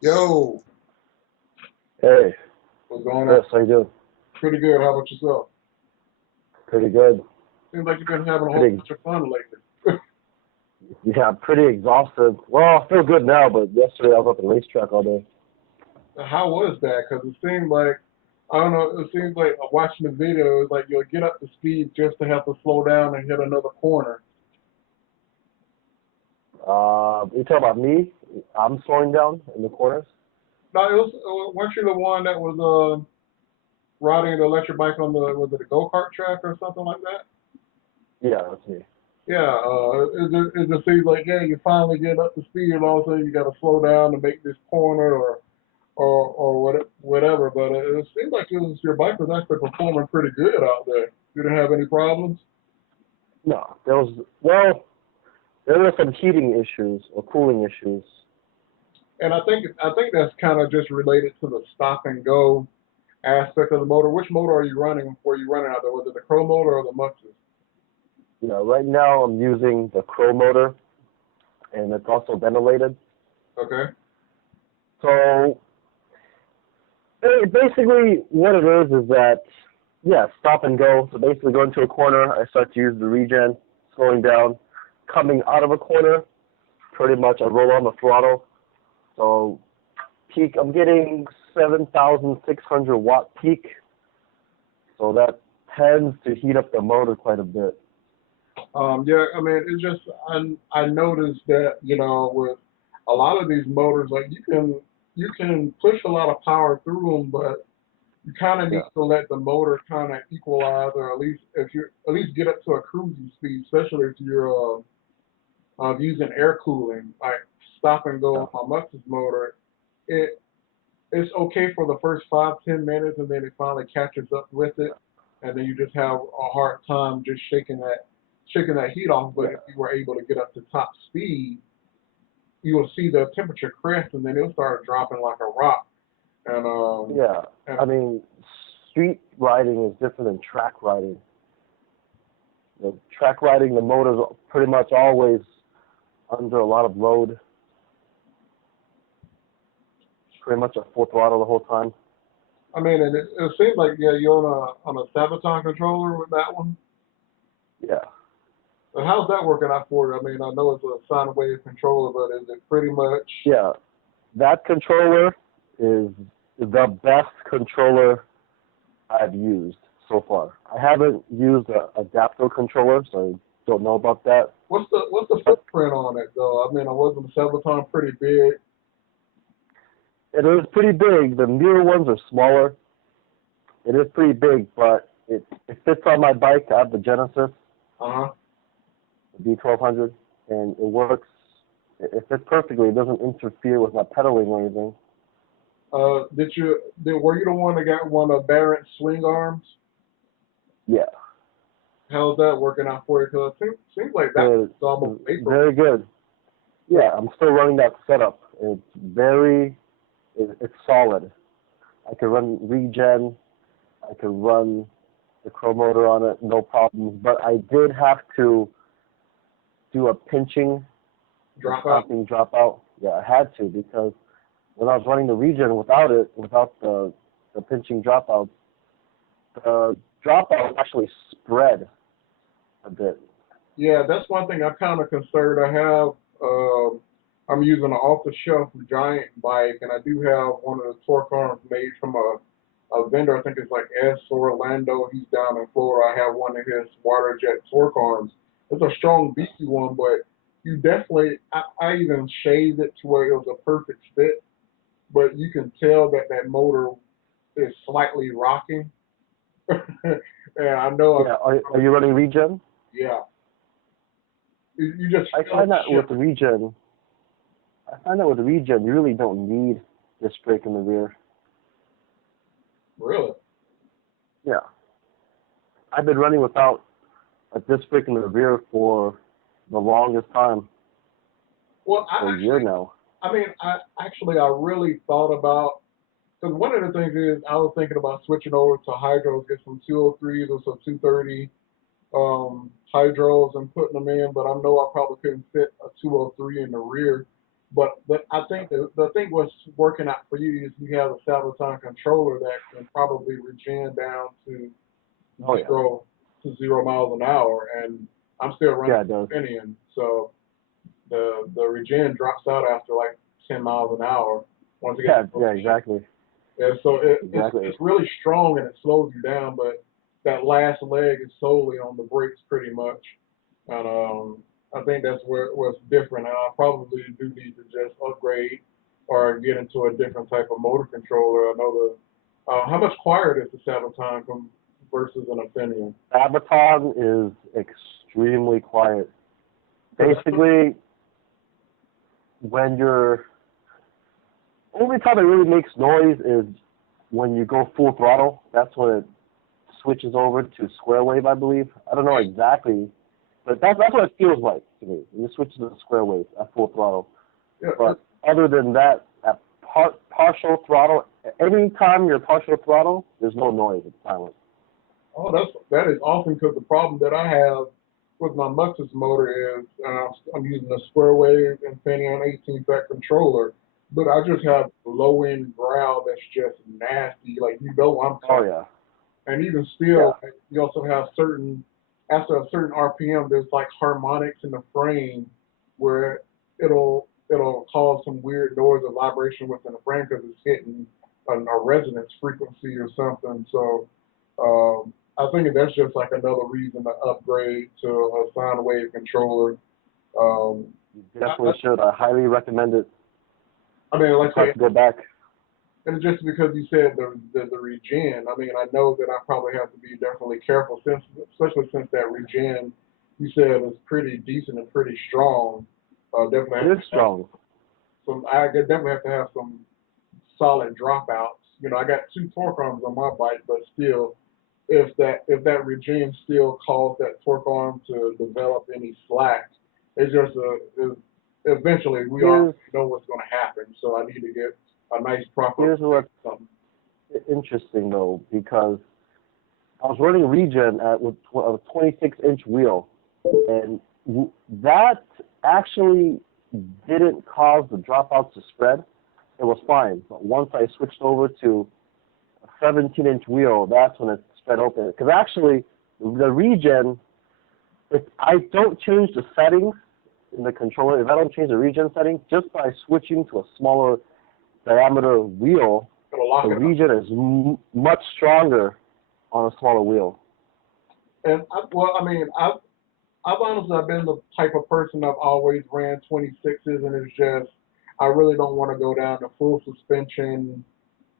Yo, Hey, what's going on? Chris, how you doing? Pretty good. How about yourself? Pretty good. Seems like you've been having a whole Pretty, bunch of fun lately. yeah, pretty exhausted. Well, I feel good now, but yesterday I was at the racetrack all day. How was that? Because it seemed like, I don't know, it seems like watching the video, it's like you'll get up to speed just to have to slow down and hit another corner. You talking about me? I'm slowing down in the corners. No, weren't you the one that was riding the electric bike on was it a go-kart track or something like that? Yeah, that's me. Yeah, it just seems like, yeah, you finally get up to speed and all of a sudden you got to slow down to make this corner or whatever. But it seemed like your bike was actually performing pretty good out there. You didn't have any problems. No, there were some heating issues or cooling issues. And I think that's kind of just related to the stop and go aspect of the motor. Which motor are you running? Were you running out there? Was it the Crow motor or the Muxus? Right now I'm using the Crow motor, and it's also ventilated. Okay. So basically, what it is that yeah, stop and go. So basically, going to a corner, I start to use the regen, slowing down, coming out of a corner, pretty much I roll on the throttle. So peak, I'm getting 7,600 watt peak. So that tends to heat up the motor quite a bit. Yeah, I mean, it's just I noticed that with a lot of these motors, like you can push a lot of power through them, but you kind of need Yeah, to let the motor kind of equalize, or at least if you at least get up to a cruising speed, especially if you're using air cooling, like stop and yeah, go on my Muxus motor. It it's okay for the first 5-10 minutes, and then it finally catches up with it, and then you just have a hard time just shaking that heat off. But yeah, if you were able to get up to top speed, you will see the temperature crest, and then it'll start dropping like a rock. And yeah. and I mean, street riding is different than track riding. Track riding, the motor's pretty much always under a lot of load, pretty much at full throttle the whole time. I mean, and it seems like, yeah, you're on a Sabvoton controller with that one. Yeah. But how's that working out for you? I mean, I know it's a sine wave controller, but is it pretty much? Yeah, that controller is the best controller I've used so far. I haven't used a adapter controller, so I don't know about that. What's the But footprint on it though? I mean, I wasn't Sabvoton pretty big. it is pretty big. The newer ones are smaller. It is pretty big, but it fits on my bike. I have the Genesis, Uh huh. the B1200, and it works. It fits perfectly. It doesn't interfere with my pedaling or anything. Were you the one that got one of Barrett's swing arms? Yeah, How's that working out for you? Because it seems like that so was almost vapor. very good. Yeah, I'm still running that setup. It's solid. I can run regen. I can run the Crow motor on it, no problems. But I did have to do a pinching and Drop out. stopping dropout. Yeah, I had to because when I was running the regen without it, without the pinching dropouts, the dropout actually spread a bit. Yeah, that's one thing I'm kind of concerned. I'm using an off-the-shelf giant bike, and I do have one of the torque arms made from a vendor. I think it's like S Orlando. He's down in Florida. I have one of his water jet torque arms. It's a strong, beefy one, but you definitely. I even shaved it to where it was a perfect fit, but you can tell that that motor is slightly rocking. And I know, Yeah, are you running regen? yeah, you just I feel it find that with the shiver. regen, I find that with the regen, you really don't need disc brake in the rear. Really? Yeah, I've been running without a disc brake in the rear for the longest time, Well, for a year now. I mean, I really thought about, because one of the things is I was thinking about switching over to hydros, get some 203s or some 230 hydros and putting them in, but I know I probably couldn't fit a 203 in the rear. But I think the thing what's working out for you is you have a Sabvoton controller that can probably regen down to Oh yeah. zero 0 miles an hour, and I'm still running Yeah, it does. Opinion, so the regen drops out after like 10 miles an hour once it Yeah, gets. yeah, exactly. Yeah, so Exactly. it's really strong and it slows you down, but that last leg is solely on the brakes pretty much, and I think that's what's different. And I probably do need to just upgrade or get into a different type of motor controller. I know how much quieter is the Sabaton versus an Infineon? Sabvoton is extremely quiet. Basically, when you're only time it really makes noise is when you go full throttle. That's when it switches over to square wave, I believe. I don't know exactly, but that's what it feels like to me. You switch to the square wave at full throttle. Yeah. But other than that, at partial throttle, any time you're partial throttle, there's no noise. It's silent. Oh, that is awesome because the problem that I have with my Muxus motor is I'm using a square wave Infineon 18-fact controller, but I just have low end growl that's just nasty. Like I'm Oh talking. yeah, And even yeah. still, you also have after a certain RPM, there's like harmonics in the frame where it'll cause some weird noise or vibration within the frame because it's hitting a resonance frequency or something. So I think that's just like another reason to upgrade to a sine wave controller. Um, You definitely should. I highly recommend it. I mean, like Just I have say, to go back. and just because you said the regen, I mean, I know that I probably have to be definitely careful, especially since that regen you said was pretty decent and pretty strong. Definitely It have is to have strong. some. I definitely have to have some solid dropouts. I got two torque arms on my bike, but still, if that regen still caused that torque arm to develop any slack, it's just eventually we all Here's know what's going to happen. So I need to get a nice proper here's what's something. interesting though, because I was running regen with a 26-inch wheel, and that actually didn't cause the dropouts to spread. It was fine. But once I switched over to a 17-inch wheel, that's when it spread open. Because actually, the regen, if I don't change the settings in the controller, if I don't change the regen settings, just by switching to a smaller diameter wheel, It'll lock the it up. regen is much stronger on a smaller wheel. And I mean, I've honestly I've been the type of person I've always ran 26s, and it's just I really don't want to go down the full suspension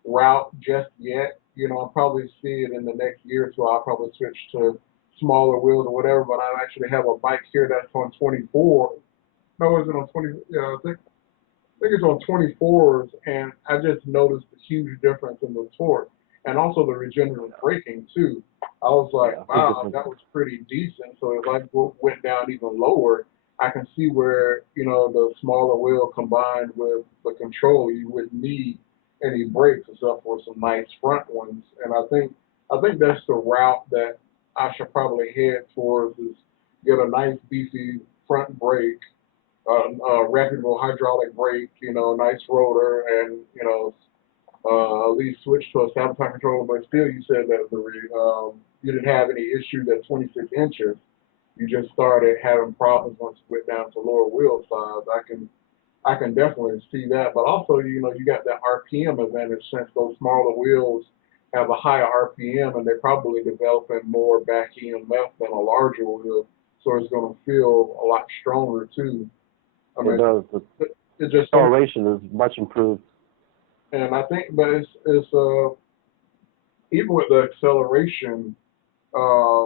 route just yet. I'll probably see it in the next year or two. I'll probably switch to smaller wheels or whatever. But I actually have a bike here that's on 24. No, is it on 20? Yeah, I think it's on 24s, and I just noticed the huge difference in the torque and also the regenerative braking too. I was like, Yeah, big wow, difference. that was pretty decent. So if I went down even lower, I can see where the smaller wheel combined with the control, you wouldn't need any brakes except for some nice front ones. And I think that's the route that I should probably head towards is get a nice beefy front brake, reputable hydraulic brake, nice rotor, and at least switch to a Sabvoton controller. But still, you said that you didn't have any issues at 26 inches. You just started having problems once you went down to lower wheel size. I can definitely see that. But also, you got that RPM advantage since those smaller wheels have a higher RPM and they're probably developing more back EMF than a larger wheel, so it's going to feel a lot stronger too. I It mean, does. The it's just so, acceleration is much improved. and I think, but it's even with the acceleration, uh,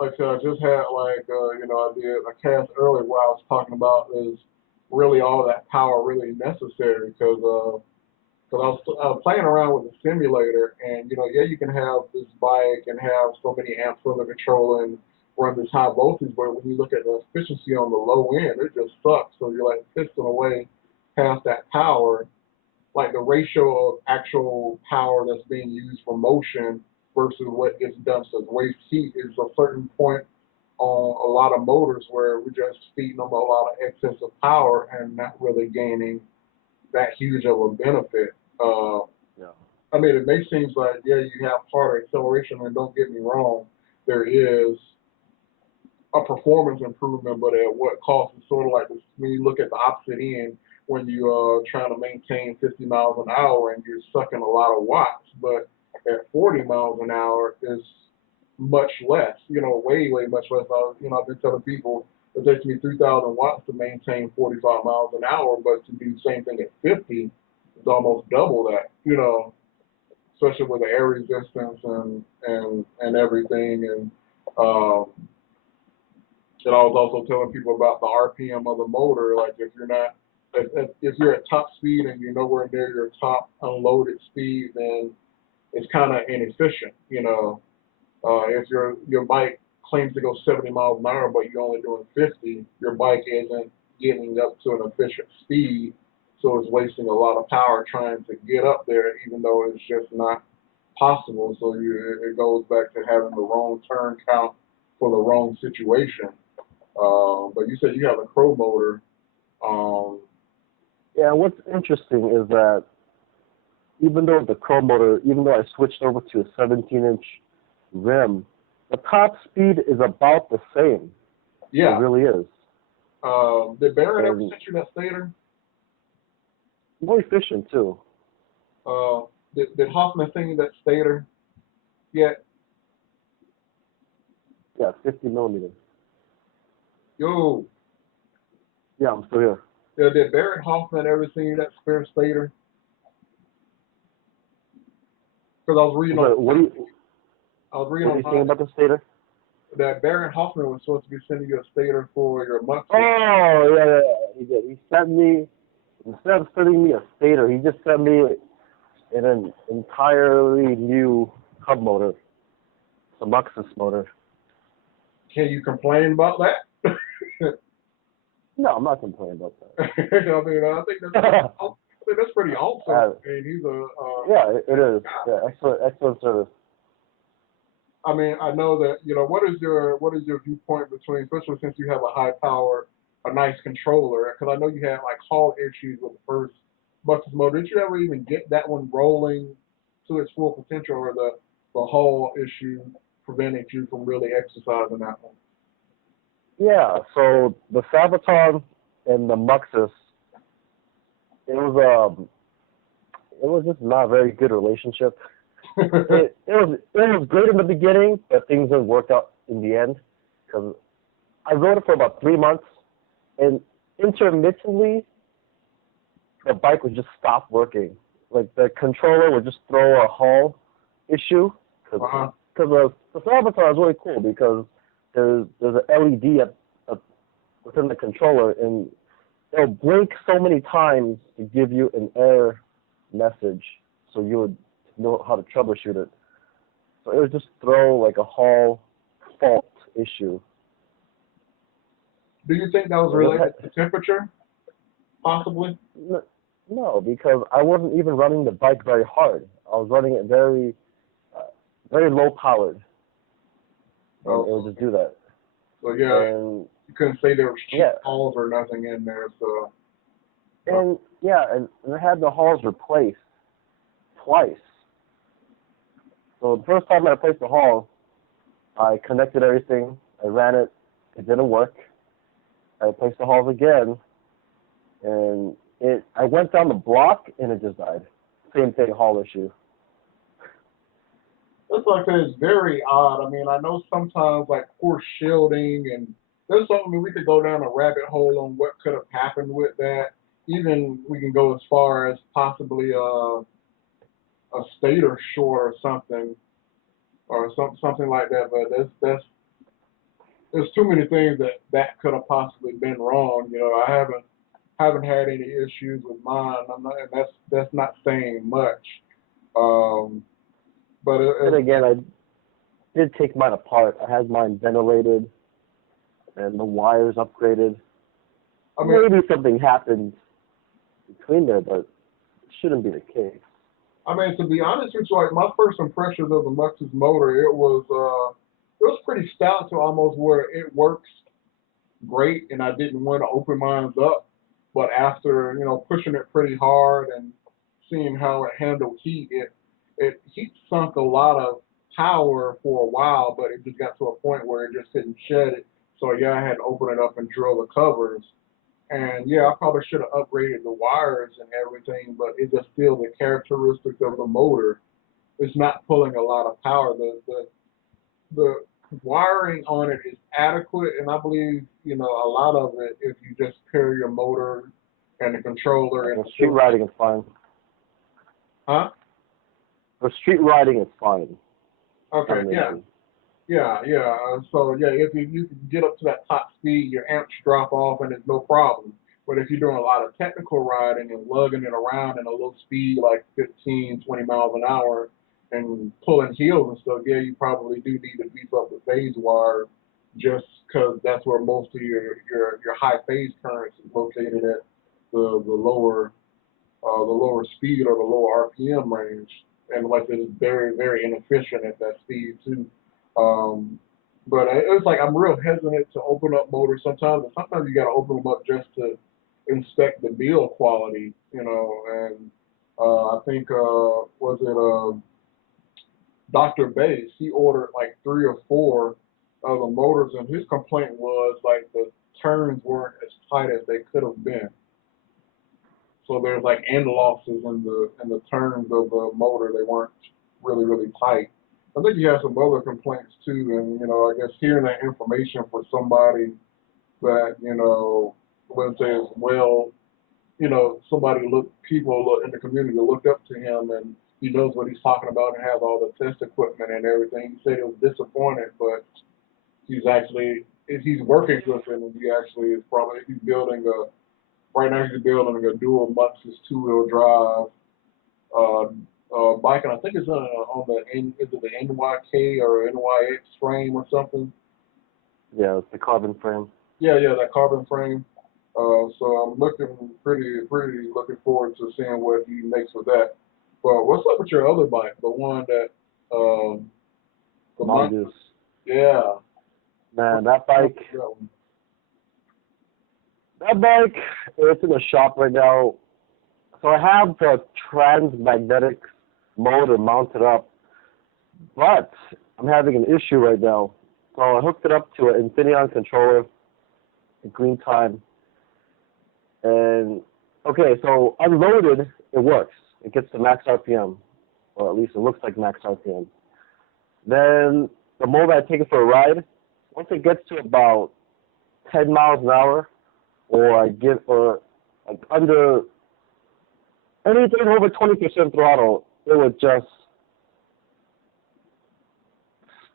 like I said, I just had I did a cast earlier where I was talking about is really all that power really necessary because I was playing around with the simulator, and yeah, you can have this bike and have so many amps under control and run this high voltage, but when you look at the efficiency on the low end, it just sucks. So you're like piston away past that power, like the ratio of actual power that's being used for motion versus what gets done to waste heat is a certain point on a lot of motors where we're just feeding them a lot of excessive power and not really gaining that huge of a benefit. Yeah. I mean, it may seem like, yeah, you have harder acceleration, and don't get me wrong, there is a performance improvement, but at what cost? It's sort of like this, when you look at the opposite end, when you are trying to maintain 50 miles an hour and you're sucking a lot of watts, but at 40 miles an hour is much less, way, way much less. I've been telling people it takes me 3,000 watts to maintain 45 miles an hour, but to do the same thing at 50 is almost double that, especially with the air resistance and everything. Um, and I was also telling people about the RPM of the motor. Like if you're at top speed and you're nowhere near your top unloaded speed, then it's kind of inefficient. If your bike claims to go 70 miles an hour, but you're only doing 50, your bike isn't getting up to an efficient speed, so it's wasting a lot of power trying to get up there, even though it's just not possible. So it goes back to having the wrong turn count for the wrong situation. But you said you have a Crow motor. Um, Yeah, what's interesting is that even though I switched over to a 17-inch rim, the top speed is about the same. yeah. It really is. Did Barrett ever send you that stator? More efficient, too. Did Hoffman send you that stator yet? Yeah, 50 millimeters. Yo. Yeah, I'm still here. Did Barrett Hoffman ever send you that spare stator? Because I was reading on. What do you think about the stator? That Barrett Hoffman was supposed to be sending you a stator for your month. Oh, yeah, he did. He sent me, instead of sending me a stator, he just sent me an entirely new hub motor. It's a Mongoose motor. Can you complain about that? No, I'm not complaining about that. I think that's pretty awesome. And he's yeah, it is. Yeah, excellent service. I mean, I know that, what is your viewpoint between, especially since you have a high power, a nice controller, because I know you had like Hall issues with the first Mongoose motor. Did you ever even get that one rolling to its full potential, or the Hall issue prevented you from really exercising that one? Yeah, so the Sabvoton and the Mongoose, it was just not a very good relationship. it was great in the beginning, but things didn't work out in the end. Because I rode it for about 3 months, and intermittently, the bike would just stop working. Like the controller would just throw a Hall issue. Because the Sabvoton is really cool because there's an LED within the controller, and it'll blink so many times to give you an error message, so you would know how to troubleshoot it. So it would just throw like a Hall fault issue. Do you think that was related to temperature, possibly? No, because I wasn't even running the bike very hard. I was running it very low powered. And it would just do that. So yeah, and you couldn't say there was cheap Halls or nothing in there. So. And I had the Halls replaced twice. So the first time I replaced the Hall, I connected everything, I ran it, it didn't work. I replaced the Halls again, and I went down the block and it just died. Same thing, Hall issue. It's like it's very odd. I mean, I know sometimes like poor shielding, and there's something we could go down a rabbit hole on what could have happened with that. Even we can go as far as possibly a stator short or something, or something like that. But there's too many things that could have possibly been wrong. I haven't had any issues with mine. And that's not saying much. But and again, I did take mine apart. I had mine ventilated and the wires upgraded. I mean, maybe something happened between there, but it shouldn't be the case. I mean, to be honest with you, like my first impressions of the Mongoose motor, it was was pretty stout to almost where it works great, and I didn't want to open mine up. But after pushing it pretty hard and seeing how it handled heat, it heat sunk a lot of power for a while, but it just got to a point where it just couldn't shed it. So yeah, I had to open it up and drill the covers. And yeah, I probably should have upgraded the wires and everything, but it's just still the characteristics of the motor. It's not pulling a lot of power. The wiring on it is adequate, and I believe a lot of it, if you just pair your motor and the controller and For street riding is fine. huh? For street riding it's fine. Okay, yeah. So yeah, if you can get up to that top speed, your amps drop off and it's no problem. But if you're doing a lot of technical riding and lugging it around in a low speed like 15, 20 miles an hour and pulling heels and stuff, yeah, you probably do need to beef up the phase wire just because that's where most of your high phase currents is located at the lower speed or the lower RPM range. And like it's very, very inefficient at that speed too. But it's like I'm real hesitant to open up motors sometimes, and sometimes you got to open them up just to inspect the build quality, And I think was it Dr. Bass? He ordered like 3 or 4 of the motors, and his complaint was like the turns weren't as tight as they could have been. So there's like end losses in the turns of the motor. They weren't really, really tight. I think he has some other complaints too, and I guess hearing that information for somebody that let's say is well, people in the community look up to him, and he knows what he's talking about and has all the test equipment and everything. He said he was disappointed, but he's working with him, and he's building right now he's building a dual Muxus 2-wheel drive bike, and I think it's on is it the NYK or NYX frame or something? Yeah, it's the carbon frame. Yeah, that carbon frame. So I'm pretty looking forward to seeing what he makes with that. But what's up with your other bike, the one that the Mongoose? Yeah. Man, that bike, it's in the shop right now. So I have the transmagnetic motor mounted up, but I'm having an issue right now. So I hooked it up to an Infineon controller, a green time, and okay, so unloaded, it works. It gets to max RPM, or at least it looks like max RPM. Then the moment I take it for a ride, once it gets to about 10 miles an hour, or like under anything over 20% throttle, it would just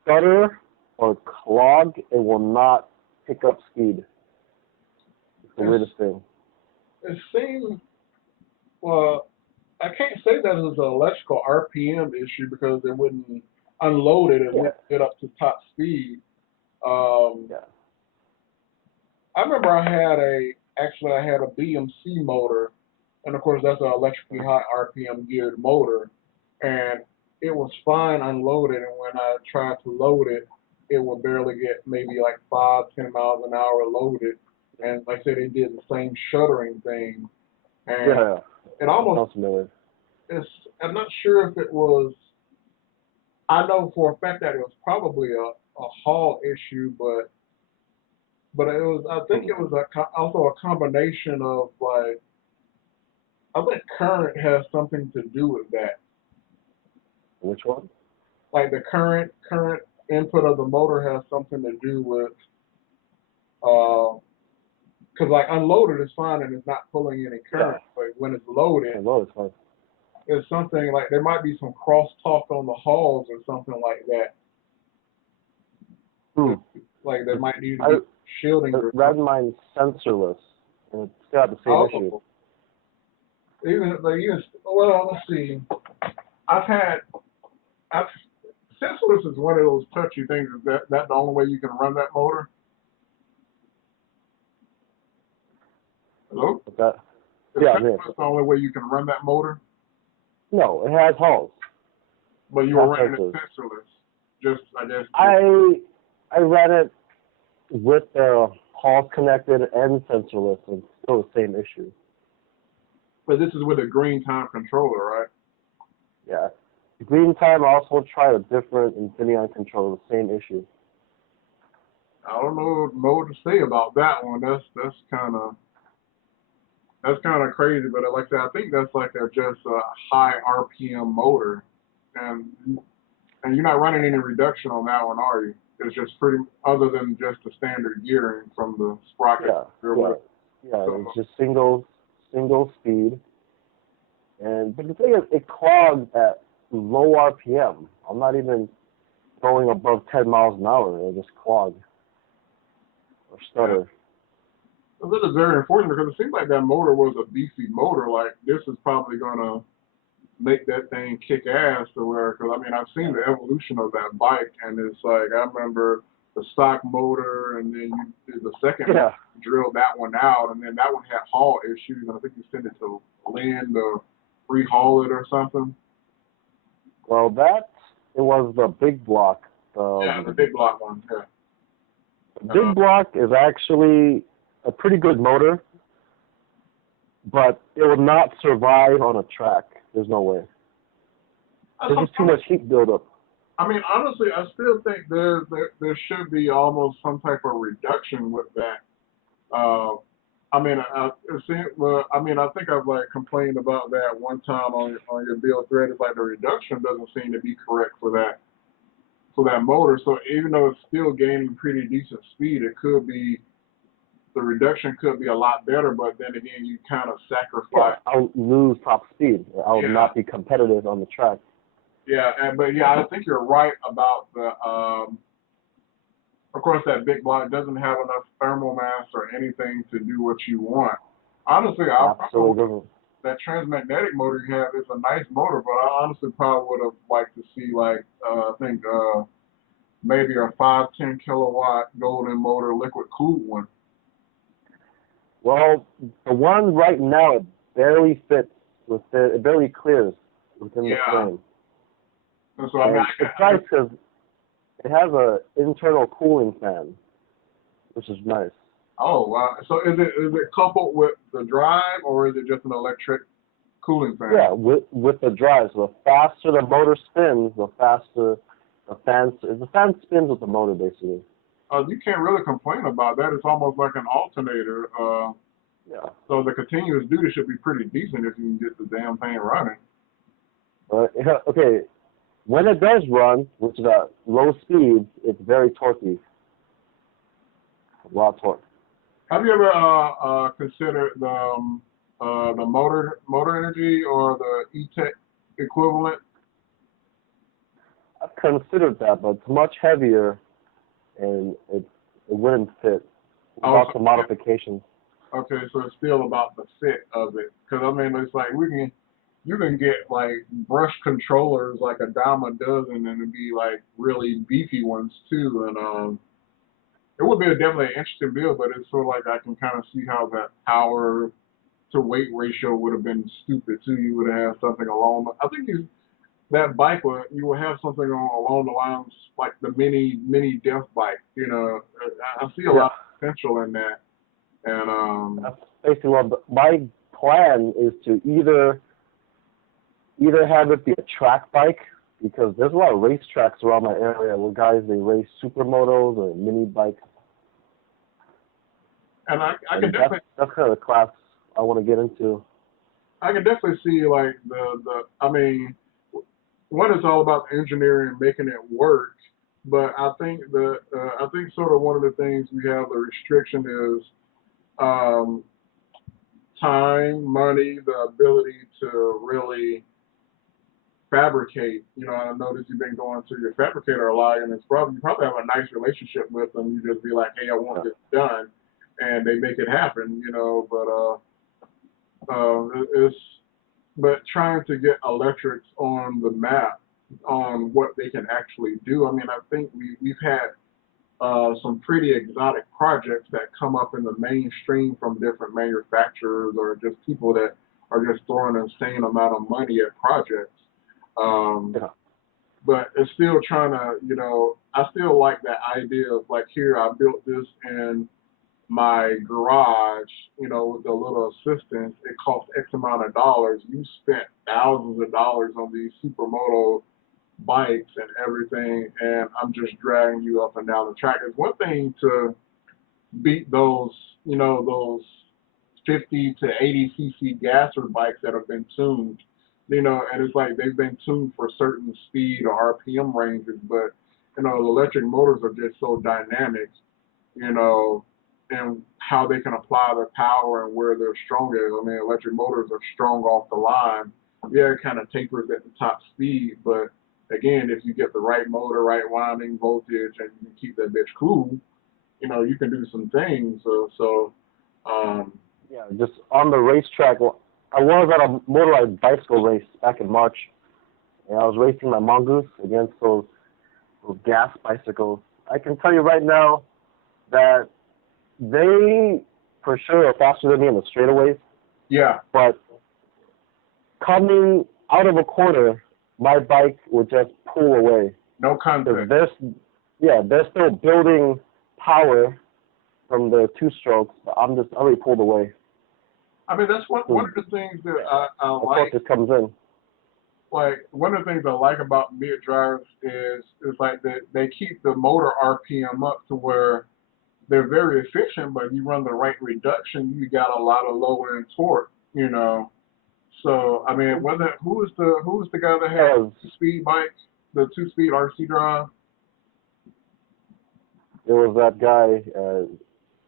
stutter or clog. It will not pick up speed. It's the weirdest thing. It seems, well, I can't say that it's an electrical RPM issue because it wouldn't unload it. It wouldn't get up to top speed. I remember I had a BMC motor, and of course that's an electrically high RPM geared motor, and it was fine unloaded, and when I tried to load it, it would barely get maybe like 5-10 miles an hour loaded, and like I said, it did the same shuttering thing, and it almost, I'm not sure if it was, I know for a fact that it was probably a Hall issue, but I think it was also a combination of like, I think current has something to do with that. Which one? Like the current input of the motor has something to do with, because like unloaded is fine and it's not pulling any current, but when it's loaded, it's something like there might be some crosstalk on the halls or something like that. Like there might need to be shielding. Rather mine's sensorless, and it's got the same issue. Well, let's see. Sensorless is one of those touchy things. Is that the only way you can run that motor? Hello? What's that? Sensorless the only way you can run that motor? No, it has halls. But you were running it sensorless. I guess. I ran it with the Hall connected and sensorless, and still the same issue. But this is with a green time controller, right? Yeah. The green time, I also tried a different Infineon controller, the same issue. I don't know what to say about that one. That's kind of crazy. But like I said, I think that's like just a high RPM motor, and you're not running any reduction on that one, are you? It's just pretty, other than just the standard gearing from the sprocket. Yeah, it's just single speed. But the thing is, it clogged at low RPM. I'm not even going above 10 miles an hour. It just clogged or stutter. Yeah. Well, this is very unfortunate because it seems like that motor was a beefy motor. Like, this is probably going to make that thing kick ass to where, because I mean, I've seen the evolution of that bike, and it's like, I remember the stock motor, and then you did the second one, drilled that one out, and then that one had haul issues, and I think you sent it to Lynn to rehaul it or something. Well, it was the big block. The big block one, yeah. The big block is actually a pretty good motor, but it will not survive on a track. There's no way. There's just too much heat buildup. I mean, honestly, I still think there should be almost some type of reduction with that. I mean, I think I've like complained about that one time on your bill thread. It's like the reduction doesn't seem to be correct for that motor. So even though it's still gaining pretty decent speed, the reduction could be a lot better, but then again, you kind of sacrifice. Yeah, I'll lose top speed. I'll not be competitive on the track. Yeah, but I think you're right about the. Of course, that big block doesn't have enough thermal mass or anything to do what you want. Honestly, that transmagnetic motor you have is a nice motor, but I honestly probably would have liked to see maybe a 510 kilowatt golden motor liquid cooled one. Well, the one right now, it barely fits it barely clears within the frame. And so, I mean, it's nice because it has an internal cooling fan, which is nice. Oh, wow. So is it coupled with the drive, or is it just an electric cooling fan? Yeah, with the drive. So the faster the motor spins, the faster the fan spins with the motor, basically. You can't really complain about that. It's almost like an alternator. So the continuous duty should be pretty decent if you can get the damn thing running. Okay, when it does run, which is at low speeds, it's very torquey. A lot of torque. Have you ever considered the motor energy or the E-Tech equivalent? I've considered that, but it's much heavier, and it wouldn't fit without some modifications. Okay, so it's still about the fit of it. Because, I mean, it's like you can get, like, brush controllers, like a dime a dozen, and it'd be, like, really beefy ones, too. And it would be definitely an interesting build, but it's sort of like I can kind of see how that power to weight ratio would have been stupid, too. You would have something along I think that bike, you would have something along the lines like the mini death bike. You know, I see a lot of potential in that. And that's basically my plan is to either have it be a track bike, because there's a lot of race tracks around my area where guys, they race supermotos or mini bikes. And I can definitely, that's kind of the class I want to get into. I can definitely see like I mean, one is all about engineering and making it work, but I think I think sort of one of the things we have the restriction is time, money, the ability to really fabricate. You know, I noticed you've been going to your fabricator a lot, and you probably have a nice relationship with them. You just be like, hey, I want this done, and they make it happen. You know, but trying to get electrics on the map on what they can actually do. I mean, I think we've had some pretty exotic projects that come up in the mainstream from different manufacturers or just people that are just throwing an insane amount of money at projects. but it's still trying to, I still like that idea of like, here, I built this in my garage, with a little assistance. It cost X amount of dollars. You spent thousands of dollars on these supermoto bikes and everything, and I'm just dragging you up and down the track. It's one thing to beat those, those 50 to 80 cc gasser bikes that have been tuned, and it's like they've been tuned for certain speed or RPM ranges, but the electric motors are just so dynamic, you know, and how they can apply their power and where they're strongest. I mean, electric motors are strong off the line. Yeah, it kind of tapers at the top speed, but again, if you get the right motor, right winding, voltage, and you keep that bitch cool, you can do some things. Um, Yeah, just on the racetrack. Well, I was at a motorized bicycle race back in March, and I was racing my Mongoose against those gas bicycles. I can tell you right now that they, for sure, are faster than me in the straightaways, yeah, but coming out of a corner, my bike would just pull away. no contact. They're still building power from the two strokes, but I'm already pulled away. I mean, that's one of the things that I Of like. course, it comes in. Like one of the things I like about mid drives is like that they keep the motor RPM up to where they're very efficient, but you run the right reduction, you got a lot of low end torque. So I mean, who is the guy that has Because speed bikes, the 2-speed RC drive? there was that guy,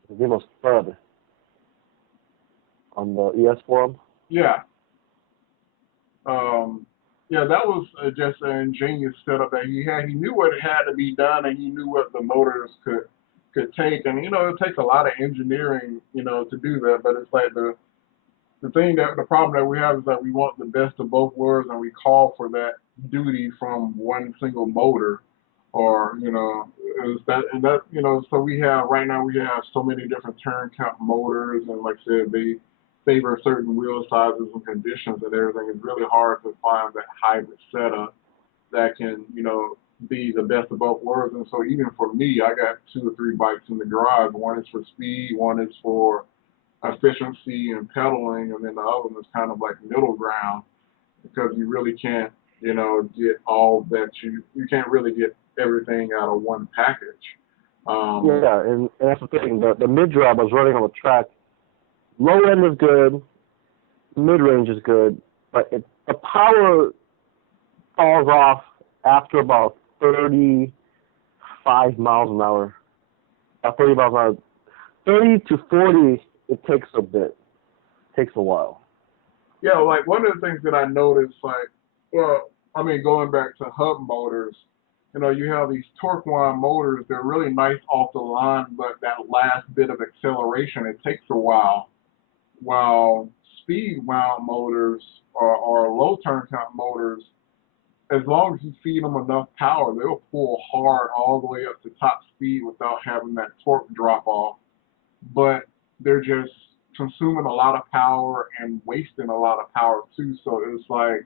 his name was Spud, on the ES forum. Yeah. Um, yeah, that was just an ingenious setup that he had. He knew what it had to be done, and he knew what the motors could take. And it takes a lot of engineering, to do that. But it's like the problem that we have is that we want the best of both worlds, and we call for that duty from one single motor, or is that and that so we have right now we have so many different turn count motors, and like I said, they favor certain wheel sizes and conditions and everything. It's really hard to find that hybrid setup that can be the best of both worlds. And so even for me, I got 2 or 3 bikes in the garage. One is for speed, one is for efficiency and pedaling, and then the other one is kind of like middle ground, because you really can't, get all that you can't really get everything out of one package. Yeah, and that's the thing. The mid drive I was running on the track. Low end is good, mid range is good, but the power falls off after about 35 miles an hour. About 30 miles an hour. 30 to 40, it takes a bit. It takes a while. Yeah, like one of the things that I noticed, like, well, I mean, going back to hub motors, you have these torque wind motors. They're really nice off the line, but that last bit of acceleration, it takes a while. While speed wound motors or low turn count motors, as long as you feed them enough power, they'll pull hard all the way up to top speed without having that torque drop off. But they're just consuming a lot of power and wasting a lot of power too. So it's like,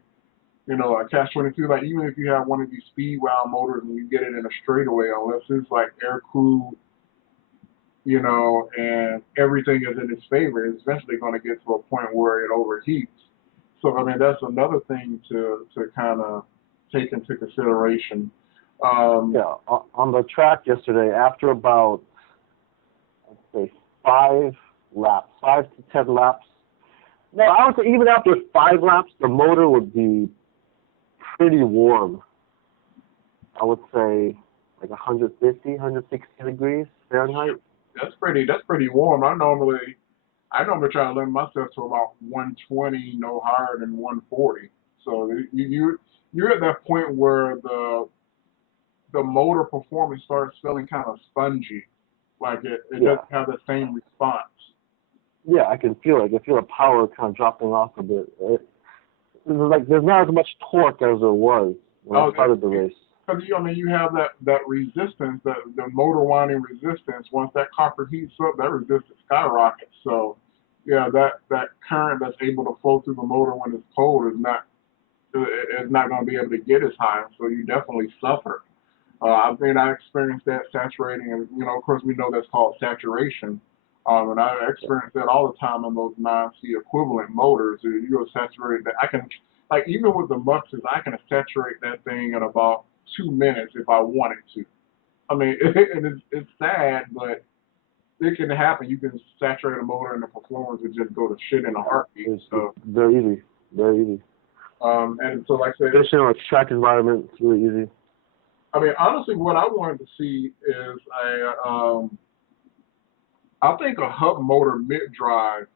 a catch 22. Like even if you have one of these speed wound motors and you get it in a straightaway, unless it's like air cooled, and everything is in its favor, it's eventually going to get to a point where it overheats. So I mean, that's another thing to kind of take into consideration. Yeah, on the track yesterday, after about, let's say, 5 laps, 5 to 10 laps. No, I would say even after 5 laps, the motor would be pretty warm. I would say like 150, 160 degrees Fahrenheit. That's pretty warm. I normally try to limit myself to about 120, no higher than 140. So you're at that point where the motor performance starts feeling kind of spongy, like it doesn't have the same response. Yeah, I can feel it. I feel the power kind of dropping off a bit. There's not as much torque as there was when I started the race. Because you have that resistance, the motor winding resistance. Once that copper heats up, that resistance skyrockets. So yeah, that current that's able to flow through the motor when it's cold is not it's not going to be able to get as high, so you definitely suffer. I mean, I experienced that saturating, and of course, we know that's called saturation. And I experience that all the time on those 9C equivalent motors. You go saturate that. I can, like, even with the muxes, I can saturate that thing in about 2 minutes if I wanted to. I mean, it's sad, but it can happen. You can saturate a motor and the performance would just go to shit in a heartbeat. It's So, very easy, very easy. and so, like I said, Especially in a track environment, it's really easy. I mean, honestly, what I wanted to see is I think a hub motor mid drive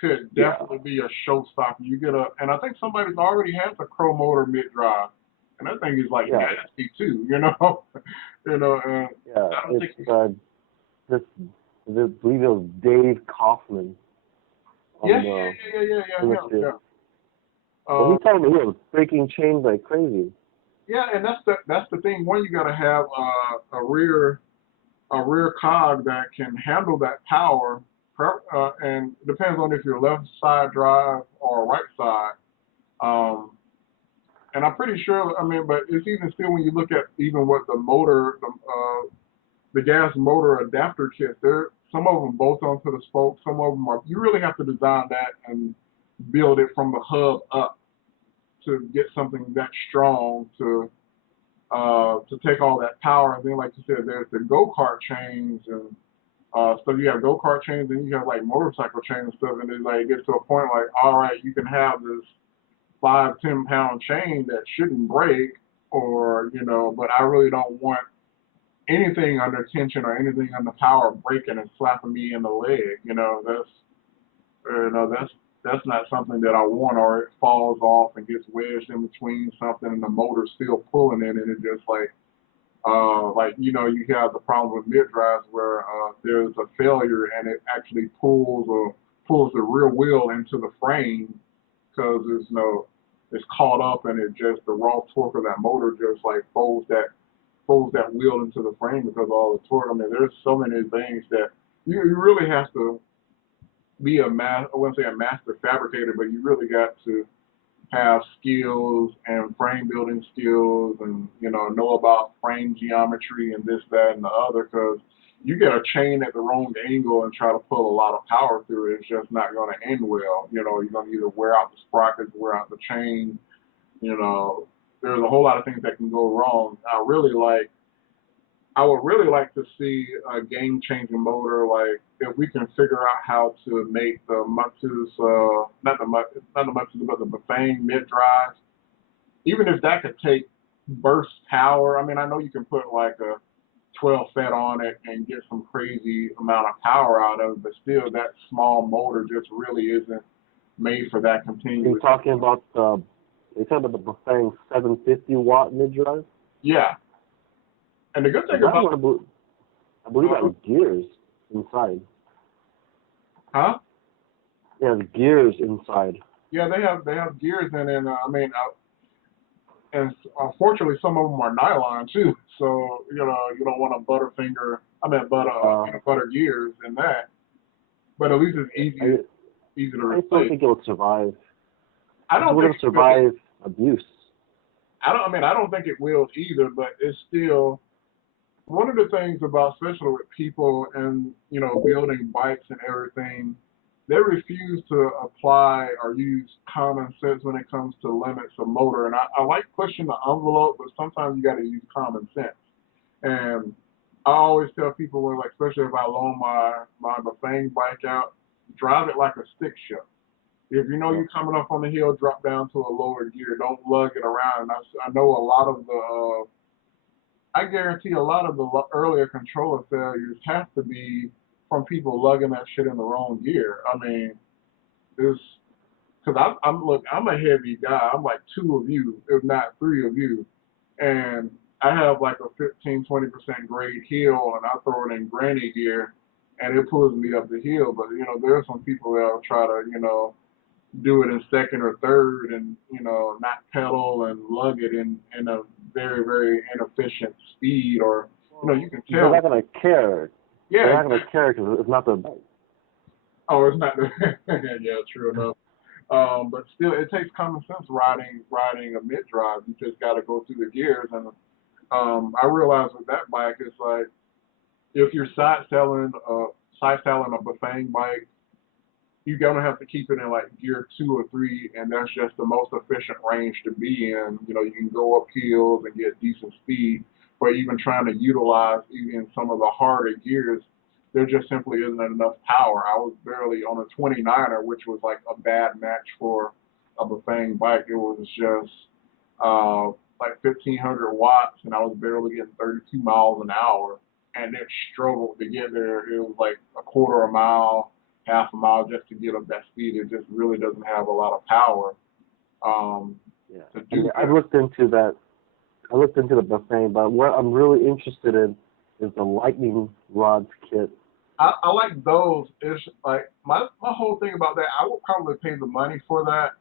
could definitely be a showstopper. You get and I think somebody's already has a Crow motor mid drive, and that thing is like nasty too. And Yeah, I don't it's think this, I believe it was Dave Kaufman. yeah. Well, he told me he was breaking chains like crazy. Yeah, and that's the thing. One, you got to have a rear cog that can handle that power, and it depends on if you're left side drive or right side. Um, and I'm pretty sure. I mean, but it's even still when you look at even what the motor, the gas motor adapter kits. There, some of them bolt onto the spoke. Some of them are. You really have to design that and build it from the hub up to get something that strong to take all that power. And then, like you said, there's the go-kart chains and so you have go-kart chains and you have like motorcycle chains and stuff. And it like gets to a point like, all right, you can have this 5-10 pound chain that shouldn't break, or but I really don't want anything under tension or anything under power breaking and slapping me in the leg. That's not something that I want, or it falls off and gets wedged in between something, and the motor's still pulling it, and it just you have the problem with mid drives where there's a failure and it actually pulls the rear wheel into the frame because it's caught up, and it just the raw torque of that motor just like folds that wheel into the frame because of all the torque. I mean, there's so many things that you really have to be I wouldn't say a master fabricator, but you really got to have skills and frame building skills and, know about frame geometry and this, that, and the other, because you get a chain at the wrong angle and try to pull a lot of power through it, it's just not going to end well. You're going to either wear out the sprockets, wear out the chain, there's a whole lot of things that can go wrong. I would really like to see a game-changing motor, like if we can figure out how to make the Matsus, not the Matsus, but the Bafang mid-drives, even if that could take burst power. I mean, I know you can put like a 12 FET on it and get some crazy amount of power out of it, but still that small motor just really isn't made for that continuous. You're talking about the Bafang 750 watt mid-drive? Yeah. And the good thing about I believe that was gears inside. Huh? Yeah, the gears inside. Yeah, they have gears in it. And unfortunately, some of them are nylon too. So you don't want a butter gears in that. But at least it's easy to replace. I don't think it would survive. I don't think it would survive abuse. I don't think it will either. But it's still one of the things about, especially with people and building bikes and everything, they refuse to apply or use common sense when it comes to limits of motor. And I like pushing the envelope, but sometimes you got to use common sense. And I always tell people, especially if I loan my Bafang bike out, drive it like a stick shift. If you're coming up on the hill, drop down to a lower gear. Don't lug it around. And I know a lot of I guarantee a lot of the earlier controller failures have to be from people lugging that shit in the wrong gear. I mean, it's because I'm a heavy guy. I'm like 2 of you, if not 3 of you, and I have like a 15-20% grade heel, and I throw it in granny gear, and it pulls me up the hill. But there are some people that'll try to do it in second or third, and not pedal and lug it in a very, very inefficient speed, or you can tell. They're not gonna care. Yeah, they're not gonna care because it's not the bike. Oh, it's not. Yeah, true enough. But still, it takes common sense riding a mid drive. You just got to go through the gears, and I realized with that bike, it's like if you're side selling a Bafang bike, you're gonna have to keep it in like gear 2 or 3, and that's just the most efficient range to be in. You know, you can go up hills and get decent speed, but even trying to utilize even some of the harder gears, there just simply isn't enough power. I was barely on a 29er, which was like a bad match for a Bafang bike. It was just uh, like 1,500 watts, and I was barely getting 32 miles an hour, and it struggled to get there. It was like a quarter of a mile, half a mile just to get up that speed. It just really doesn't have a lot of power Yeah. to I mean, do I that. looked into that. I looked into the buffet, but what I'm really interested in is the lightning rods kit. I like those. It's like my whole thing about that. I would probably pay the money for that.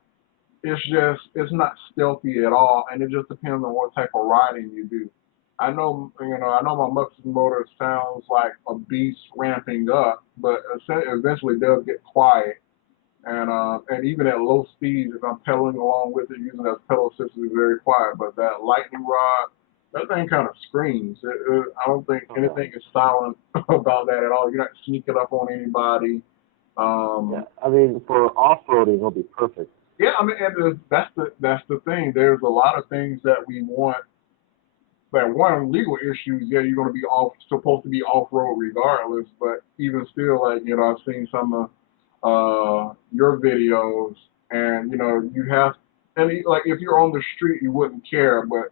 It's just it's not stealthy at all, and it just depends on what type of riding you do. I know my Mongoose motor sounds like a beast ramping up, but eventually does get quiet. And even at low speeds, if I'm pedaling along with it, using it as pedal assist, it's very quiet. But that lightning rod, that thing kind of screams. I don't think Oh, yeah. anything is silent about that at all. You're not sneaking up on anybody. Yeah. Um, I mean, for off-roading, it'll be perfect. yeah, I mean, and that's the thing. There's a lot of things that we want. Like one legal issues, yeah, you're going to be supposed to be off road regardless. But even still, like I've seen some of your videos, and you have, and like if you're on the street, you wouldn't care, but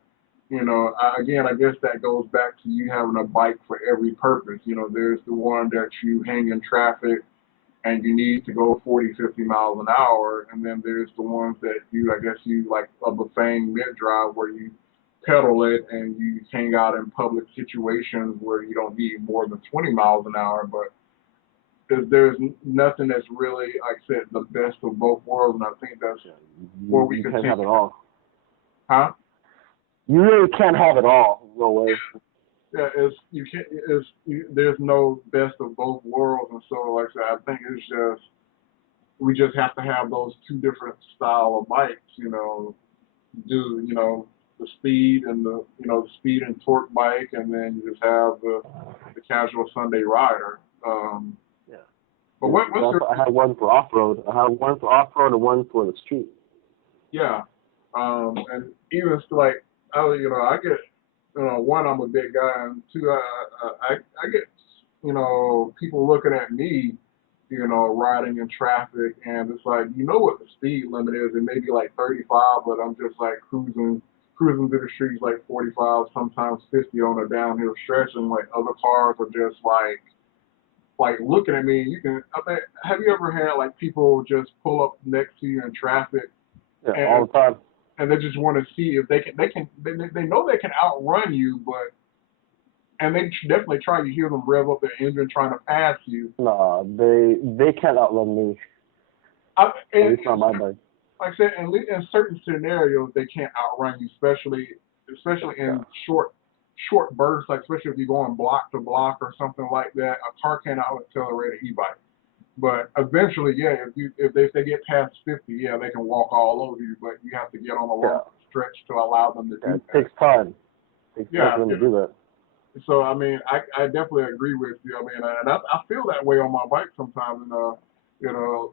again, I guess that goes back to you having a bike for every purpose. There's the one that you hang in traffic and you need to go 40, 50 miles an hour, and then there's the ones that I guess you like a Bafang mid drive where you pedal it and you hang out in public situations where you don't need more than 20 miles an hour, but there's nothing that's really, like I said, the best of both worlds, and I think that's Yeah. where we You can't continue. have it all. Huh? You really can't have it all. No way. Yeah, there's no best of both worlds, and so like I said, I think it's just we just have to have those two different style of bikes. Do the speed and the speed and torque bike, and then you just have the casual Sunday rider. Yeah. But what's your I have one for off-road. I have one for off-road and one for the street. yeah, and even like I get one, I'm a big guy, and two, I get people looking at me, riding in traffic, and it's like what the speed limit is. It may be like 35, but I'm just like cruising through the streets like 45, sometimes 50 on a downhill stretch, and like other cars are just like looking at me. Have you ever had like people just pull up next to you in traffic, Yeah, and all the time. they just want to see if they know they can outrun you, but and they definitely try. You hear them rev up their engine trying to pass you. Nah, they can't outrun me. At And least not my bike. like I said, in certain scenarios, they can't outrun you, especially Yeah. in short bursts. Like especially if you're going block to block or something like that, a car can't out accelerate an e-bike. But eventually, yeah, if they get past 50, yeah, they can walk all over you. But you have to get on a Yeah. long stretch to allow them to Yeah, do it that. takes time. It takes time Yeah, for them to yeah. do that. So I mean, I definitely agree with you. I mean, and I feel that way on my bike sometimes. And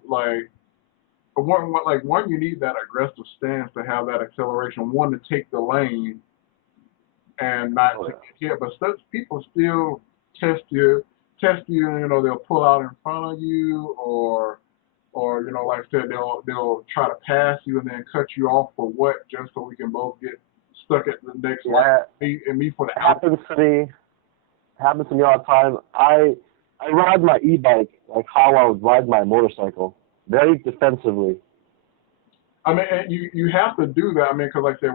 like one, you need that aggressive stance to have that acceleration. One, to take the lane and not Oh to yeah. get hit. But such people still test you. They'll pull out in front of you, or like I said, they'll try to pass you and then cut you off for what? Just so we can both get stuck at the next lane. Yeah, Me for the it out. happens to me. Happens to me all the time. I ride my e-bike like how I would ride my motorcycle, very defensively. I mean, and you have to do that. I mean, because like I said,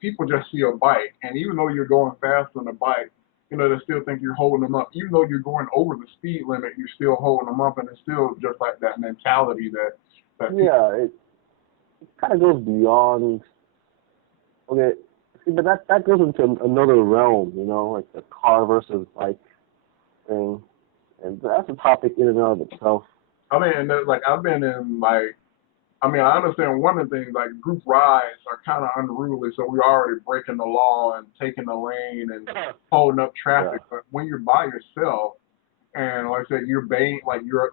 people just see a bike, and even though you're going fast on a bike, they still think you're holding them up. Even though you're going over the speed limit, you're still holding them up, and it's still just like that mentality that people. Yeah, it kind of goes beyond. Okay, see, but that goes into another realm, like the car versus bike thing, and that's a topic in and of itself. I mean, and like I've been in like I mean, I understand one of the things, like group rides are kind of unruly, so we're already breaking the law and taking the lane and holding up Yeah. traffic. But when you're by yourself, and like I said, you're obeying, like you're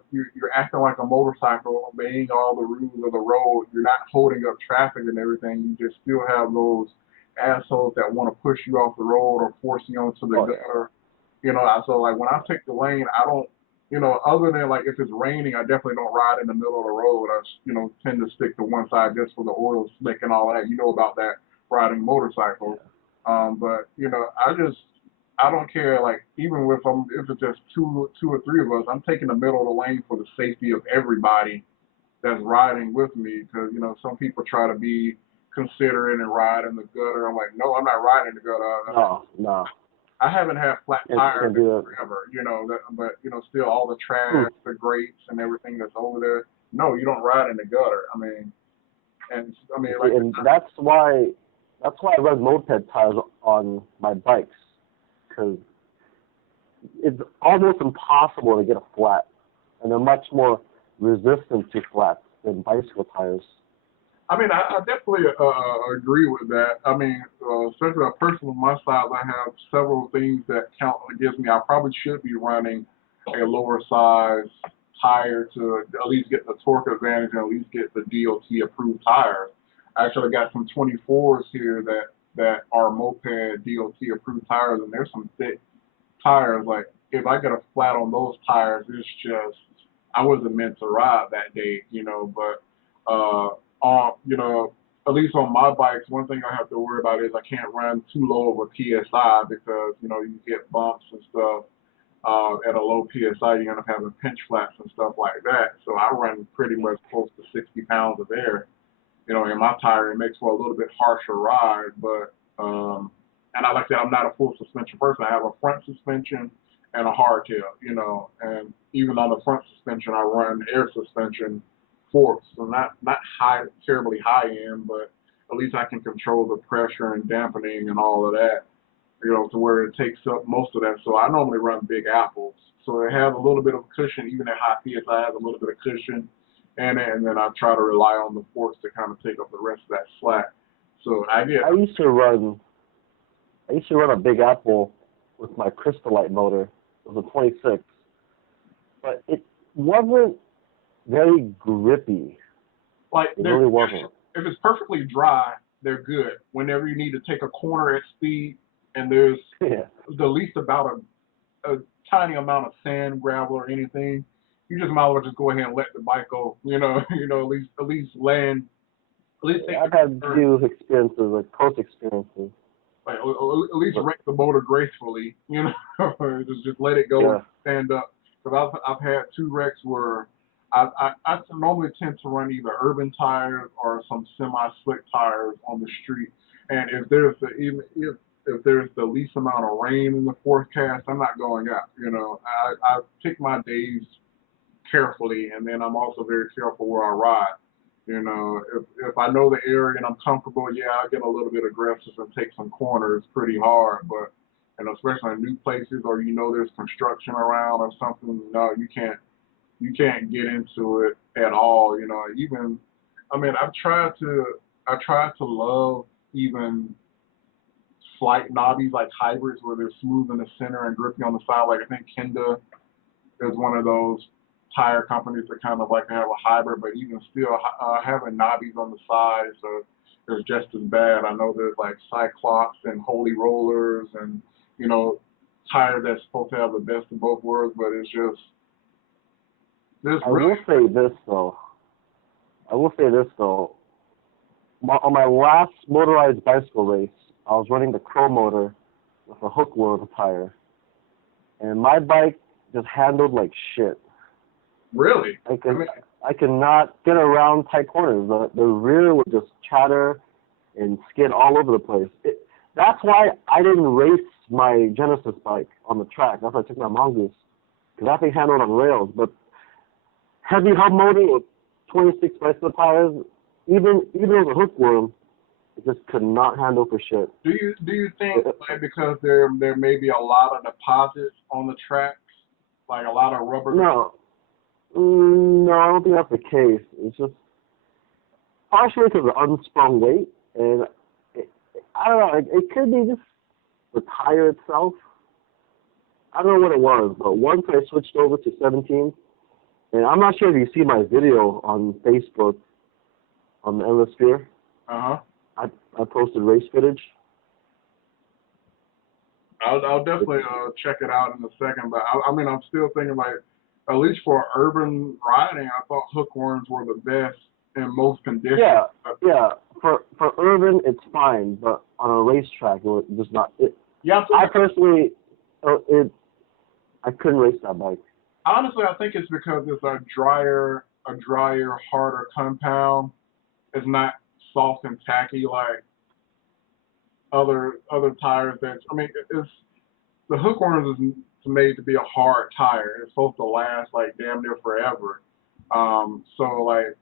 acting like a motorcycle, obeying all the rules of the road. You're not holding up traffic and everything. You just still have those assholes that want to push you off the road or force you onto the Oh yeah. gutter. So like when I take the lane, I don't, other than like if it's raining, I definitely don't ride in the middle of the road. I, tend to stick to one side just for the oil slick and all that. You know about that riding motorcycle. But I don't care. Like even if it's just two or three of us, I'm taking the middle of the lane for the safety of everybody that's riding with me. Because some people try to be considerate and ride in the gutter. I'm like, no, I'm not riding in the gutter. No, no. I haven't had flat tires Can't do that. forever, but still all the trash, the grates, and everything that's over there. No, you don't ride in the gutter. Like, And that's why I run moped tires on my bikes, because it's almost impossible to get a flat, and they're much more resistant to flats than bicycle tires. I definitely agree with that. Especially a person on my side, I have several things that count against me. I probably should be running a lower size tire to at least get the torque advantage and at least get the DOT approved tires. I actually got some 24s here that are moped DOT approved tires, and there's some thick tires. Like if I get a flat on those tires, it's just I wasn't meant to ride that day, But at least on my bikes, one thing I have to worry about is I can't run too low of a PSI because you get bumps and stuff. At a low PSI, you end up having pinch flats and stuff like that. So I run pretty much close to 60 pounds of air, in my tire. It makes for a little bit harsher ride, but and I like that I'm not a full suspension person. I have a front suspension and a hardtail, and even on the front suspension, I run air suspension forks, so not high, terribly high end, but at least I can control the pressure and dampening and all of that, to where it takes up most of that. So I normally run Big Apples, so it has a little bit of cushion, even at high PSI has a little bit of cushion, and then I try to rely on the forks to kind of take up the rest of that slack. So I used to run a Big Apple with my Crystalite motor. It was a 26, but it wasn't very grippy. Like it really wasn't. If it's perfectly dry, they're good. Whenever you need to take a corner at speed and there's the least about a tiny amount of sand, gravel, or anything, you just might as well just go ahead and let the bike go. At least land. At least I've had few experiences, like close experiences. Like at least wreck the motor gracefully, just let it go and stand up. Because I've had two wrecks where I normally tend to run either urban tires or some semi-slick tires on the street. And if there's the least amount of rain in the forecast, I'm not going out. I pick my days carefully, and then I'm also very careful where I ride. If I know the area and I'm comfortable, I'll get a little bit aggressive and take some corners pretty hard. But especially in new places or there's construction around or something, no, you can't get into it at all. I tried to love even slight knobbies like hybrids where they're smooth in the center and grippy on the side. Like I think Kenda is one of those tire companies that kind of like to have a hybrid, but even still having knobbies on the sides is just as bad. I know there's like Cyclops and Holy Rollers and tire that's supposed to have the best of both worlds, but it's just I will say this though. On my last motorized bicycle race, I was running the Crow motor with a hook wheel tire, and my bike just handled like shit. Really? I cannot get around tight corners. The rear would just chatter and skid all over the place. That's why I didn't race my Genesis bike on the track. That's why I took my Mongoose, because that thing handled on rails. But heavy hub motor with 26 bicycle tires, even with a hook worm, it just could not handle for shit. Do you think because there may be a lot of deposits on the tracks, like a lot of rubber? No, I don't think that's the case. It's just partially because of unsprung weight, and I don't know. It could be just the tire itself. I don't know what it was, but once I switched over to 17, and I'm not sure if you see my video on Facebook on the Endless Sphere. I posted race footage. I'll definitely check it out in a second, but I mean, I'm still thinking like, at least for urban riding, I thought hookworms were the best in most conditions. Yeah. For urban, it's fine, but on a racetrack, it's just not. I personally, I couldn't race that bike. Honestly, I think it's because it's a drier, harder compound. It's not soft and tacky like other tires. It's the hookworms is made to be a hard tire. It's supposed to last like damn near forever. So like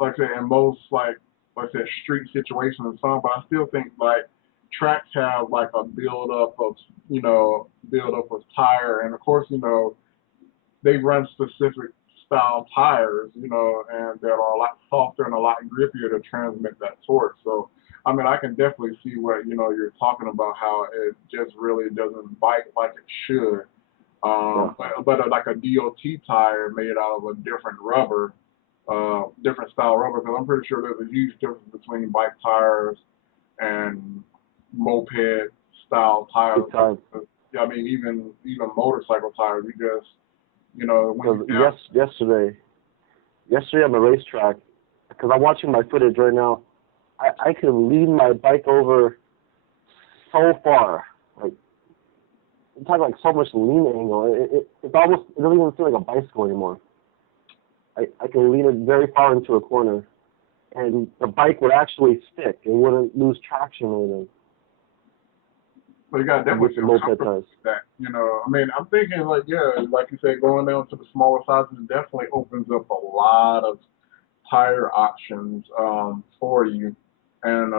I said, in most like I said, street situations and some, but I still think like tracks have like a build up of tire, and of course they run specific style tires, and that are a lot softer and a lot grippier to transmit that torque. So, I mean, I can definitely see what, you're talking about, how it just really doesn't bite like it should. But like a DOT tire made out of a different rubber, different style rubber, because I'm pretty sure there's a huge difference between bike tires and moped style tires. Yeah, I mean, even motorcycle tires, yesterday on the racetrack, because I'm watching my footage right now, I can lean my bike over so far, like I'm talking like so much lean angle. It doesn't even feel like a bicycle anymore. I can lean it very far into a corner, and the bike would actually stick. It wouldn't lose traction or anything. Well, you got to definitely feel comfortable with that. I mean, I'm thinking like you said, going down to the smaller sizes definitely opens up a lot of tire options for you, and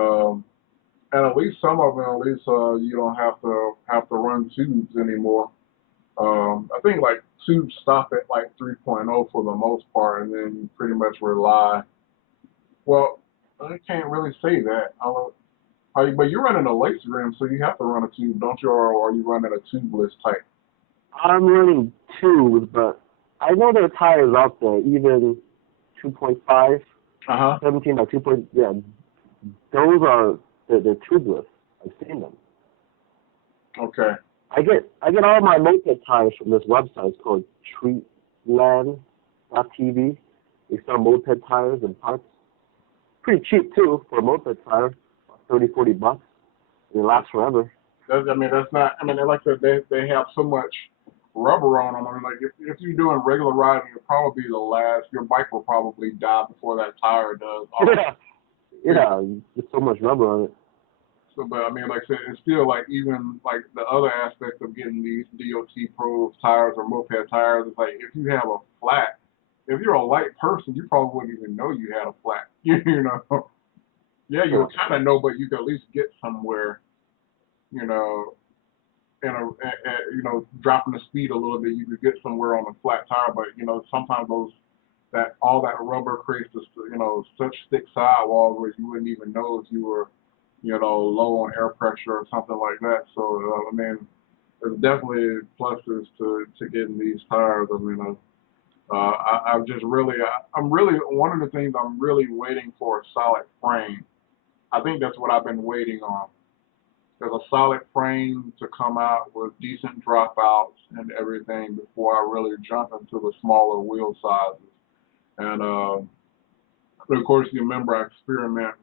at least some of them, you don't have to run tubes anymore. I think like tubes stop at like 3.0 for the most part, and then you pretty much rely. Well, I can't really say that. But you're running a lace rim, so you have to run a tube, don't you? Or are you running a tubeless type? I'm running tubes, but I know there are tires out there, even 2.5, 17 by 2. Yeah, those are they're tubeless. I've seen them. Okay. I get all my moped tires from this website. It's called treatland.tv. They sell moped tires and parts. Pretty cheap too for a moped tire. $30-$40. It lasts forever. That's not. I mean, like I said, they have so much rubber on them. I mean, like if you're doing regular riding, you'll probably be the last. Your bike will probably die before that tire does. Yeah, there's so much rubber on it. So, but I mean, like I said, it's still like even like the other aspect of getting these DOT Pro tires or moped tires. It's like if you have a flat, if you're a light person, you probably wouldn't even know you had a flat. Yeah, you'll kind of know, but you can at least get somewhere, dropping the speed a little bit, you could get somewhere on a flat tire. But sometimes all that rubber creates this, such thick sidewalls where you wouldn't even know if you were, low on air pressure or something like that. So I mean, there's definitely pluses to getting these tires. I mean, I'm really one of the things I'm really waiting for a solid frame. I think that's what I've been waiting on. There's a solid frame to come out with decent dropouts and everything before I really jump into the smaller wheel sizes. And of course, you remember I experimented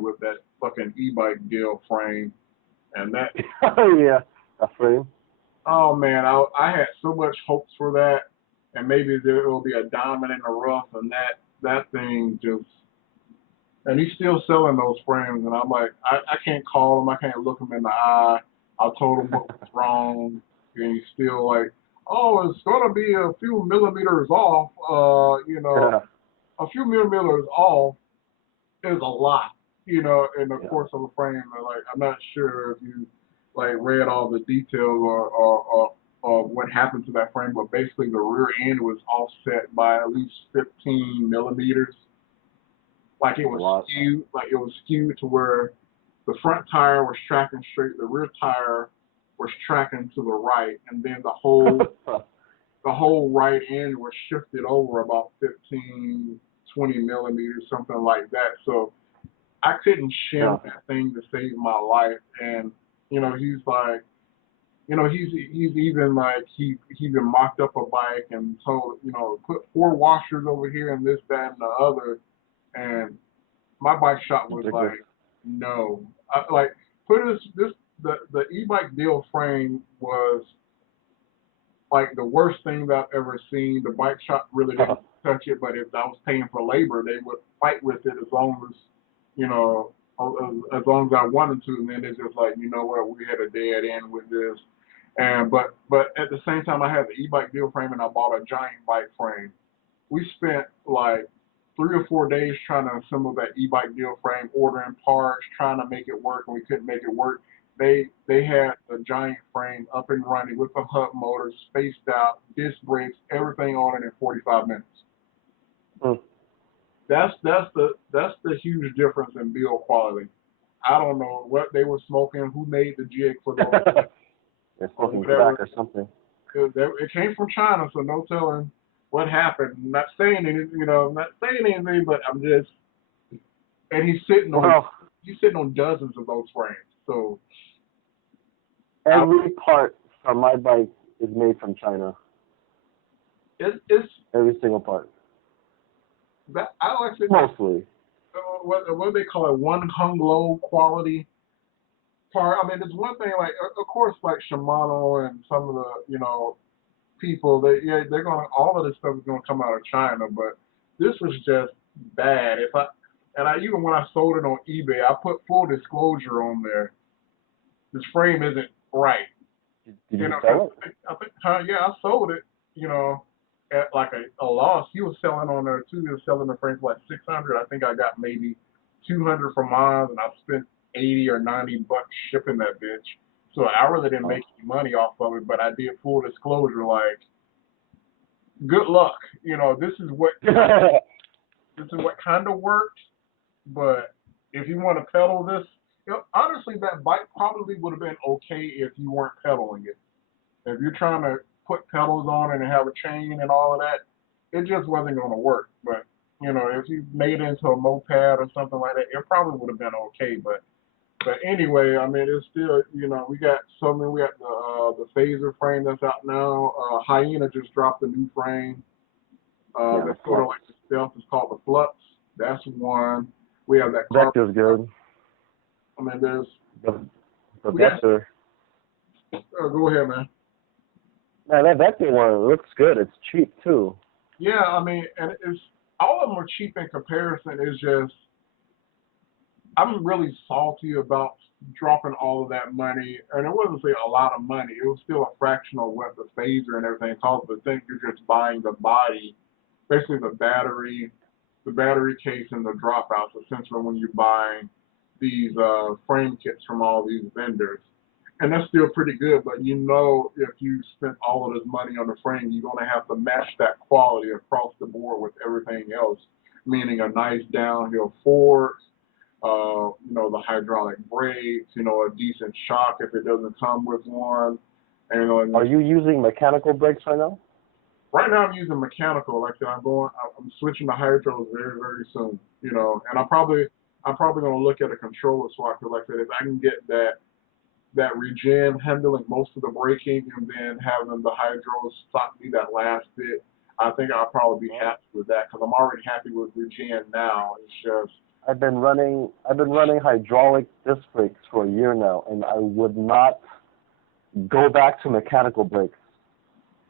with that fucking e-bike deal frame, and that. Yeah, a frame. Oh man, I had so much hopes for that, and maybe there will be a diamond in the rough, and that thing just. And he's still selling those frames, and I'm like, I can't call him, I can't look him in the eye. I told him what was wrong, and he's still like, oh, it's gonna be a few millimeters off. A few millimeters off is a lot, in the course of a frame. Like, I'm not sure if you like read all the details or what happened to that frame, but basically the rear end was offset by at least 15 millimeters. Like it That's a was lot. skewed to where the front tire was tracking straight, the rear tire was tracking to the right, and then the whole right end was shifted over about 15, 20 millimeters, something like that. So I couldn't Yeah. shim that thing to save my life. And he's like, he's even like he even mocked up a bike and told put 4 washers over here and this, that, and the other. And my bike shop was Ridiculous. like, no, like put this the e-bike deal frame was like the worst thing that I've ever seen. The bike shop really didn't touch it, but if I was paying for labor, they would fight with it as long as, as long as I wanted to. And then it's just like, you know what, we had a dead end with this. And but at the same time, I had the e-bike deal frame and I bought a giant bike frame. We spent like 3 or 4 days trying to assemble that e-bike deal frame, ordering parts, trying to make it work, and we couldn't make it work. They had the giant frame up and running with a hub motor, spaced out, disc brakes, everything on it in 45 minutes. Mm. That's the huge difference in build quality. I don't know what they were smoking, who made the jig for those, They're or smoking whatever. crack or something. It came from China, so no telling what happened. Not saying anything, but I'm just. And Well, he's sitting on dozens of those frames. So every part from my bike is made from China. it's Every single part. that I like to Mostly. what do they call it, one hung low quality part. I mean, it's one thing like of course like Shimano and some of the people they're gonna all of this stuff is gonna come out of China, but this was just bad. I even when I sold it on eBay, I put full disclosure on there. This frame isn't right. Did you sell it? I think yeah, I sold it. At like a loss. He was selling on there too. He was selling the frame for like 600. I think I got maybe 200 for mine, and I spent 80 or 90 bucks shipping that bitch. So I really didn't make any money off of it, but I did full disclosure, like, good luck. This is what kind of worked, but if you want to pedal this, honestly, that bike probably would have been okay if you weren't pedaling it. If you're trying to put pedals on it and have a chain and all of that, it just wasn't going to work. But if you made it into a moped or something like that, it probably would have been okay. But anyway, I mean, it's still we got something. We got the phaser frame that's out now. Hyena just dropped a new frame. That's sort of like the stealth. It's called the Flux. That's one. We have that. That feels good. I mean, there's. The Vector. Go ahead, man. Man, that Vector one looks good. It's cheap too. Yeah, I mean, and it's all of them are cheap in comparison. It's just I'm really salty about dropping all of that money, and it wasn't say a lot of money. It was still a fraction of what the phaser and everything cost. But think you're just buying the body, basically the battery case, and the dropouts. Essentially, when you're buying these frame kits from all these vendors. And that's still pretty good, but if you spent all of this money on the frame, you're going to have to match that quality across the board with everything else, meaning a nice downhill fork, the hydraulic brakes, a decent shock if it doesn't come with one. And, Are you using mechanical brakes right now? Right now I'm using mechanical. Like I said, I'm switching to hydros very, very soon, and I'm probably going to look at a controller swap because like I said, if I can get that regen handling most of the braking and then having the hydros stop me that last bit, I think I'll probably be happy with that because I'm already happy with regen now. It's just I've been running hydraulic disc brakes for a year now, and I would not go back to mechanical brakes.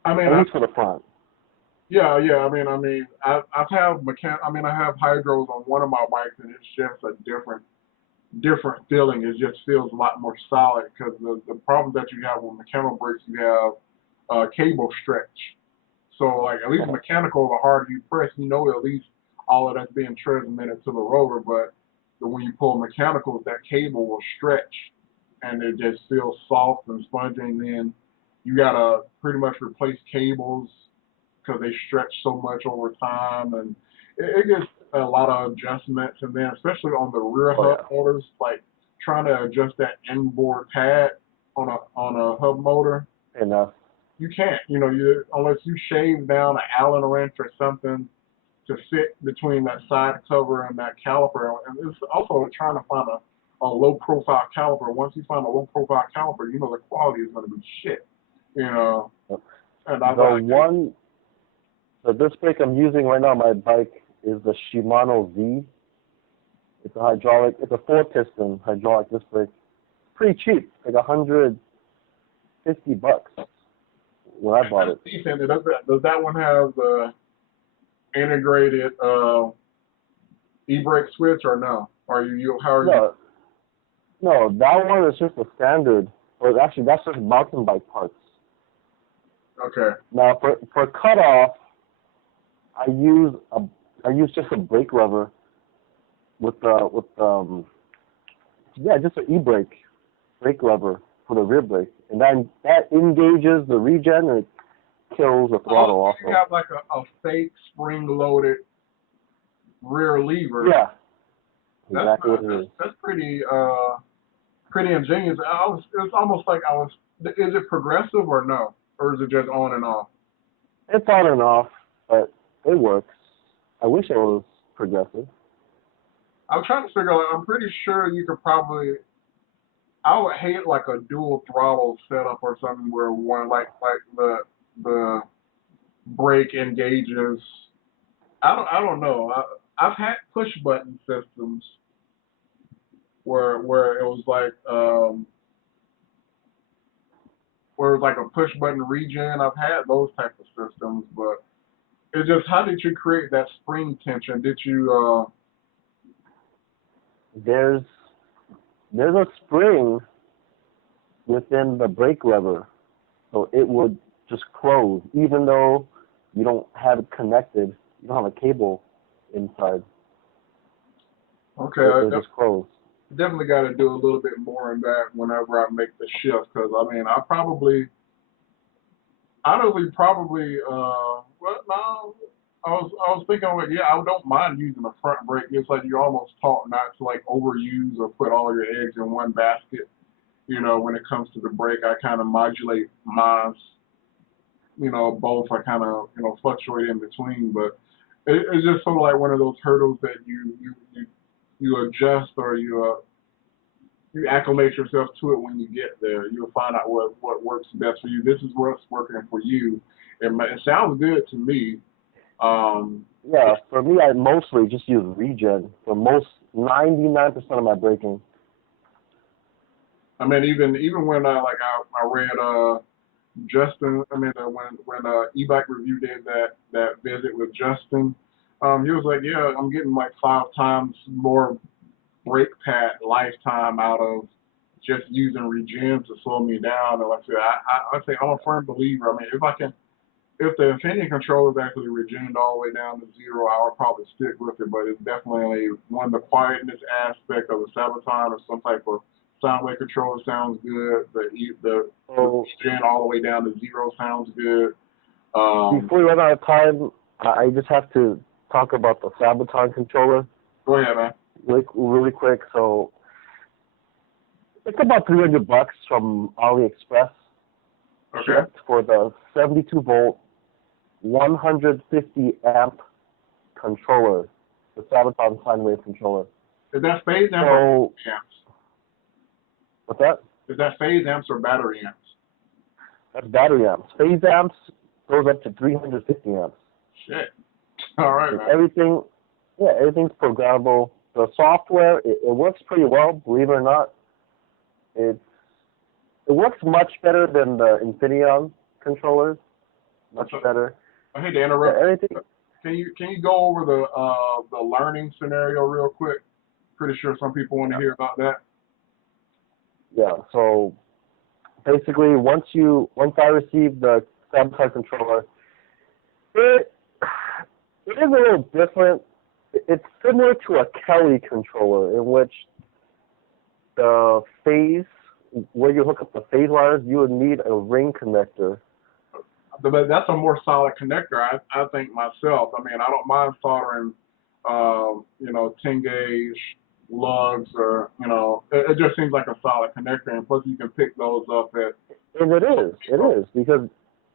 I mean, at least for the front. Yeah. I mean, I have hydros on one of my bikes, and it's just a different feeling. It just feels a lot more solid because the problem that you have with mechanical brakes, you have cable stretch. So like at least mechanical, the harder you press, at least all of that's being transmitted to the rotor. But when you pull mechanical, that cable will stretch, and it just feels soft and spongy. And then you gotta pretty much replace cables because they stretch so much over time, and it gets a lot of adjustments, and then especially on the rear Oh hub yeah. motors, like trying to adjust that inboard pad on a hub motor, And you can't. You know, you unless you shave down an Allen wrench or something to fit between that side cover and that caliper. And it's also trying to find a low profile caliper. Once you find a low profile caliper, you know the quality is going to be shit. You know, and I the like one, the disc brake I'm using right now on my bike is the Shimano Z. It's a hydraulic. It's a 4-piston hydraulic disc brake. Pretty cheap, like $150 when I bought it. decent. Does that one have the integrated e-brake switch or no? Are you how are you? No, no, that one is just a standard. Or actually, that's just mountain bike parts. Okay. Now for cutoff, I use just a brake lever with just an e-brake brake lever for the rear brake, and then that engages the regen and it kills the throttle also. You have like a fake spring-loaded rear lever. Yeah, exactly what it is. That's pretty ingenious. It's almost like is it progressive or no? Or is it just on and off? It's on and off, but it works. I wish it was progressive. I'm trying to figure out, I'm pretty sure you could probably, I would hate like a dual throttle setup or something where one, like the brake engages. I don't know. I've had push button systems where it was like, where it was like a push button regen. I've had those type of systems, but it's just how did you create that spring tension? Did you There's a spring within the brake lever, so it would just close, even though you don't have it connected. You don't have a cable inside. okay? It just close. Definitely got to do a little bit more in that whenever I make the shift, because I mean I probably honestly probably well no. I was thinking like yeah I don't mind using a front brake. It's like you're almost taught not to like overuse or put all your eggs in one basket. You know, when it comes to the brake, I kind of modulate mine. You know, both I kind of fluctuate in between, but it's just sort of like one of those hurdles that you adjust or you acclimate yourself to it when you get there. You'll find out what works best for you. This is what's working for you. It sounds good to me. Yeah, for me, I mostly just use regen for 99% of my braking. I mean, even when I read Justin, I mean when e-bike review did that visit with Justin, he was like, yeah, I'm getting like 5 times more brake pad lifetime out of just using regen to slow me down. And like I said, I say I'm a firm believer. I mean, if the Infinity controller is actually regened all the way down to 0, I would probably stick with it. But it's definitely the quietness aspect of the Sabvoton or some type of sound wave controller sounds good. The regen all the way down to 0 sounds good. Before we run out of time, I just have to talk about the Sabvoton controller. Go ahead, man. Really quick. So it's about $300 from AliExpress. Okay. For the 72 volt, 150 amp controller, the Sabvoton sine wave controller. Is that phase amps or amps? What's that? Is that phase amps or battery amps? That's battery amps. Phase amps goes up to 350 amps. Shit. All right, man. Everything's programmable. The software, it works pretty well, believe it or not. It works much better than the Infineon controllers. Much better. I hate to interrupt. Yeah, everything. Can you go over the learning scenario real quick? Pretty sure some people want to hear about that. Yeah. So basically, once I received the Sabvoton controller, it is a little different. It's similar to a Kelly controller in which the phase, where you hook up the phase wires, you would need a ring connector. But that's a more solid connector, I think myself. I mean, I don't mind soldering you know, 10 gauge lugs, or you know, it just seems like a solid connector, and plus you can pick those up at. And it is because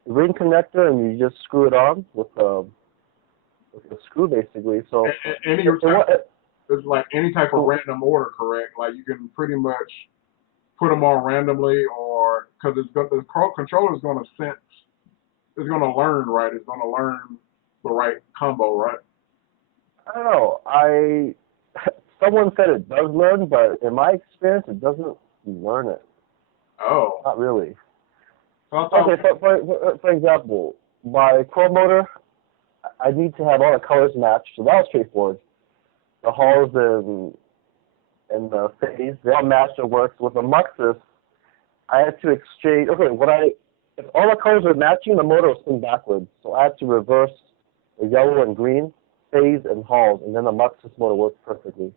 ring connector, and you just screw it on with a screw basically. So Any it's like any type of random order, correct? Like you can pretty much put them on randomly, or because the controller is going to sense, it's going to learn, right? It's going to learn the right combo, right? I don't know. Someone said it does learn, but in my experience, it doesn't learn it. Oh, Not really. so I thought, Okay, for example, my Pro motor, I need to have all the colors matched, so that was straightforward. The hulls and the phase, they all match and works. With the Muxus, I had to exchange. Okay, if all the colors are matching, the motor will spin backwards, so I had to reverse the yellow and green phase and hulls, and then the Muxus motor works perfectly.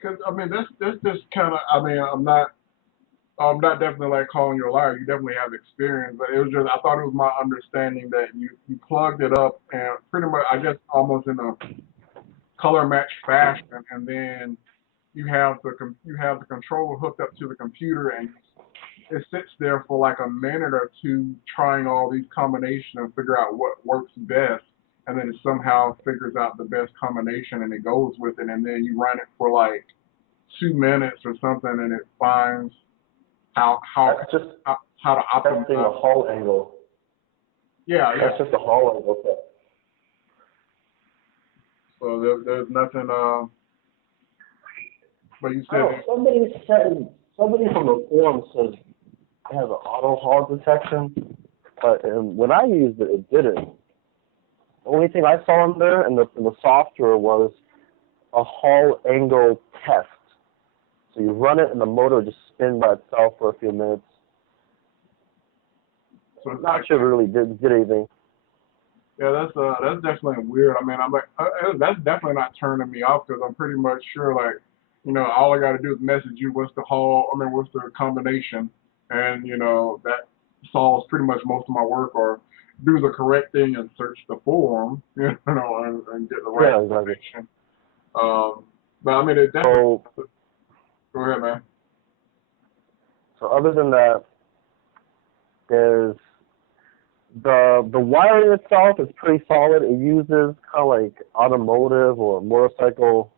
because I mean, this just kind of, I mean, I'm not definitely like calling you a liar. You definitely have experience, but it was just, I thought it was my understanding that you plugged it up and pretty much, I guess, almost in a color match fashion, and then you have the controller hooked up to the computer, and it sits there for like a minute or two trying all these combinations and figure out what works best, and then it somehow figures out the best combination and it goes with it, and then you run it for like 2 minutes or something, and it finds how how That's just how to testing the optimize. hull angle. Yeah, yeah. That's just a hull angle. So there's nothing. But you said Oh, somebody from the forum says it has an auto hull detection, but when I used it, it didn't. The only thing I saw in there in the software was a hull angle test. So you run it and the motor just spins by itself for a few minutes. so. It's Not like, sure it really did anything. yeah, that's definitely weird. I mean, I'm like, that's definitely not turning me off because I'm pretty much sure, like, you know, all I got to do is message you what's the whole, I mean, what's the combination, and you know that solves pretty much most of my work, or do the correct thing and search the forum, you know, and get the right Yeah, exactly. information. But I mean, it definitely. So, Go ahead, man. so other than that, there's the wiring itself is pretty solid. It uses kind of like automotive or motorcycle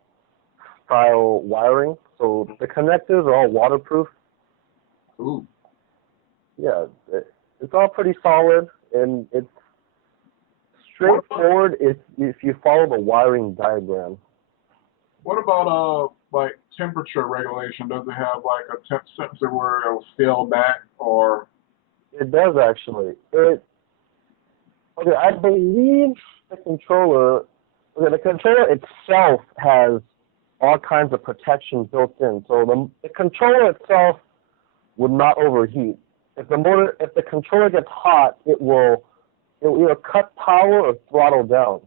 style wiring. So the connectors are all waterproof. Ooh. Yeah, it's all pretty solid, and it's straightforward if you follow the wiring diagram. What about like temperature regulation? Does it have like a temp sensor where it'll scale back, or? It does actually. Okay, I believe the controller. Okay, the controller itself has all kinds of protection built in. So the controller itself would not overheat. If the controller gets hot, it will either cut power or throttle down,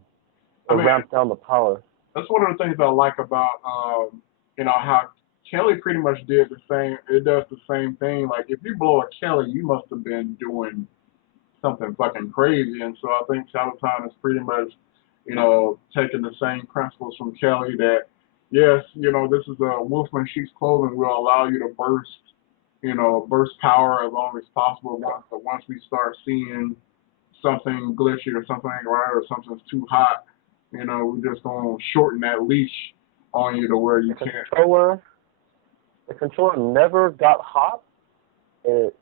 I or mean, ramp down the power. that's one of the things I like about you know, how Kelly pretty much did the same. It does the same thing. Like if you blow a Kelly, you must have been doing something fucking crazy. And so I think Sabvoton is pretty much, you know, taking the same principles from Kelly that yes, you know, this is a wolf in sheep's clothing. Will allow you to burst, you know, burst power as long as possible. But once we start seeing something glitchy or something ain't right or something's too hot, you know, we're just gonna shorten that leash on you to where you The can't. controller never got hot. It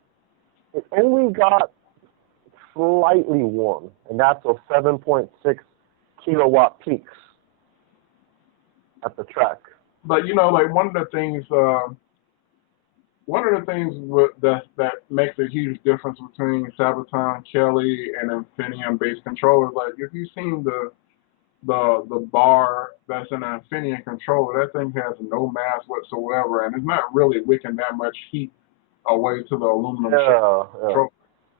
only got slightly warm, and that's with 7.6 kilowatt peaks at the track. But you know, like one of the things that makes a huge difference between Sabvoton, Kelly, and Infineon based controllers, like if you've seen the bar that's in an Infineon controller, that thing has no mass whatsoever, and it's not really wicking that much heat away to the aluminum shell controller.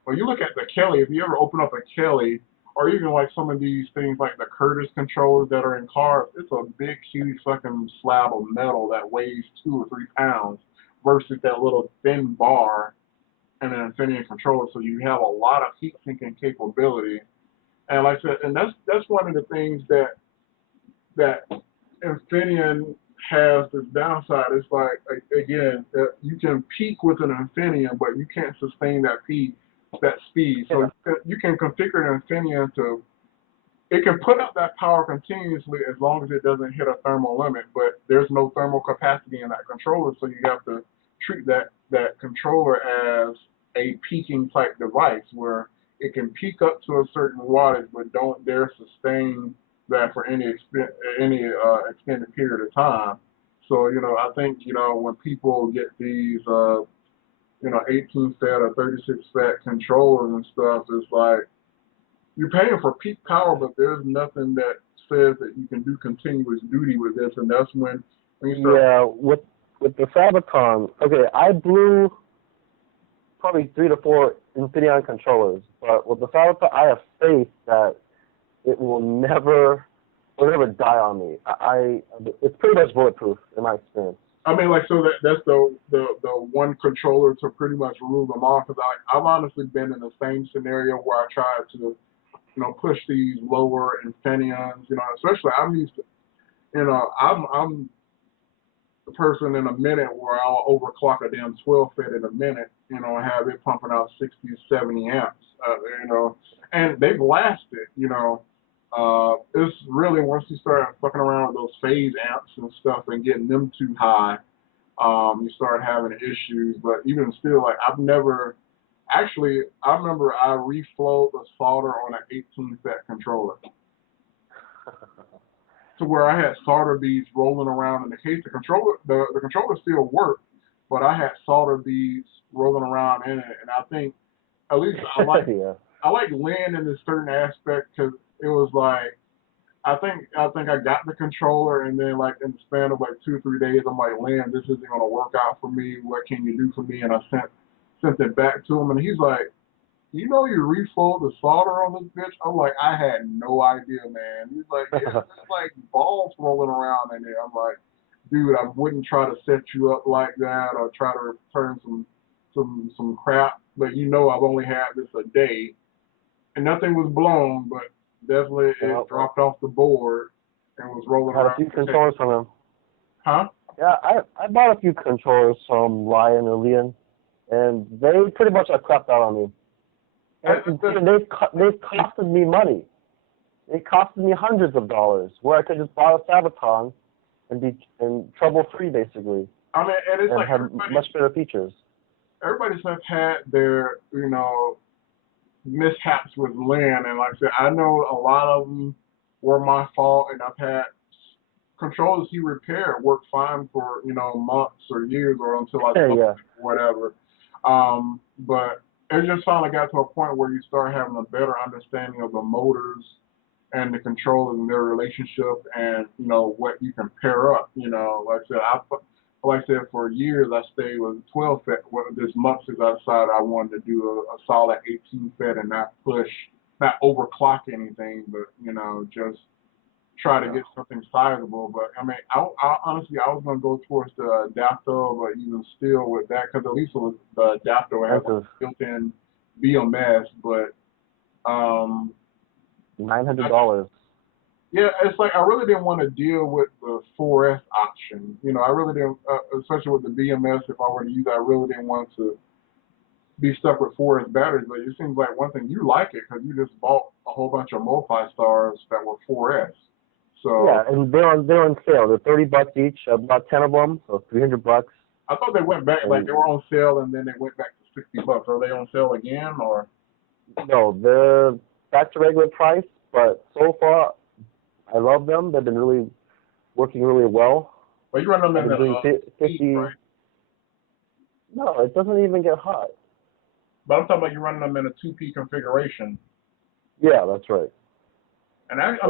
When you look at the Kelly, if you ever open up a Kelly, or even like some of these things like the Curtis controllers that are in cars, it's a big, huge fucking slab of metal that weighs 2 or 3 pounds versus that little thin bar in an Infineon controller. So you have a lot of heat sinking capability. And like I said, and that's one of the things that that Infineon has this downside. It's like, again, you can peak with an Infineon, but you can't sustain that peak, that speed. So you can configure the Infineon to, it can put out that power continuously as long as it doesn't hit a thermal limit, but there's no thermal capacity in that controller, so you have to treat that controller as a peaking type device where it can peak up to a certain wattage, but don't dare sustain that for any extended period of time. So, I think, when people get these, 18 FET or 36 FET controllers and stuff, it's like, you're paying for peak power, but there's nothing that says that you can do continuous duty with this, and that's when you start. Yeah, with the Sabvoton, okay, I blew probably 3 to 4 Infineon controllers, but with the Sabvoton, I have faith that it will never die on me. It's pretty much bulletproof in my experience. I mean, like, so that's the one controller to pretty much rule them off. Because I've honestly been in the same scenario where I tried to, push these lower Infineons. Especially I'm used to, I'm the person in a minute where I'll overclock a damn 12 FET in a minute, and have it pumping out 60, 70 amps, and they've lasted, it's really once you start fucking around with those phase amps and stuff and getting them too high, you start having issues. But even still, like I remember I reflowed the solder on an 18 FET controller to where I had solder beads rolling around in the case. The controller still worked, but I had solder beads rolling around in it, and I think at least I like I like Lynn in this certain aspect because it was like I think I got the controller, and then like in the span of like 2 or 3 days, I'm like, Lynn, this isn't gonna work out for me. What can you do for me? And I sent it back to him, and he's like, you refilled the solder on this bitch? I'm like, I had no idea, man. He's like, yeah, there's like balls rolling around in there. I'm like, dude, I wouldn't try to set you up like that or try to return some crap. But I've only had this a day, and nothing was blown, but definitely it dropped off the board and was rolling around. I had a few controllers from him. Huh? Yeah, I bought a few controllers from Lion or Leon, and they pretty much are crapped out on me. And they've costed me money. They costed me hundreds of dollars, where I could just buy a Sabvoton and be trouble-free, basically. I mean, and it's like have much better features. Everybody's had their, mishaps with Lynn, and like I said, I know a lot of them were my fault, and I've had controllers he repaired work fine for months or years or until I or whatever. But it just finally got to a point where you start having a better understanding of the motors and the controllers and their relationship, and what you can pair up. Like I said, for years I stayed with 12 FET. This month since I decided I wanted to do a solid 18 FET and not overclock anything, but just try to get something sizable. But I mean, I honestly I was gonna go towards the adapter, but even still with that, because at least with the adapter I have a built-in BMS, but $900. Yeah, it's like I really didn't want to deal with the 4S option. I really didn't, especially with the BMS. If I were to use it, I really didn't want to be stuck with 4S batteries. But it seems like one thing you like it because you just bought a whole bunch of multi-stars that were 4S. So yeah, and they're on sale. They're $30 each. I bought 10 of them, so $300. I thought they went back, like they were on sale, and then they went back to $60. Are they on sale again, or? No, they're back to regular price. But so far, I love them. They've been really working really well. Well, you run them in the 50. Right? No, it doesn't even get hot. But I'm talking about you running them in a 2P configuration. Yeah, that's right. And it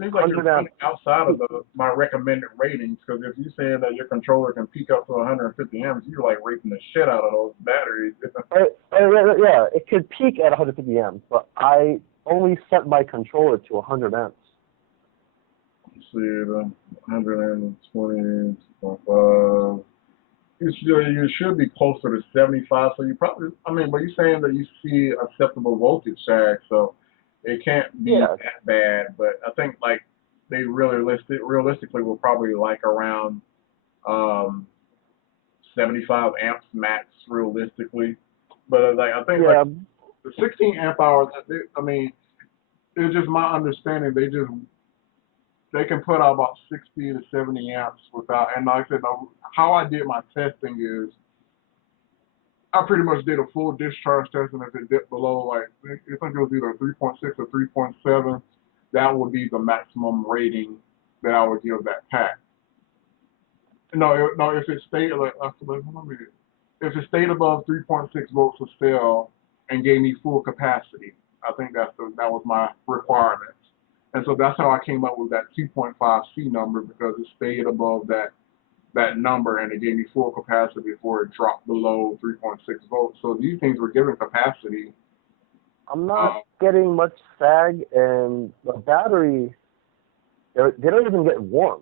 seems like you're running outside of my recommended ratings, because if you're saying that your controller can peak up to 150 amps, you're like raping the shit out of those batteries. Yeah, it could peak at 150 amps, but I only set my controller to 100 amps. Let's see, the 120.5. You should be closer to 75. So you probably, but you're saying that you see acceptable voltage sag, so it can't be that bad. But I think like they realistically were probably like around um, 75 amps max realistically. But like I think like Yeah, the 16 amp hours, I mean, it's just my understanding. They can put out about 60 to 70 amps without. And like I said, how I did my testing is I pretty much did a full discharge test, and if it dipped below like I think it was either 3.6 or 3.7, that would be the maximum rating that I would give that pack. No, if it stayed like if it stayed above 3.6 volts of cell and gave me full capacity, I think that was my requirement. And so that's how I came up with that 2.5 C number because it stayed above that number and it gave me full capacity before it dropped below 3.6 volts. So these things were given capacity. I'm not getting much sag, and the battery, they don't even get warm.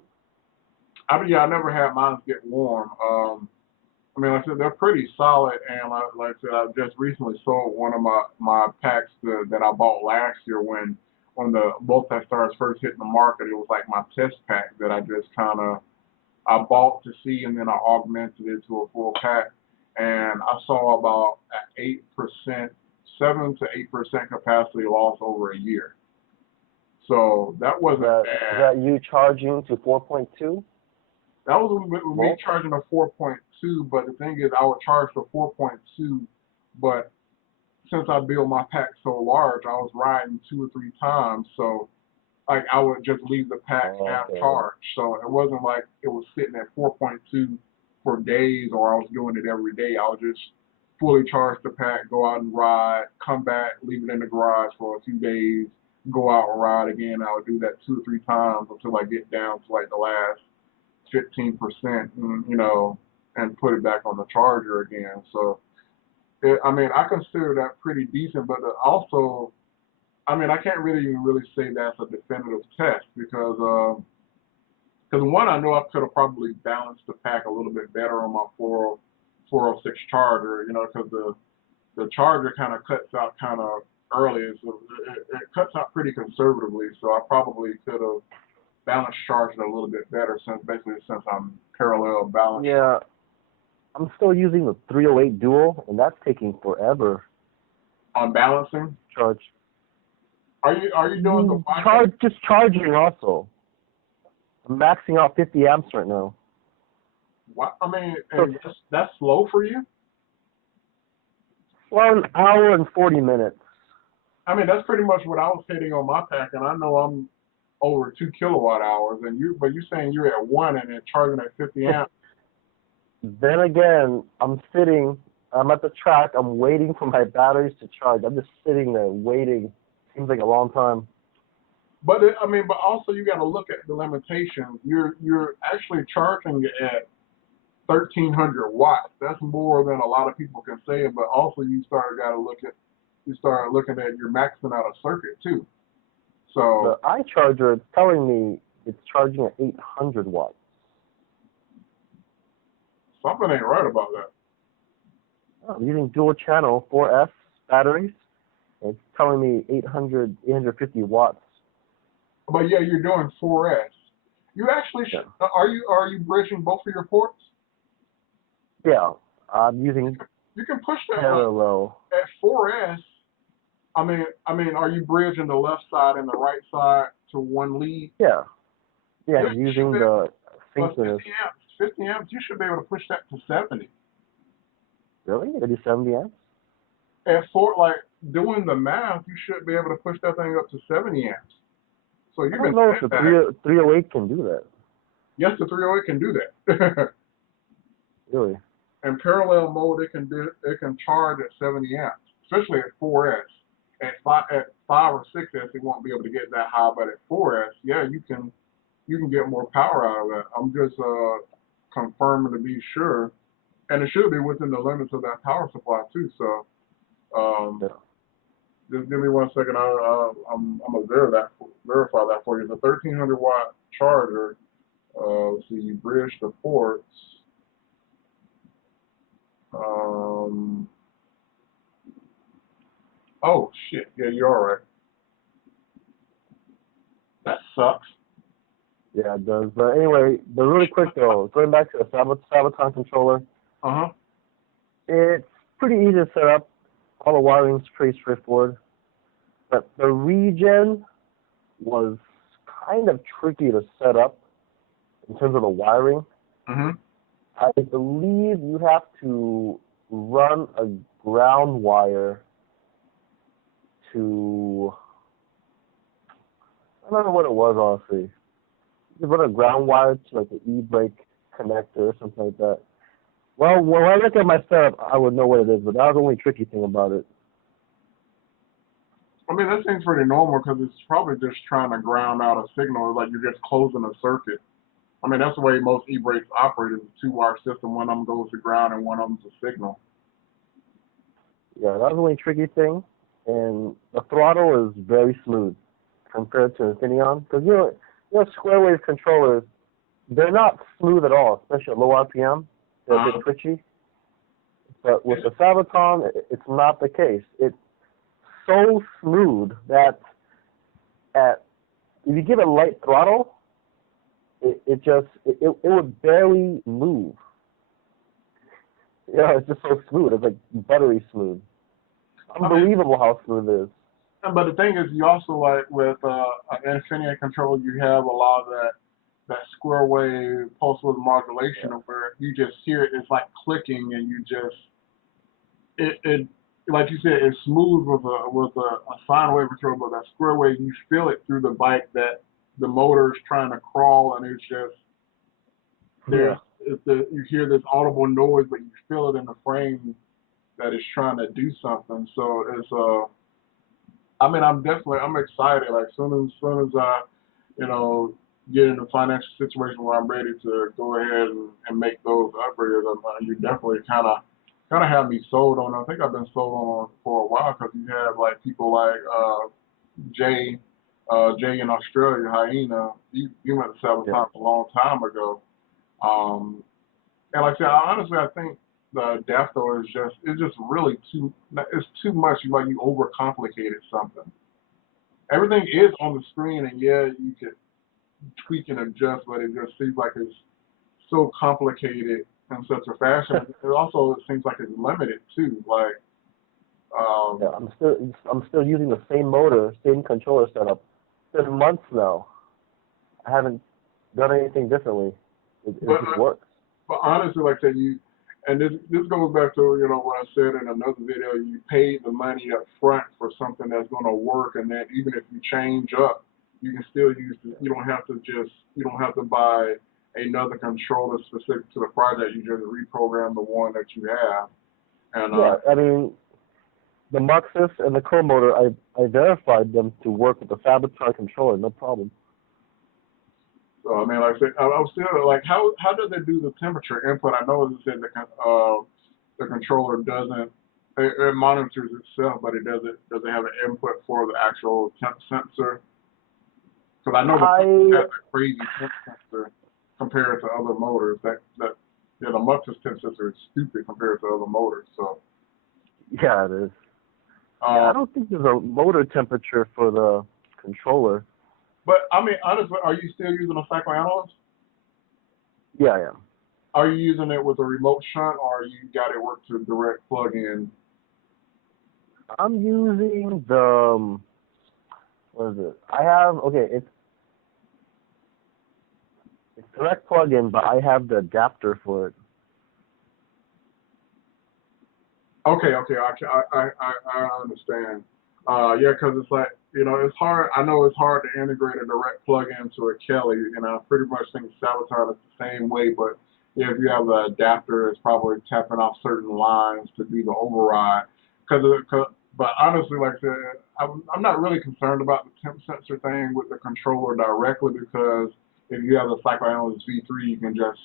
I mean, yeah, I never had mine get warm. I mean, like I said, they're pretty solid, and like I said, I just recently sold one of my packs that I bought last year when the multi-stars first hit the market. It was like my test pack that I just kind of I bought to see, and then I augmented it to a full pack, and I saw about 8%, 7 to 8% capacity loss over a year. So that wasn't bad. Is that you charging to 4.2? That was with me charging a 4.2, but the thing is, I would charge for 4.2, but since I built my pack so large, I was riding 2 or 3 times, so like I would just leave the pack half charged. So it wasn't like it was sitting at 4.2 for days, or I was doing it every day. I would just fully charge the pack, go out and ride, come back, leave it in the garage for a few days, go out and ride again. I would do that 2 or 3 times until I get down to like the last 15%, and put it back on the charger again. So, I mean, I consider that pretty decent, but also, I mean, I can't really say that's a definitive test because one, I know I could have probably balanced the pack a little bit better on my 406 charger, because the charger kind of cuts out kind of early, so it cuts out pretty conservatively, so I probably could have balance charging a little bit better since I'm parallel balance. Yeah, I'm still using the 308 dual, and that's taking forever. On balancing? Charge. Are you doing the just charging also? I'm maxing out 50 amps right now. What? I mean, that's slow for you? Well, an hour and 40 minutes. I mean, that's pretty much what I was hitting on my pack, and I know I'm over 2 kilowatt hours, but you're saying you're at 1 and then charging at 50 amps. Then again, I'm at the track, I'm waiting for my batteries to charge. I'm just sitting there waiting. Seems like a long time. But but also you got to look at the limitations. You're actually charging at 1,300 watts. That's more than a lot of people can say. But also you start looking at you're maxing out a circuit too. So the iCharger is telling me it's charging at 800 watts. Something ain't right about that. I'm using dual channel 4S batteries. And it's telling me 850 watts. But yeah, you're doing 4S. You actually are you bridging both of your ports? Yeah, I'm using. You can push that parallel at 4S. I mean, are you bridging the left side and the right side to one lead? Yeah, using the synchronous. 50 amps, you should be able to push that to 70. Really? It is 70 amps? At doing the math, you should be able to push that thing up to 70 amps. So I don't know if the 308 can do that. Yes, the 308 can do that. Really? In parallel mode, it can charge at 70 amps, especially at 4S. At 5 or 6S, it won't be able to get that high, but at 4S, yeah, you can get more power out of that. I'm just confirming to be sure, and it should be within the limits of that power supply too. So, just give me 1 second. I'm gonna verify that for you. The 1,300 watt charger. Let's see, you bridge the ports. Oh shit! Yeah, you're all right. That sucks. Yeah, it does. But anyway, but really quick though, going back to the Sabvoton controller, Uh-huh. it's pretty easy to set up. All the wiring's pretty straightforward. But the regen was kind of tricky to set up in terms of the wiring. Mm-hmm. I believe you have to run a ground wire to, I don't know what it was, honestly. You run a ground wire to like the e-brake connector or something like that. Well, when I look at my setup, I would know what it is, but that was the only tricky thing about it. I mean, that seems pretty normal because it's probably just trying to ground out a signal, like you're just closing a circuit. I mean, that's the way most e-brakes operate, is a two-wire system. One of them goes to ground and one of them's a signal. Yeah, that was the only tricky thing. And the throttle is very smooth compared to Infineon. Because, square wave controllers, they're not smooth at all, especially at low RPM. They're a bit twitchy. But with the Sabvoton, it's not the case. It's so smooth that if you give it light throttle, it would barely move. Yeah, it's just so smooth. It's like buttery smooth. Unbelievable how smooth it is. But the thing is, you also, like with an Infineon controller, you have a lot of that square wave pulse width modulation, where you just hear it. It's like clicking, and you just it like you said, it's smooth with a sine wave controller, but that square wave, you feel it through the bike that the motor is trying to crawl, and it's just you hear this audible noise, but you feel it in the frame that it's trying to do something. So it's I mean, I'm excited. Like soon as I, get in a financial situation where I'm ready to go ahead and make those upgrades, you definitely kind of have me sold on. I think I've been sold on for a while because you have like people like Jay in Australia, Hyena. You went to Sabvoton a long time ago. And like I said, honestly, I think the adapter is just really too much. You overcomplicated something. Everything is on the screen, and yeah, you could tweak and adjust, but it just seems like it's so complicated in such a fashion. It seems like it's limited too. Like, I'm still using the same motor, same controller setup. It's been months now. I haven't done anything differently. It just works. But honestly, like I said, and this goes back to what I said in another video. You paid the money up front for something that's going to work, and then even if you change up, you can still use it. You don't have to buy another controller specific to the project. You just reprogram the one that you have. And I mean, the Muxus and the Crow motor, I verified them to work with the Sabvoton controller, no problem. So I mean, like I said, I was still like, how does it do the temperature input? I know it said the controller doesn't. It monitors itself, but it doesn't have an input for the actual temp sensor. Because I know the has a crazy temp sensor compared to other motors. The Muxus temp sensor is stupid compared to other motors. So yeah, it is. I don't think there's a motor temperature for the controller. But I mean, honestly, are you still using a psychoanalyst? Yeah, I am. Are you using it with a remote shunt, or you got it work to direct plug-in? I'm using the what is it? It's direct plug-in, but I have the adapter for it. Okay, I understand. Yeah, because it's like, it's hard. I know it's hard to integrate a direct plug-in to a Kelly, and I pretty much think Sabvoton is the same way. But yeah, if you have the adapter, it's probably tapping off certain lines to do the override. But honestly, like I said, I'm not really concerned about the temp sensor thing with the controller directly, because if you have the Psychoanalyst V3, you can just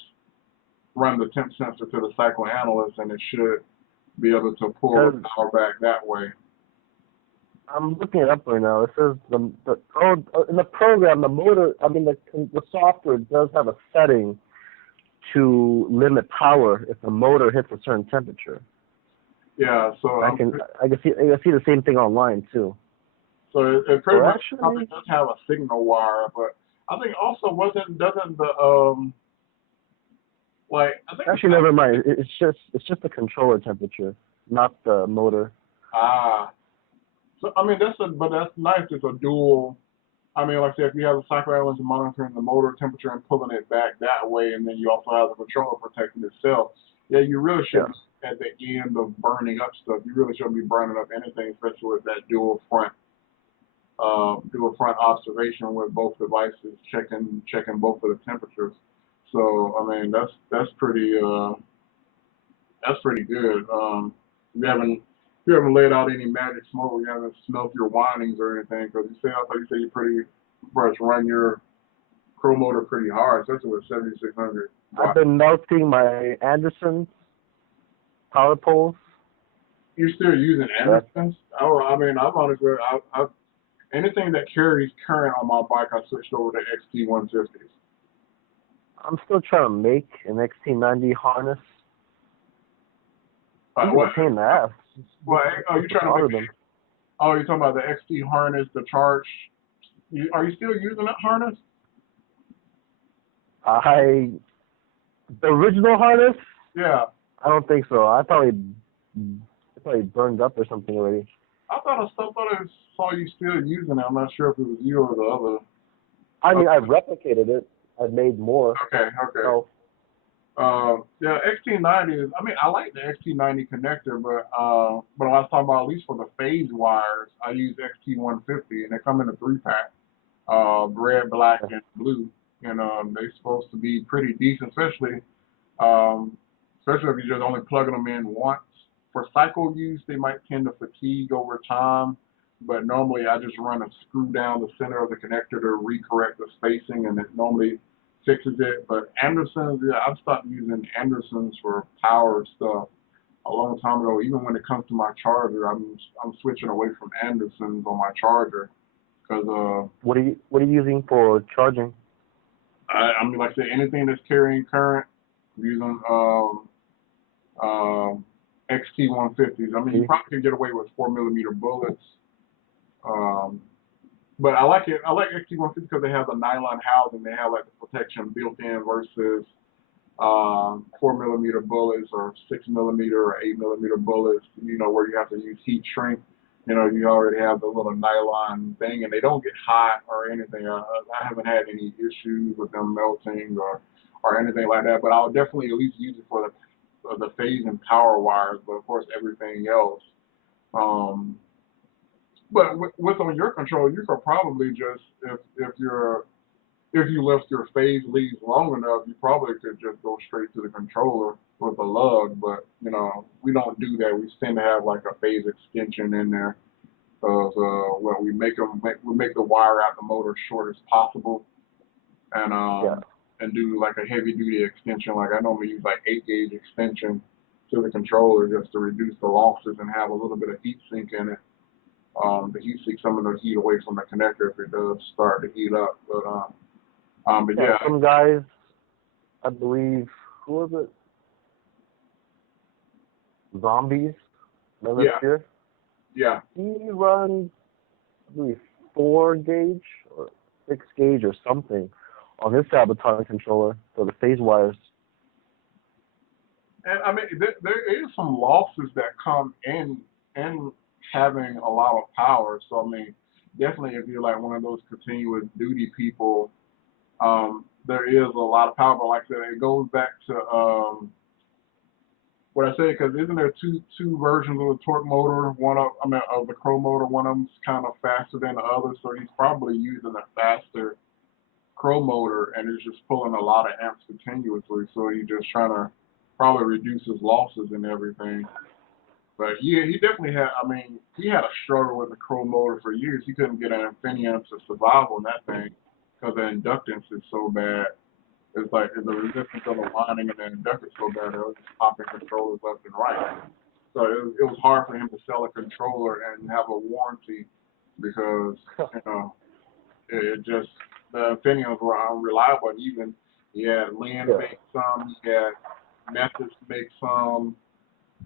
run the temp sensor to the Psychoanalyst, and it should be able to pull the power back that way. I'm looking it up right now. It says in the program, the motor, the software does have a setting to limit power if the motor hits a certain temperature. Yeah, so I can see the same thing online too. So it pretty much probably does have a signal wire, but I think also doesn't the like I think Actually, never mind. It's just the controller temperature, not the motor. so I mean but that's nice. It's a dual. I mean, like I said, if you have the cycle elements monitoring the motor temperature and pulling it back that way, and then you also have the controller protecting itself, yeah, you really should Yeah. be at the end of burning up stuff. You really shouldn't be burning up anything, especially with that dual front observation with both devices checking both of the temperatures. So I mean, that's pretty good. You haven't you haven't laid out any magic smoke. You haven't smelt your windings or anything because I thought you said you pretty much run your Crow motor pretty hard, especially with 7600 I've watts. been melting my Anderson power poles. You're still using Yeah. Andersons? Oh, I mean, I'm honest with anything that carries current on my bike, I switched over to XT150s. I'm still trying to make an XT90 harness. It's What? a pain in the ass. Well, are you trying to Order make? them. Oh, you're talking about the XT harness, the charge. Are you still using that harness? The original harness? Yeah. I don't think so. It probably burned up or something already. I thought I saw you still using it. I'm not sure if it was you or the other. I mean, I've replicated it. I've made more. Okay. So, Yeah, XT90 is. I mean, I like the XT90 connector, but I was talking about at least for the phase wires, I use XT150, and they come in a 3-pack, red, black, and blue, and they're supposed to be pretty decent, especially if you're just only plugging them in once. For cycle use, they might tend to fatigue over time, but normally I just run a screw down the center of the connector to recorrect the spacing, and it normally fixes it. But Andersons, yeah, I've stopped using Andersons for power stuff a long time ago. Even when it comes to my charger, I'm switching away from Andersons on my charger because what are you using for charging? I mean, like I said, anything that's carrying current, I'm using XT150s. I mean, you probably can get away with 4mm bullets. But I like it. I like XT150 because they have the nylon housing. They have like the protection built in versus 4mm bullets or 6mm or 8mm bullets. You know, where you have to use heat shrink. You know, you already have the little nylon thing, and they don't get hot or anything. I haven't had any issues with them melting or anything like that. But I'll definitely at least use it for the phase and power wires. But of course, everything else. But with on your control, you could probably just if you left your phase leads long enough, you probably could just go straight to the controller with a lug. But you know, we don't do that. We tend to have like a phase extension in there, because when we make the wire out the motor short as possible, and and do like a heavy duty extension. Like I normally use like 8-gauge extension to the controller just to reduce the losses and have a little bit of heat sink in it. The heat sink some of the heat away from the connector if it does start to heat up. But yeah. Some guys, I believe, who was it? Zombies. Remember Yeah. here? Yeah. He runs, I believe, 4-gauge or 6-gauge or something on his Sabvoton controller for the phase wires. And I mean, there is some losses that come in having a lot of power. So I mean, definitely if you're like one of those continuous duty people, there is a lot of power. But like I said, it goes back to what I said, because isn't there two versions of the torque motor? Of the Crow motor. One of them's kind of faster than the other, so he's probably using a faster Crow motor and is just pulling a lot of amps continuously. So he's just trying to probably reduce his losses and everything. But yeah, he definitely had. I mean, he had a struggle with the Crow motor for years. He couldn't get an Infineon to survive on that thing because the inductance is so bad. It's like the resistance of the winding and the inductance so bad, it was just popping controllers left and right. So it was hard for him to sell a controller and have a warranty because it just the Infineons were unreliable. And even he had Lynn make some, he had Methods make some.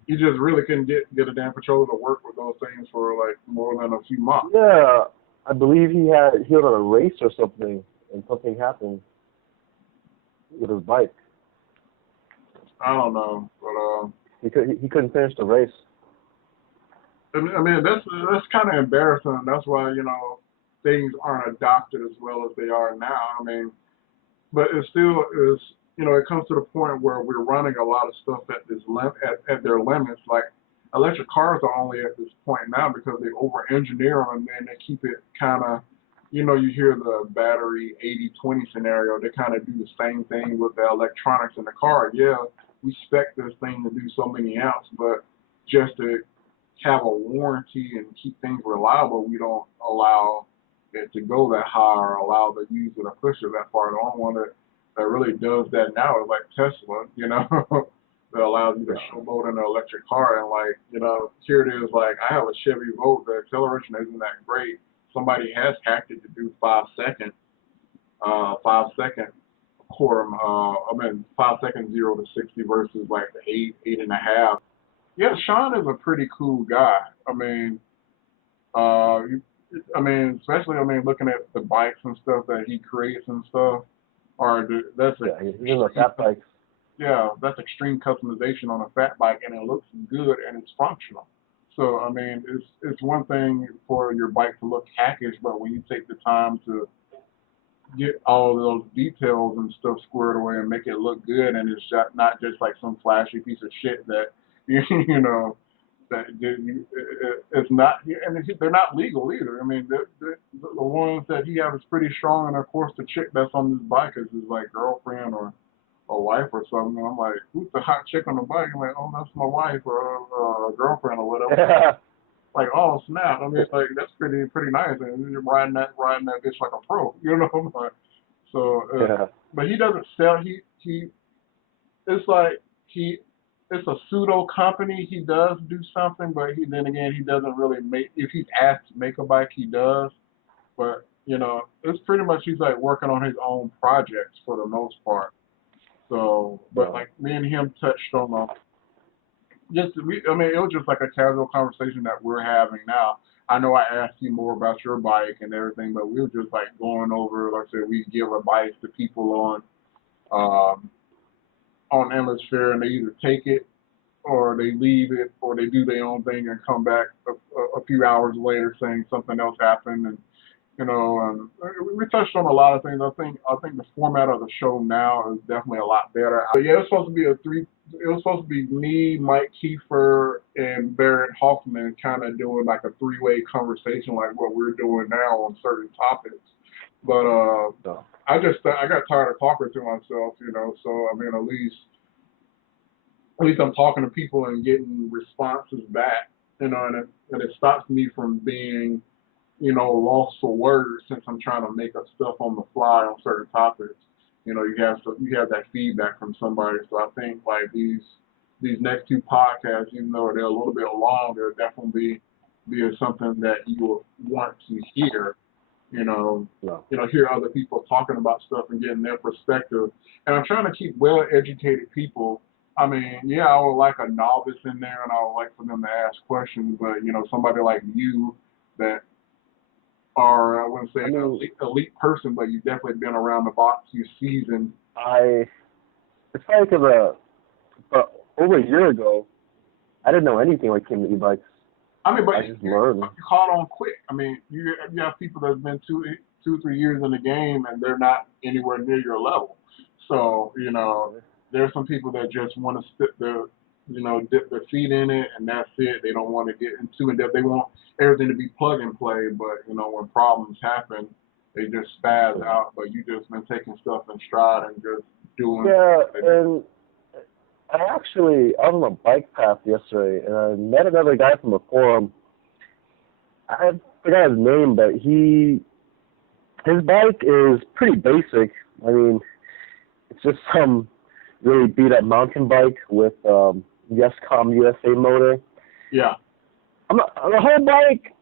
You just really couldn't get a damn controller to work with those things for like more than a few months. Yeah, I believe he was on a race or something, and something happened with his bike. I don't know, but He couldn't finish the race. I mean that's kind of embarrassing. That's why things aren't adopted as well as they are now. I mean, but it still is. It comes to the point where we're running a lot of stuff at at their limits. Like electric cars are only at this point now because they over-engineer them and then they keep it kind of. You hear the battery 80-20 scenario. They kind of do the same thing with the electronics in the car. Yeah, we spec this thing to do so many amps, but just to have a warranty and keep things reliable, we don't allow it to go that high or allow the user to push it that far. The only one that really does that now is like Tesla, that allows you to showboat in an electric car. And here it is, like I have a Chevy Volt, the acceleration isn't that great. Somebody has hacked it to do 5 second quarter, 5 seconds 0 to 60 versus like the 8.5. Yeah, Sean is a pretty cool guy. Especially looking at the bikes and stuff that he creates and stuff. That's extreme customization on a fat bike, and it looks good and it's functional. So it's one thing for your bike to look hackish, but when you take the time to get all of those details and stuff squared away and make it look good, and it's not just like some flashy piece of shit that that it's not, and they're not legal either. The ones that he has is pretty strong, and of course the chick that's on this bike is his like girlfriend or a wife or something. And I'm like, who's the hot chick on the bike? I'm like, oh, that's my wife or girlfriend or whatever. Like, oh snap! Like that's pretty nice, and you're riding that bitch like a pro, Like, so, but he doesn't sell. It's like it's a pseudo company. He does do something, but he doesn't really make. If he's asked to make a bike, he does. But it's pretty much he's like working on his own projects for the most part. So, but like me and him touched on it was just like a casual conversation that we're having now. I know I asked you more about your bike and everything, but we were just like going over, like I said, we give advice to people on Hemisphere, and they either take it or they leave it or they do their own thing and come back a few hours later saying something else happened. And and we touched on a lot of things. I think the format of the show now is definitely a lot better. But yeah, it was supposed to be me, Mike Kiefer, and Barrett Hoffman kind of doing like a three-way conversation like what we're doing now on certain topics. But I got tired of talking to myself, so at least I'm talking to people and getting responses back, and it stops me from being lost for words since I'm trying to make up stuff on the fly on certain topics. You have that feedback from somebody. So I think like these next two podcasts, even though they're a little bit long, they'll definitely be something that you will want to hear. Hear other people talking about stuff and getting their perspective. And I'm trying to keep well-educated people. I would like a novice in there, and I would like for them to ask questions. But somebody like you that are, I wouldn't say an elite person, but you've definitely been around the block, you're seasoned. It's funny because over a year ago, I didn't know anything when it came to e-bikes. But I just learned. You caught on quick. You have people that have been 2-3 years in the game and they're not anywhere near your level. So, there's some people that just want to dip their feet in it and that's it. They don't want to get into it. They want everything to be plug and play, but when problems happen, they just spaz out. But you just been taking stuff in stride and just doing. Yeah, and I was on a bike path yesterday, and I met another guy from a forum. I forgot his name, but his bike is pretty basic. It's just some really beat up mountain bike with Yescom USA motor. Yeah. The whole bike,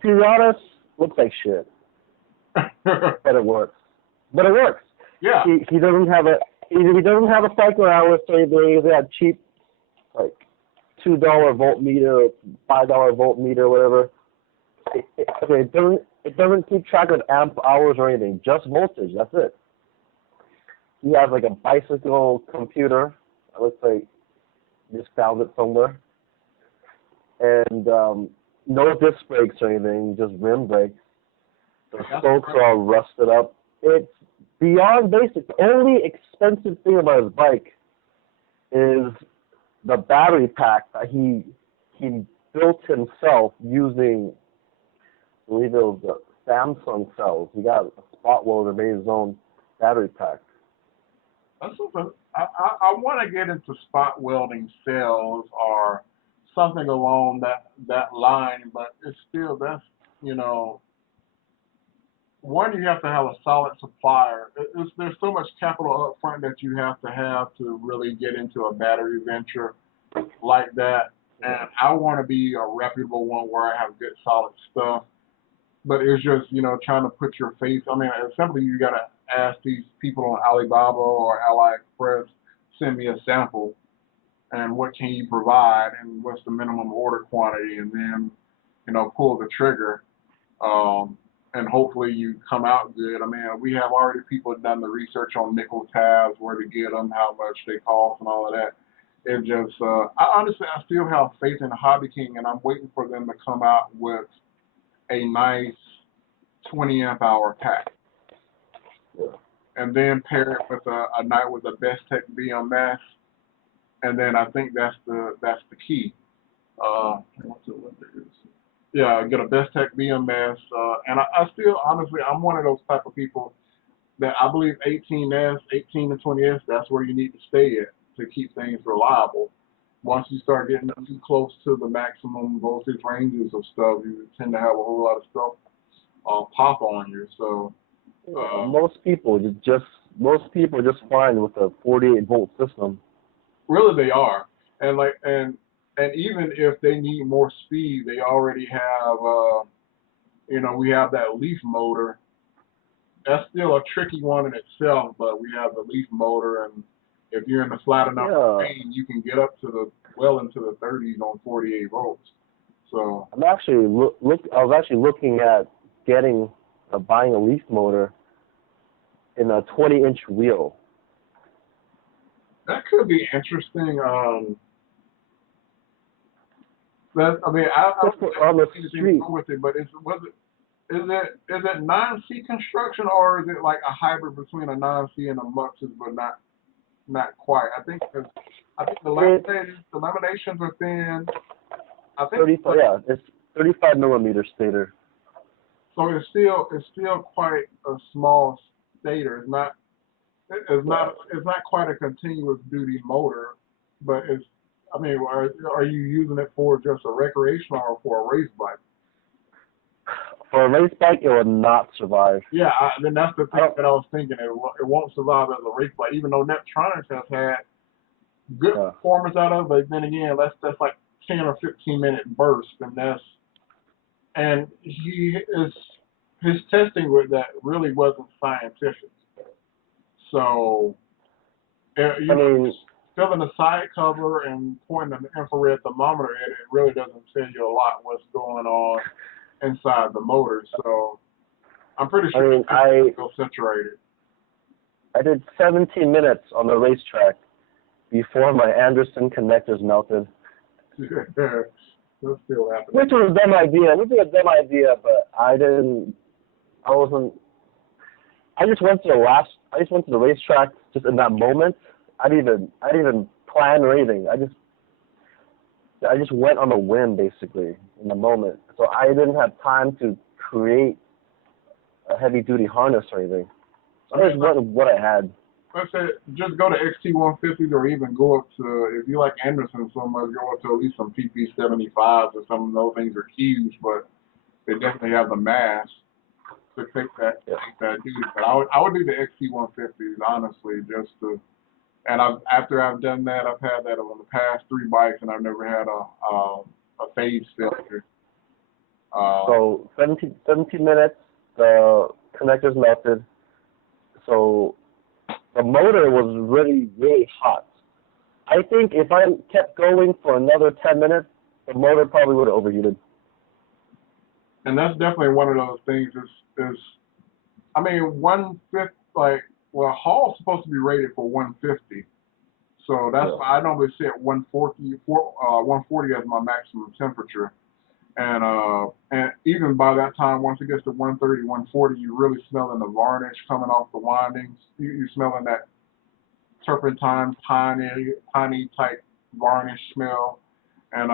to be honest, looks like shit. But it works. Yeah. He doesn't have a cycle hour, so they had cheap like $2 voltmeter or $5 voltmeter or whatever. It it doesn't keep track of amp hours or anything, just voltage. That's it. He has like a bicycle computer. It looks like he just found it somewhere. And no disc brakes or anything, just rim brakes. The spokes are all rusted up. It's beyond basic. The only expensive thing about his bike is the battery pack that he built himself using, I believe it was the Samsung cells. He got a spot welder, made his own battery pack. That's something. I want to get into spot welding cells or something along that line, but it's still, that's, you know, one, you have to have a solid supplier. There's so much capital up front that you have to really get into a battery venture like that. And I want to be a reputable one where I have good solid stuff. But it's just, you know, trying to put your face. I mean, simply you got to ask these people on Alibaba or AliExpress, send me a sample, and what can you provide, and what's the minimum order quantity, and then, you know, pull the trigger, and hopefully you come out good. I mean, we have already people done the research on nickel tabs, where to get them, how much they cost, and all of that. It just, I still have faith in Hobby King, and I'm waiting for them to come out with a nice 20 amp hour pack, and then pair it with a night with a Best Tech BMS, and then I think that's the key. Yeah, get a Best Tech BMS, and I still, honestly, I'm one of those type of people that I believe 18S, 18 to 20S, that's where you need to stay at to keep things reliable. Once you start getting too close to the maximum voltage ranges of stuff, you tend to have a whole lot of stuff pop on you. So most people just fine with a 48 volt system. Really, they are, and even if they need more speed, they already have. You know, we have that leaf motor. That's still a tricky one in itself, but we have the leaf motor, and if you're in the flat enough terrain, you can get up to well into the 30s on 48 volts. So I'm actually I was actually looking at buying a leaf motor in a 20-inch wheel. That could be interesting. I mean, I on the street go with it, but is it non-C construction, or is it like a hybrid between a non-C and a Muxus, but not quite? I think the laminations are thin. I think 35. Yeah, it's 35 millimeter stator. So it's still quite a small stator. It's not quite a continuous duty motor, but it's. I mean, are you using it for just a recreational or for a race bike? For a race bike, it will not survive. Yeah, then that's the thing that I was thinking. It won't survive as a race bike, even though Neptronics has had good performance out of it. But then again, that's like 10 or 15-minute bursts, and his testing with that really wasn't scientific. So, filling the side cover and pointing an infrared thermometer at it really doesn't tell you a lot what's going on inside the motor. So, I'm pretty sure it's saturated. I did 17 minutes on the racetrack before my Anderson connectors melted. That's still happening. Which was a dumb idea, but I just went to the racetrack just in that moment. I didn't even plan or anything. I just went on a whim, basically, in the moment. So I didn't have time to create a heavy duty harness or anything. So I just went with what I had. Let's say just go to XT150s, or even go up to, if you like Anderson so much, go up to at least some PP75s, or some of those things are huge, but they definitely have the mass to take that duty. But I would do the XT150s, honestly, just to. And after I've done that, I've had that on the past 3 bikes, and I've never had a phase failure. So 17 minutes, the connectors melted. So the motor was really, really hot. I think if I kept going for another 10 minutes, the motor probably would have overheated. And that's definitely one of those things. Is I mean, 150, like, well, Hall's supposed to be rated for 150. So that's Yeah. why I normally set 140 as my maximum temperature. And even by that time, once it gets to 130, 140, you're really smelling the varnish coming off the windings. You're smelling that turpentine, piney type varnish smell. And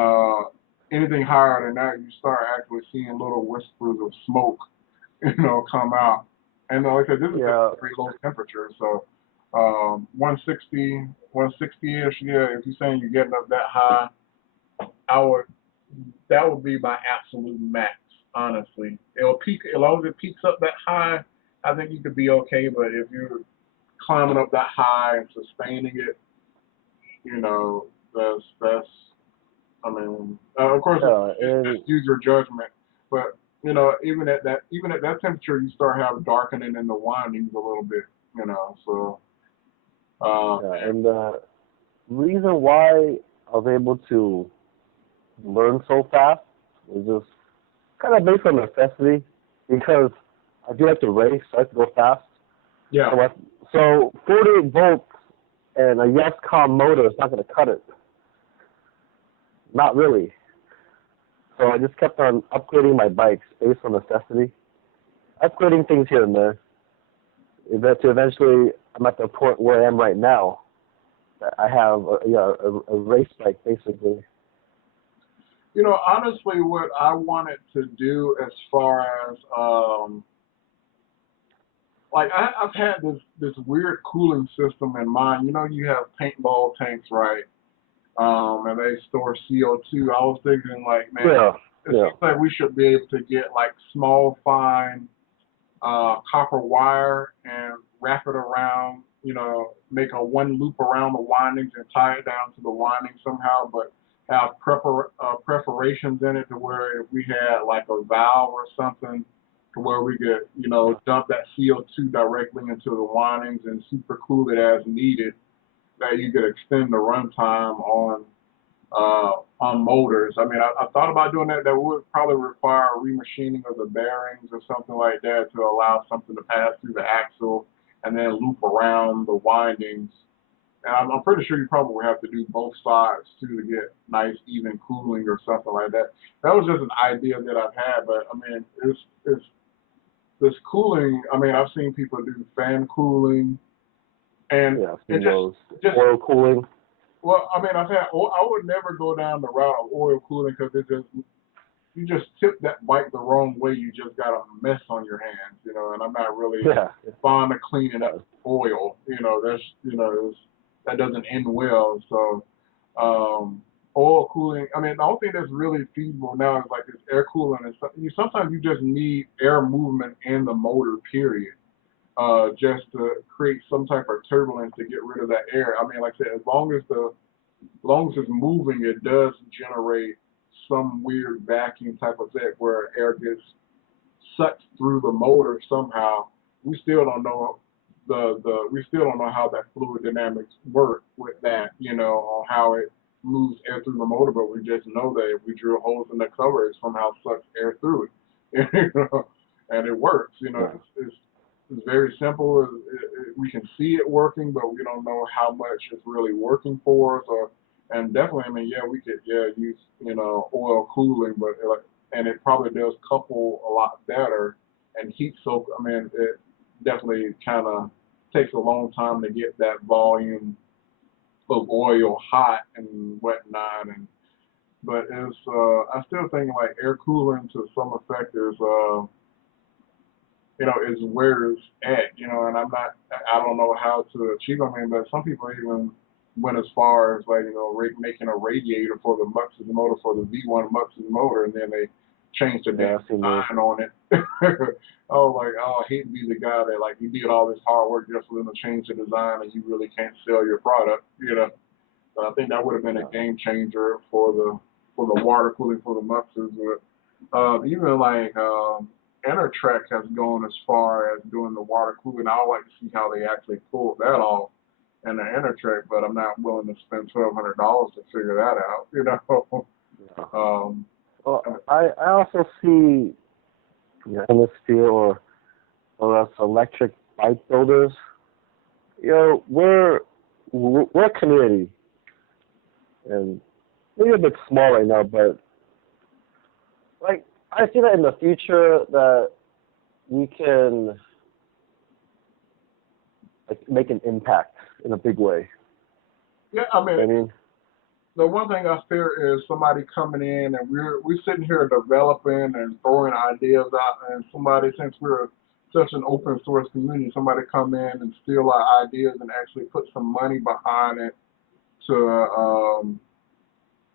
anything higher than that, you start actually seeing little whispers of smoke, come out. And like I said, this is at Yeah. a very low temperature, so 160, 160-ish. Yeah, if you're saying you're getting up that high, I would that would be my absolute max. Honestly, it'll peak as long as it peaks up that high. I think you could be okay. But if you're climbing up that high and sustaining it, that's. I mean, of course, Yeah. just And use your judgment. But even at that temperature, you start having darkening in the windings a little bit. So yeah. And the reason why I was able to learn so fast is just kind of based on necessity because I do like to race, so I like to go fast. yeah, So 48 volts and a YesCom motor is not going to cut it. Not really. So I just kept on upgrading my bikes based on necessity, upgrading things here and there. To eventually, I'm at the point where I am right now. I have a race bike basically. honestly, what I wanted to do as far as like I've had this weird cooling system in mind. You have paintball tanks, right? And they store CO2. I was thinking, like, man, Yeah, it yeah, seems like we should be able to get like small, fine copper wire and wrap it around, make a one loop around the windings and tie it down to the winding somehow, but have perforations in it to where if we had like a valve or something to where we could, dump that CO2 directly into the windings and super cool it as needed, that you could extend the runtime on motors. I mean, I thought about doing that. That would probably require remachining of the bearings or something like that to allow something to pass through the axle and then loop around the windings. And I'm pretty sure you probably would have to do both sides too to get nice even cooling or something like that. That was just an idea that I've had, but I mean, it's this cooling. I mean, I've seen people do fan cooling, and yeah. I've it seen those just oil cooling. well, I mean, I would never go down the route of oil cooling because you just tip that bike the wrong way, you just got a mess on your hands, and I'm not really Yeah, fond of cleaning yeah, up oil. That doesn't end well. So, oil cooling, I mean, the only thing that's really feasible now is like this air cooling. And sometimes you just need air movement in the motor, period. Just to create some type of turbulence to get rid of that air. I mean, like I said, as long as it's moving, it does generate some weird vacuum type effect where air gets sucked through the motor somehow. We still don't know we still don't know how that fluid dynamics work with that, on how it moves air through the motor, but we just know that if we drill holes in the cover, it somehow sucks air through it, and it works. yeah. It's very simple. We can see it working, but we don't know how much it's really working for us. And definitely, I mean, yeah, we could use oil cooling, but and it probably does couple a lot better and heat soak. I mean, it definitely kind of takes a long time to get that volume of oil hot and whatnot. But I still think like air cooling to some effect is where it's at, and I don't know how to achieve. I mean, but some people even went as far as like, making a radiator for the Mux's motor for the V1 Mux's motor, and then they changed the Yeah, damn I've seen those. design on it. I was like, oh, I hate to be the guy that like you did all this hard work just for them to change the design and you really can't sell your product. But I think that would have been a Yeah, game changer for the water cooling for the Muxes. Even like Enertrek has gone as far as doing the water cooling. I would like to see how they actually pulled that off in the Enertrek, but I'm not willing to spend $1,200 to figure that out. yeah. um, Well, I also see in this field or us electric bike builders, we're a community, and maybe a bit small right now, but like I see that in the future that we can like make an impact in a big way. Yeah, I mean, the one thing I fear is somebody coming in and we're sitting here developing and throwing ideas out, and somebody, since we're such an open source community, somebody come in and steal our ideas and actually put some money behind it to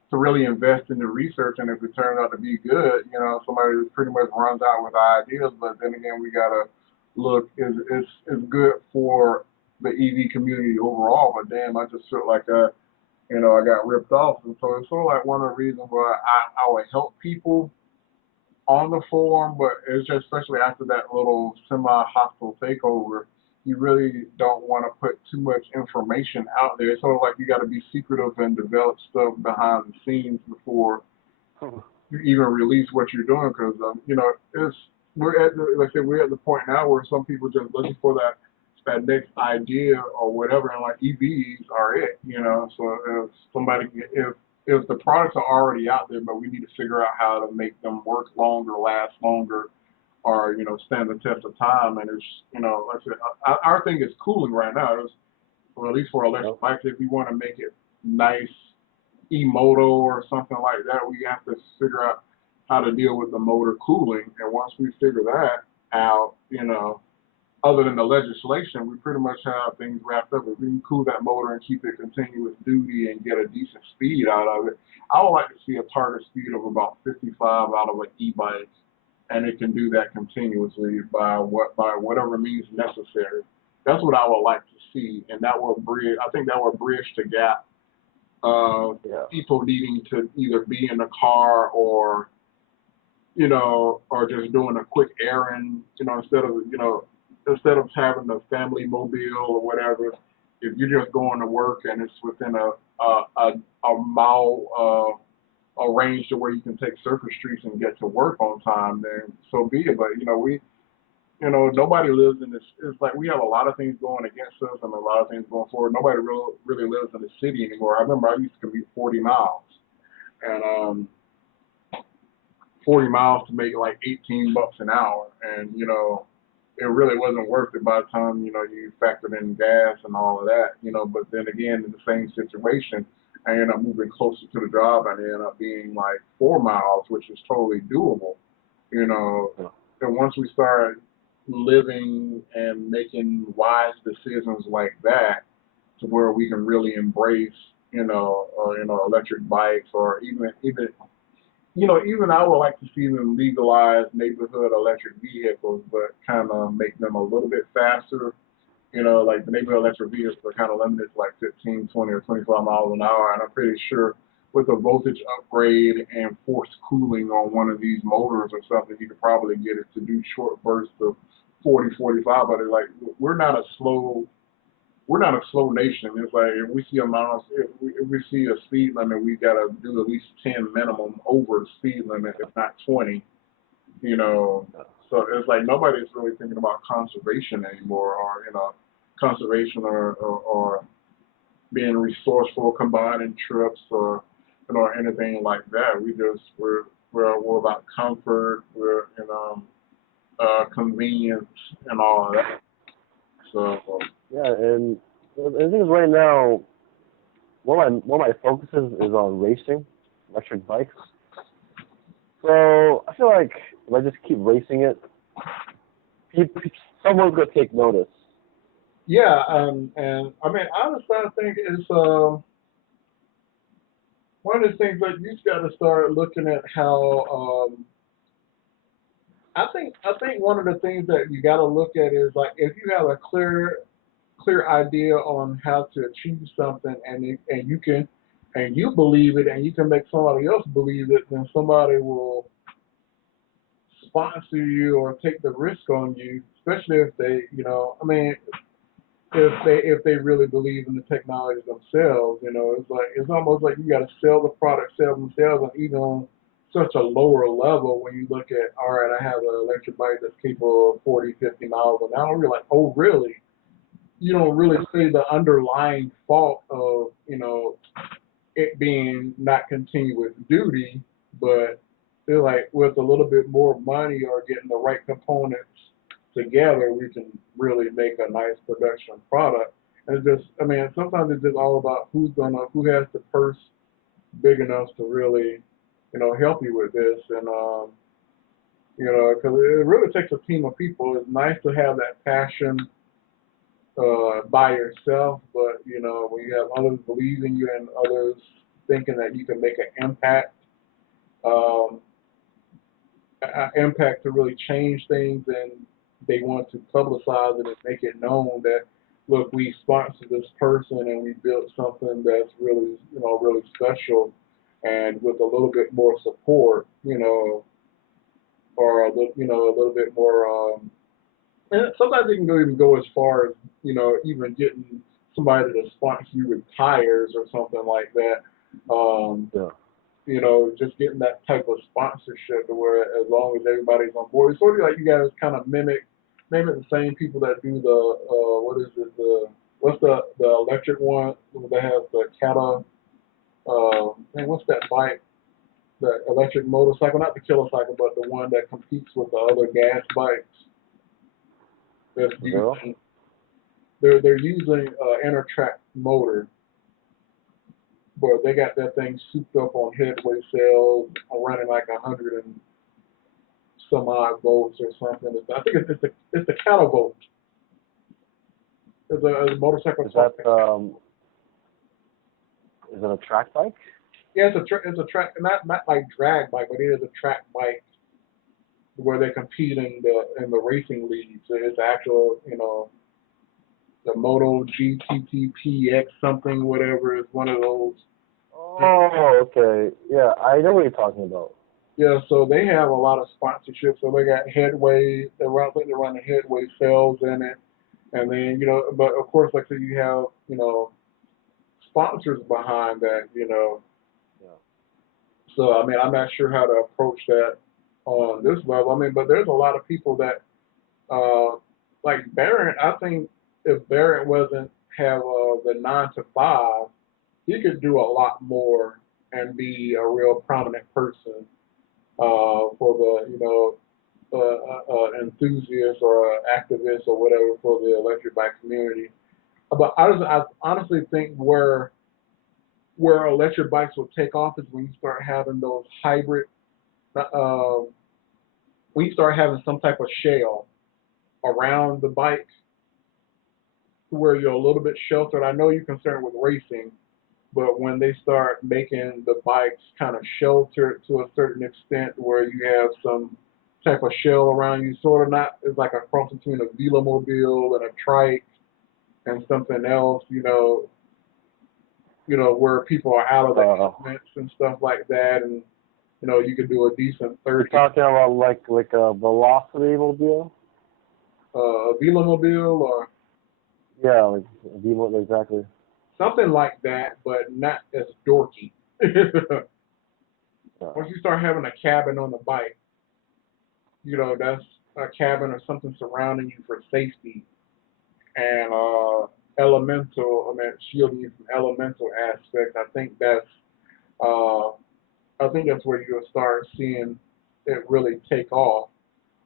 to really invest in the research, and if it turns out to be good, somebody pretty much runs out with ideas. But then again, we gotta look, is good for the EV community overall. But damn, I just felt like I got ripped off, and so it's sort of like one of the reasons why I would help people on the forum, but it's just especially after that little semi-hostile takeover, you really don't want to put too much information out there. It's sort of like you got to be secretive and develop stuff behind the scenes before you even release what you're doing, because it's we're at the like I said, we're at the point now where some people just looking for that next idea or whatever, and like EVs are it. So if somebody if the products are already out there, but we need to figure out how to make them work longer, last longer, or stand the test of time. And it's like I said, our thing is cooling right now. Or at least for electric bikes, if we want to make it nice, e-moto or something like that, we have to figure out how to deal with the motor cooling. And once we figure that out, other than the legislation, we pretty much have things wrapped up. If we can cool that motor and keep it continuous duty and get a decent speed out of it, I would like to see a target speed of about 55 out of an e-bike, and it can do that continuously by whatever means necessary. That's what I would like to see, and that will bridge. I think that will bridge the gap of people needing to either be in the car or or just doing a quick errand, instead of having a family mobile or whatever. If you're just going to work and it's within a mile a range to where you can take surface streets and get to work on time, then so be it. But nobody lives in this. It's like we have a lot of things going against us and a lot of things going forward. Nobody really lives in the city anymore. I remember I used to commute 40 miles, and 40 miles to make like $18 an hour, and it really wasn't worth it by the time you factored in gas and all of that. But then again, in the same situation, I ended up moving closer to the job, and it ended up being like 4 miles, which is totally doable. And once we start living and making wise decisions like that, to where we can really embrace electric bikes, or even I would like to see them legalize neighborhood electric vehicles, but kind of make them a little bit faster. Like the neighborhood electric vehicles are kind of limited to like 15, 20, or 25 miles an hour. And I'm pretty sure with a voltage upgrade and forced cooling on one of these motors or something, you could probably get it to do short bursts of 40, 45. But we're not a slow nation. It's like if we see if we see a speed limit, we gotta do at least 10 minimum over the speed limit, if not 20. So it's like nobody's really thinking about conservation anymore, or conservation or being resourceful, combining trips, or anything like that. We're about comfort, we're convenience and all of that. So yeah, and the thing is, right now, one of my focuses is on racing, electric bikes. So I feel like if I just keep racing it, someone's gonna take notice. yeah, and I mean, honestly, I think it's one of the things that you just got to start looking at how. I think one of the things that you got to look at is like if you have a clear idea on how to achieve something, and you believe it, and you can make somebody else believe it, then somebody will sponsor you or take the risk on you, especially if they, I mean, if they really believe in the technology themselves. It's almost like you got to sell the product, sell themselves, and even such a lower level when you look at, all right, I have an electric bike that's capable of 40, 50 miles an hour. You're like, oh, really? You don't really see the underlying fault of, it being not continuous duty, but feel like with a little bit more money or getting the right components together, we can really make a nice production product. And it's just, I mean, sometimes it's just all about who has the purse big enough to really, help you with this. And, because it really takes a team of people. It's nice to have that passion by yourself, but when you have others believing you and others thinking that you can make an um, impact to really change things, and they want to publicize it and make it known that look, we sponsor this person and we built something that's really really special, and with a little bit more support, or a little bit more. And sometimes it can even go as far as, even getting somebody to sponsor you with tires or something like that. Yeah. Just getting that type of sponsorship to where as long as everybody's on board, it's sort of like you guys kind of mimic the same people that do the, what is it, what's the electric one that has the Kata, man, what's that bike? The electric motorcycle, not the Kilocycle, but the one that competes with the other gas bikes. That's using, they're using Intertrack motor, but they got that thing souped up on headway cells, running like 100 and some odd volts or something. I think it's the Catovolt. It's a motorcycle. Is it a track bike? Yeah, it's a track, not like drag bike, but it is a track bike where they compete in the racing leagues. It's actual, the Moto GTTPX something, whatever. It's one of those. Oh, okay. Yeah, I know what you're talking about. Yeah, so they have a lot of sponsorships. So they got Headway. They run the Headway cells in it, and then but of course, like so you have sponsors behind that. Yeah. So I mean, I'm not sure how to approach that on this level. I mean, but there's a lot of people that like Barrett. I think if Barrett wasn't have the 9 to 5, he could do a lot more and be a real prominent person for the enthusiast or activist or whatever for the electric bike community. But I honestly think where electric bikes will take off is when you start having those hybrid, when you start having some type of shell around the bike where you're a little bit sheltered. I know you're concerned with racing, but when they start making the bikes kind of sheltered to a certain extent where you have some type of shell around you, sort of not, it's like a cross between a velomobile and a trike and something else, where people are out of the elements and stuff like that, and you could do a decent 30. You're talking about like a velocity mobile? A velomobile or yeah, like exactly. something like that, but not as dorky. Once you start having a cabin on the bike, that's a cabin or something surrounding you for safety and shielding you from elemental aspects. Uh, I think that's where you'll start seeing it really take off,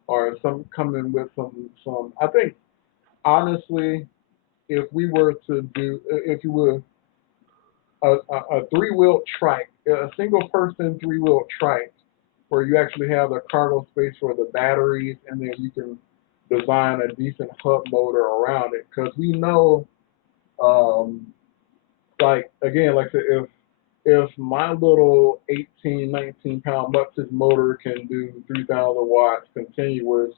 or some coming with some. I think honestly, if you were a three-wheel trike, a single-person three-wheel trike, where you actually have the cargo space for the batteries, and then you can design a decent hub motor around it. Because we know, like again, like I said, if my little 18, 19 pound Muxus motor can do 3,000 watts continuous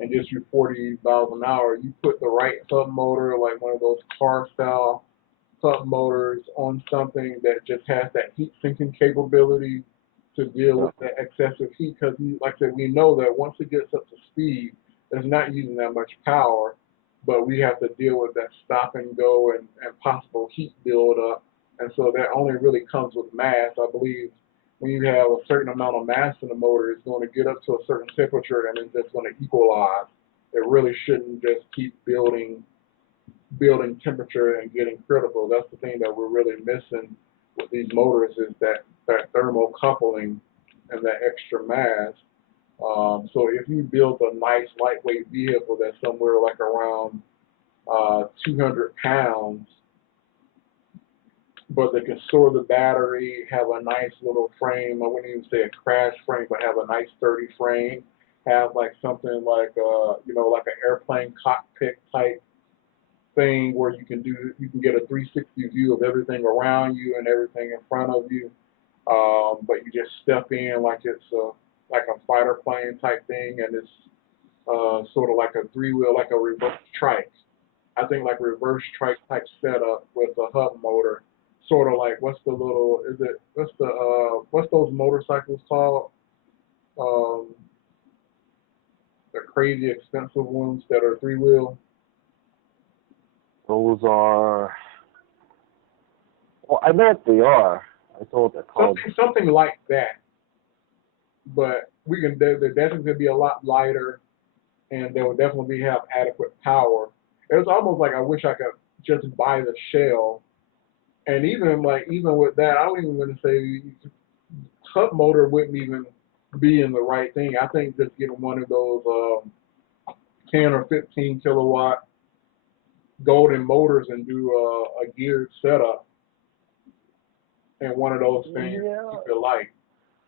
and just do 40 miles an hour, you put the right hub motor, like one of those car style hub motors, on something that just has that heat sinking capability to deal with the excessive heat. Because, like I said, we know that once it gets up to speed, it's not using that much power, but we have to deal with that stop and go and possible heat buildup. And so that only really comes with mass. I believe, when you have a certain amount of mass in the motor, it's going to get up to a certain temperature and it's just going to equalize. It really shouldn't just keep building temperature and getting critical. That's the thing that we're really missing with these motors is that thermal coupling and that extra mass. So if you build a nice lightweight vehicle that's somewhere like around 200 pounds, but they can store the battery, have a nice little frame. I wouldn't even say a crash frame, but have a nice sturdy frame. Have like something like like an airplane cockpit type thing where you can get a 360 view of everything around you and everything in front of you. But you just step in like it's like a fighter plane type thing, and it's sort of like a three-wheel, like a reverse trike. I think like reverse trike type setup with a hub motor, sort of like what's those motorcycles called? Um, the crazy expensive ones that are three-wheel. Those are, well, I know what they are. I know what they're called. Something like that. But they're definitely going to be a lot lighter, and they will definitely have adequate power. It's almost like I wish I could just buy the shell, and even with that, I don't even want to say hub motor wouldn't even be in the right thing. I think just getting one of those 10 or 15 kilowatt golden motors and do a geared setup, and one of those things keep it light.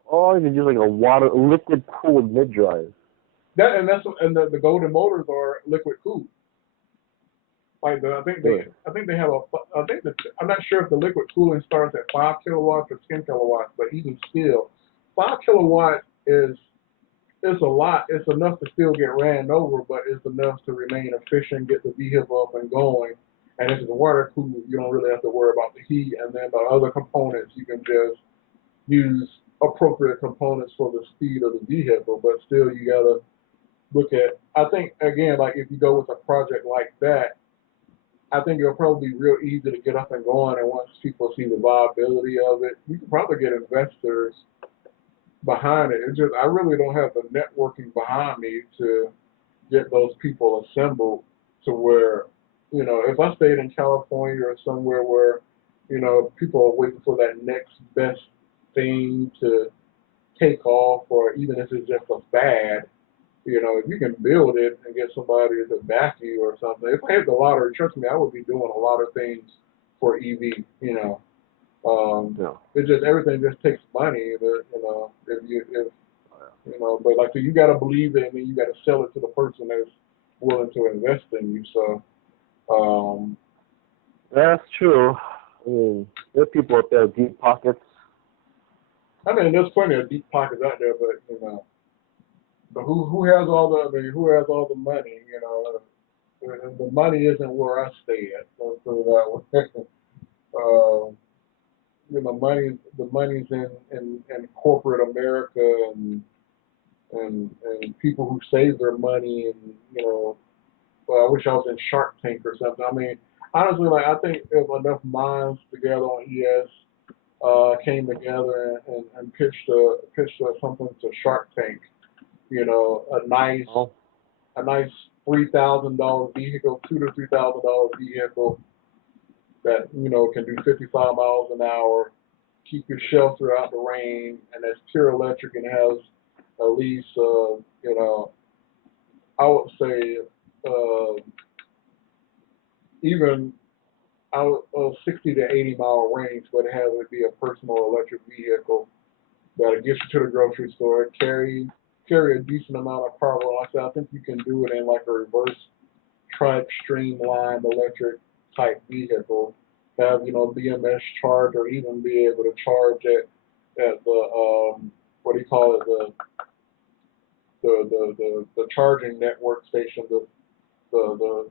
Or you can use like a liquid cooled mid drive. The golden motors are liquid cooled. Like I think they have I'm not sure if the liquid cooling starts at 5 kilowatts or 10 kilowatts, but even still, 5 kilowatts is a lot. It's enough to still get ran over, but it's enough to remain efficient, get the vehicle up and going. And if it's water cooled, you don't really have to worry about the heat. And then the other components, you can just use appropriate components for the speed of the vehicle. But still, you gotta look at. I think again, like if you go with a project like that, I think it'll probably be real easy to get up and going. And once people see the viability of it, you can probably get investors behind it. It's just I really don't have the networking behind me to get those people assembled to where, if I stayed in California or somewhere where, people are waiting for that next best thing to take off, or even if it's just a fad, if you can build it and get somebody to back you or something. If I had the lottery, trust me, I would be doing a lot of things for EV, It just everything just takes money, but like so you got to believe it, and then you got to sell it to the person that's willing to invest in you. So, that's true. I mean, there are people out there with deep pockets. I mean, there's plenty of deep pockets out there, but but who has all the money? The money isn't where I stay at. Let's put it that way. The money's in corporate America and people who save their money and I wish I was in Shark Tank or something. I mean, honestly, like I think if enough minds together on ES came together and pitched something to Shark Tank, a nice $3,000 vehicle, $2,000 to $3,000 vehicle that can do 55 miles an hour, keep your shelter out the rain, and that's pure electric and has at least I would say even out of 60 to 80-mile range, but have it be a personal electric vehicle that'll get you to the grocery store, carry a decent amount of cargo. Like I said, I think you can do it in like a reverse trike streamlined electric type vehicle. Have BMS charge, or even be able to charge at the what do you call it, the charging network station, the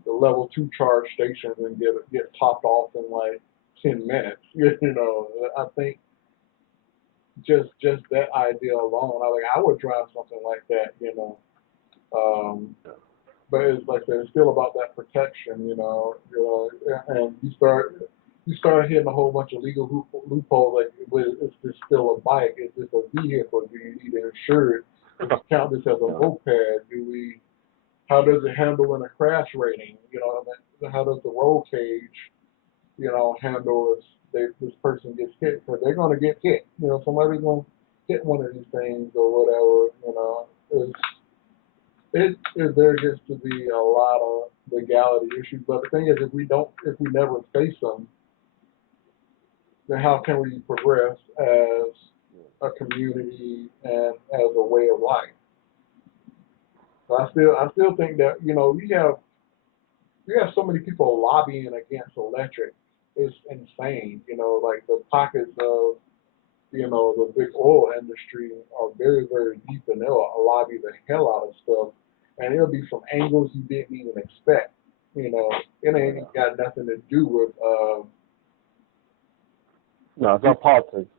level 2 charge stations, and get topped off in like 10 minutes. I think just that idea alone, I would drive something like that. But it's like I said, it's still about that protection. And you start you start hitting a whole bunch of legal loopholes. Like, is this still a bike? Is this a vehicle? Do you need to insure it? Do we count this as a moped? Do we? How does it handle in a crash rating? You know, I mean, how does the roll cage, you know, handle if this person gets hit? Because they're going to get hit. You know, somebody's going to hit one of these things or whatever. You know, there gets to be a lot of legality issues. But the thing is, if we never face them, then how can we progress as a community and as a way of life? So I still think that, you know, we have so many people lobbying against electric. It's insane. You know, like the pockets of, you know, the big oil industry are very, very deep, and they'll lobby the hell out of stuff, and it'll be from angles you didn't even expect. You know, it ain't got nothing to do with No, it's not politics.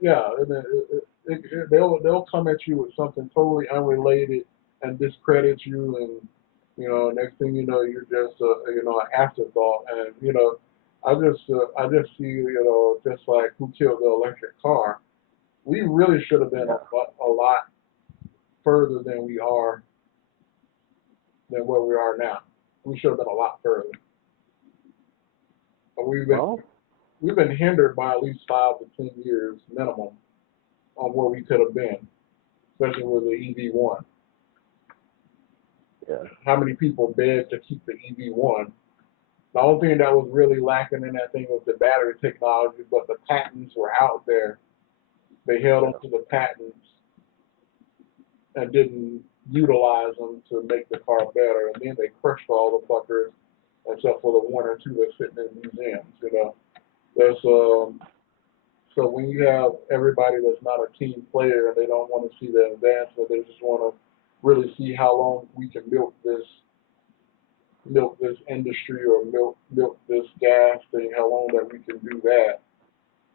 yeah, they'll come at you with something totally unrelated and discredit you, and you know, next thing you know, you're just you know, an afterthought. And you know, I just see, you know, just like who killed the electric car. We really should have been a lot further than where we are now. We should have been a lot further. But we've been hindered by at least 5 to 10 years minimum on where we could have been, especially with the EV1. Yeah. How many people begged to keep the EV1? The only thing that was really lacking in that thing was the battery technology, but the patents were out there. They held on to the patents and didn't utilize them to make the car better, and then they crushed all the fuckers, except for the one or two that's sitting in museums. You know, there's so when you have everybody that's not a team player and they don't want to see the advancement, they just want to really see how long we can milk this industry or milk this gas thing, how long that we can do that.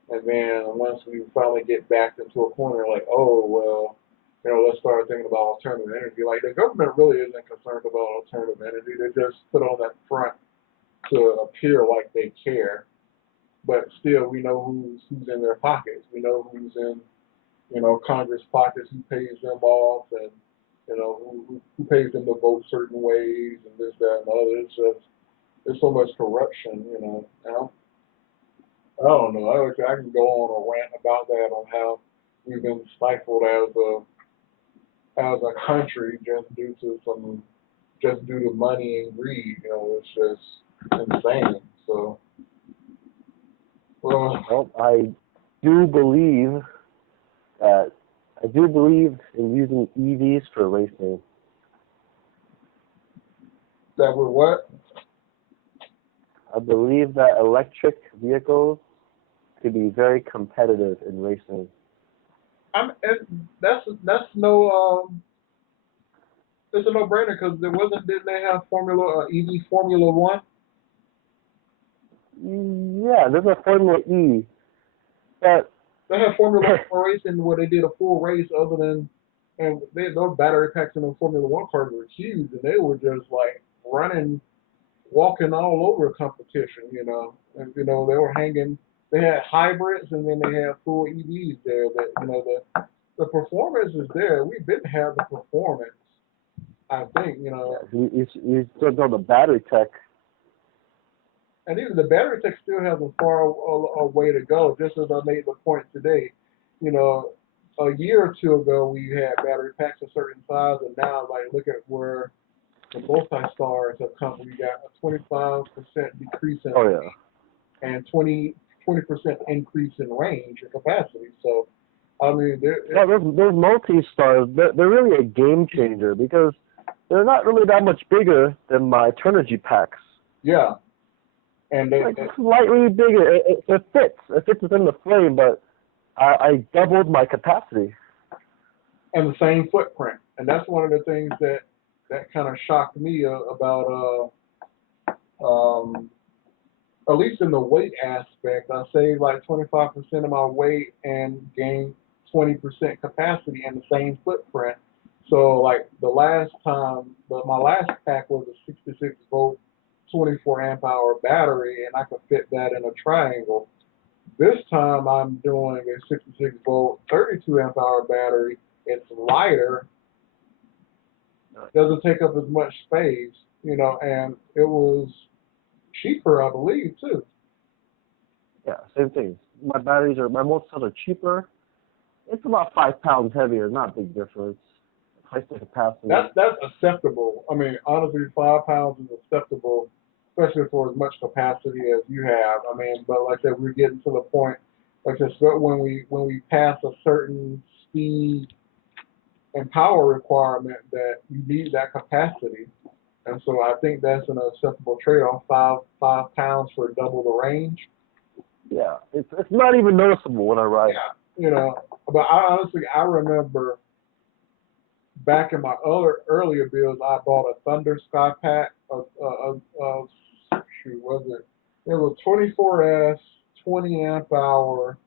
And then once we finally get backed into a corner, like, oh, well, you know, let's start thinking about alternative energy. Like, the government really isn't concerned about alternative energy. They just put on that front to appear like they care. But still, we know who's in their pockets. We know who's in, you know, Congress pockets, who pays them off, and you know, who pays them to vote certain ways, and this, that, and the other. It's just, there's so much corruption, you know. I don't know. I can go on a rant about that, on how we've been stifled as a country just due to money and greed. You know, it's just insane. So, Well, I do believe in using EVs for racing. that we're what? I believe that electric vehicles could be very competitive in racing. That's it's a no-brainer, because didn't they have EV Formula One? Yeah, there's a Formula E, but They had Formula One racing where they did a full race, and those battery packs in the Formula One cars were huge, and they were just like walking all over competition, you know. And you know, they were hanging. They had hybrids, and then they had full EVs there. That, you know, the performance is there. We didn't have the performance, I think, you know. You still know the battery tech. And even the battery tech still has a way to go. Just as I made the point today, you know, a year or two ago we had battery packs a certain size, and now, like, look at where the multi-stars have come. We got a 25% decrease in range and 20% increase in range and capacity. So, I mean, those multi-stars, they're really a game changer, because they're not really that much bigger than my Turnigy packs. Yeah. And like slightly bigger. It fits. It fits within the frame, but I doubled my capacity. And the same footprint. And that's one of the things that kind of shocked me about at least in the weight aspect. I saved like 25% of my weight and gained 20% capacity in the same footprint. So like the last time, my last pack was a 66 volt 24 amp hour battery, and I could fit that in a triangle. This time I'm doing a 66 volt, 32 amp hour battery. It's lighter, doesn't take up as much space, you know, and it was cheaper, I believe, too. Yeah, same thing. My motor cells are cheaper. It's about 5 pounds heavier, not a big difference. Twice the capacity. That's acceptable. I mean, honestly, 5 pounds is acceptable, especially for as much capacity as you have. I mean, but like I said, we're getting to the point, like I said, when we pass a certain speed and power requirement that you need that capacity. And so I think that's an acceptable trade-off, 5 pounds for double the range. Yeah, it's not even noticeable when I ride. Yeah, you know, but I remember back in my earlier builds, I bought a Thunder Sky Pack shoot, was it? It was 24S, 20 amp hour,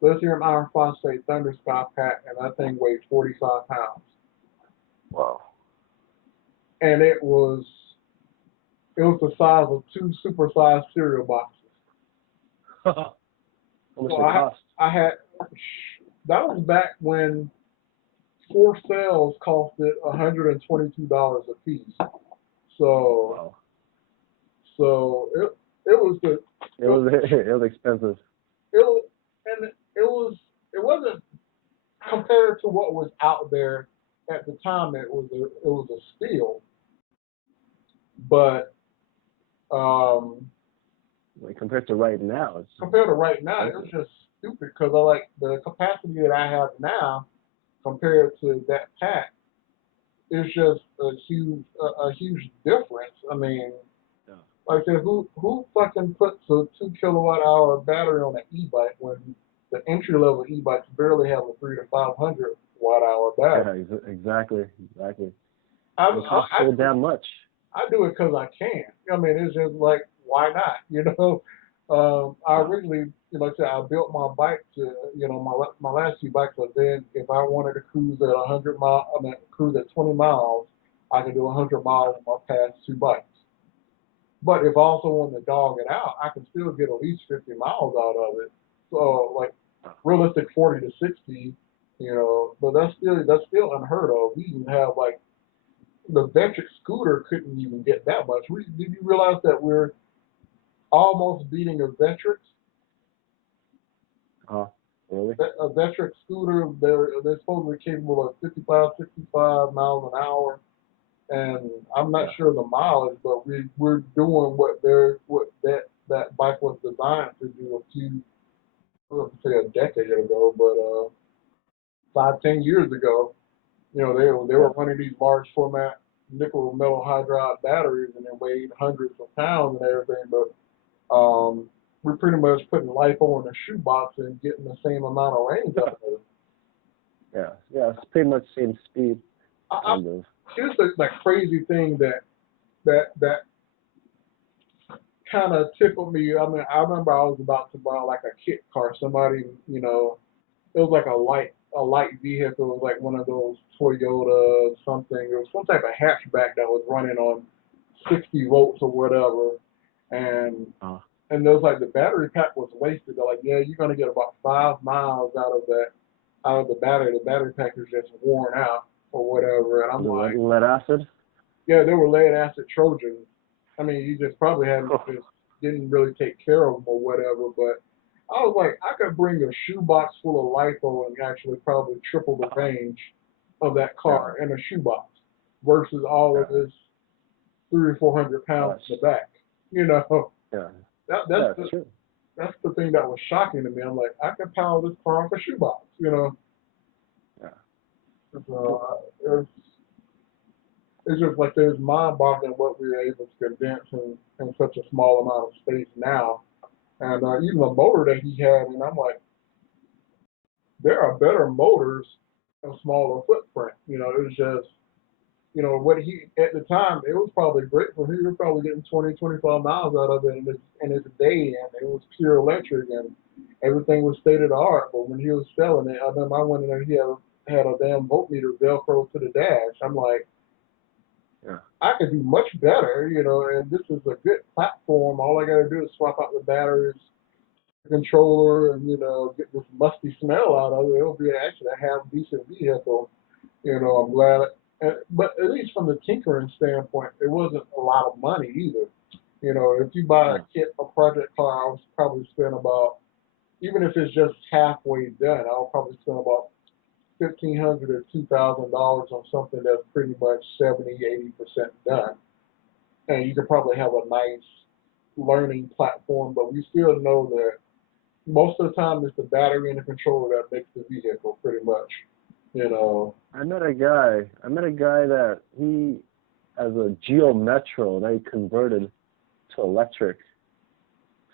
lithium iron phosphate Thunder Sky Pack, and that thing weighed 45 pounds. Wow. And it was the size of 2 supersized cereal boxes. How much So they cost? I had, that was back when 4 cells costed $122 a piece. So, Wow. so it was the It was expensive. It wasn't compared to what was out there at the time. It was a steal, but Like compared to right now, it's compared to right now, it was just stupid because I like the capacity that I have now compared to that pack. It's just a huge difference. I mean, yeah. like I said, who fucking puts a 2 kilowatt hour battery on an e-bike when the entry level e-bikes barely have a 300 to 500 watt hour battery? Yeah, exactly. It I costs so damn much. I do it because I can. I mean, it's just like, why not? You know, I originally, like I said, I built my bike to, you know, my last 2 bikes. But then, if I wanted to cruise at 100 miles, cruise at 20 miles, I could do 100 miles on my past 2 bikes. But if I also want to dog it out, I can still get at least 50 miles out of it. So, like, realistic 40 to 60, you know, but that's still unheard of. We even have like the Vectric scooter couldn't even get that much. Did you realize that we're almost beating a Vectric? Really? A Vectric scooter, they're supposedly capable of 55, 65 miles an hour, and I'm not sure the mileage, but we're doing what that bike was designed to do I don't say a decade ago, but 5, 10 years ago. You know, they were running these large format nickel metal hydride batteries, and they weighed hundreds of pounds and everything. But we're pretty much putting LiPo in a shoebox and getting the same amount of range out of it. Yeah, it's pretty much the same speed. Here's the crazy thing that kind of tickled me. I mean, I remember I was about to buy like a kit car. Somebody, you know, it was like a light vehicle. It was like one of those Toyota something. It was some type of hatchback that was running on 60 volts or whatever. And there was like the battery pack was wasted. They're like, yeah, you're gonna get about 5 miles out of the battery. The battery pack is just worn out or whatever. And I'm like, lead acid? Yeah, they were lead acid Trojans. I mean, you just probably just didn't really take care of them or whatever. But I was like, I could bring a shoebox full of LiPo and actually probably triple the range of that car in a shoebox versus all of this 300 or 400 pounds in the back. You know, that's the thing that was shocking to me. I'm like, I could power this car off a shoebox. You know. So it's just like there's mind-boggling what we were able to condense in such a small amount of space now. And even the motor that he had, and I'm like, there are better motors in a smaller footprint. You know, it was just, you know, what he, at the time, it was probably great for him. He was probably getting 20, 25 miles out of it in his day, and it was pure electric, and everything was state of the art. But when he was selling it, I remember I went in there, he had a damn voltmeter Velcro to the dash. I'm like, Yeah. I could do much better, you know, and this is a good platform. All I got to do is swap out the batteries, controller, and, you know, get this musty smell out of it. It'll be actually a half decent vehicle. You know, I'm glad. But at least from the tinkering standpoint, it wasn't a lot of money either. You know, if you buy a Yeah. kit, a project car, I'll probably spend about, even if it's just halfway done, I'll probably spend about $1,500 or $2,000 on something that's pretty much 70, 80% done. And you can probably have a nice learning platform, but we still know that most of the time it's the battery and the controller that makes the vehicle pretty much. You know, I met a guy. I met a guy that he, as a Geo Metro, that he converted to electric.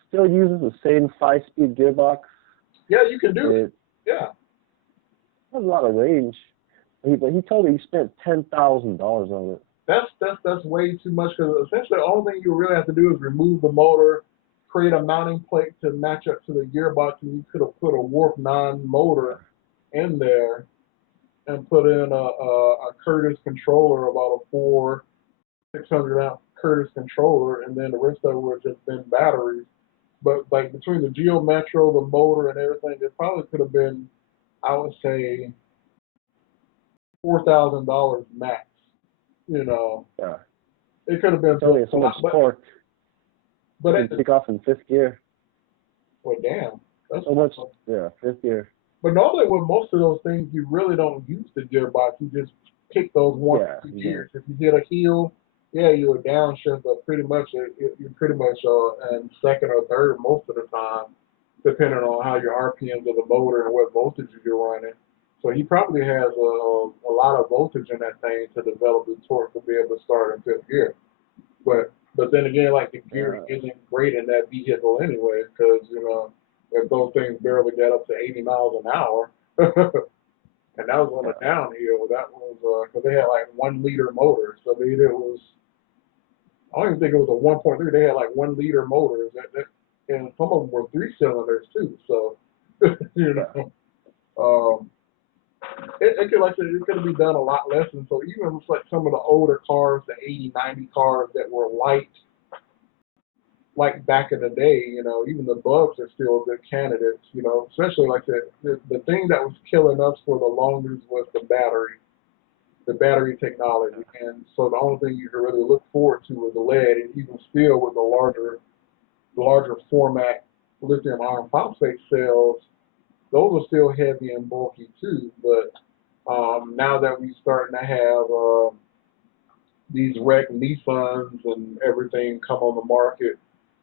Still uses the same 5-speed gearbox. yeah, you can do it. It Yeah, has a lot of range. But he told me he spent $10,000 on it. that's way too much because essentially the only thing you really have to do is remove the motor, create a mounting plate to match up to the gearbox, and you could have put a Warp 9 motor in there and put in a Curtis controller, about a 600 amp Curtis controller, and then the rest of it would have just been batteries. But like between the Geo Metro, the motor, and everything, it probably could have been, I would say, $4,000 max. You know, Yeah. it could have He been told me built it's a so much lot, torque. but You at can the, take off in fifth gear. well, damn, that's So much. Yeah, fifth gear. But normally with most of those things, you really don't use the gearbox. You just pick those one or Yeah. two You gears. If you hit a heel, yeah, you're a downshift, but pretty much you're pretty much in second or third most of the time, depending on how your RPMs of the motor and what voltage you're running. So he probably has a lot of voltage in that thing to develop the torque to be able to start in fifth gear. But then again, like the gear know. isn't great in that vehicle anyway, because you know if those things barely get up to 80 miles an hour, and that was on Yeah. a downhill. That was because they had like 1 liter motors, so it was. I don't even think it was a 1.3. They had like 1 liter motors, and some of them were 3 cylinders too. So you Yeah. know, um, it could like I said, it could be done a lot less. And so even with like some of the older cars, the 80, 90 cars that were light like back in the day, you know, even the Bugs are still good candidates, you know, especially like the thing that was killing us for the longest was the battery technology. And so the only thing you could really look forward to was the lead, and even still with the larger format lithium iron phosphate cells, those are still heavy and bulky too. But now that we're starting to have these wrecked Nissans and everything come on the market,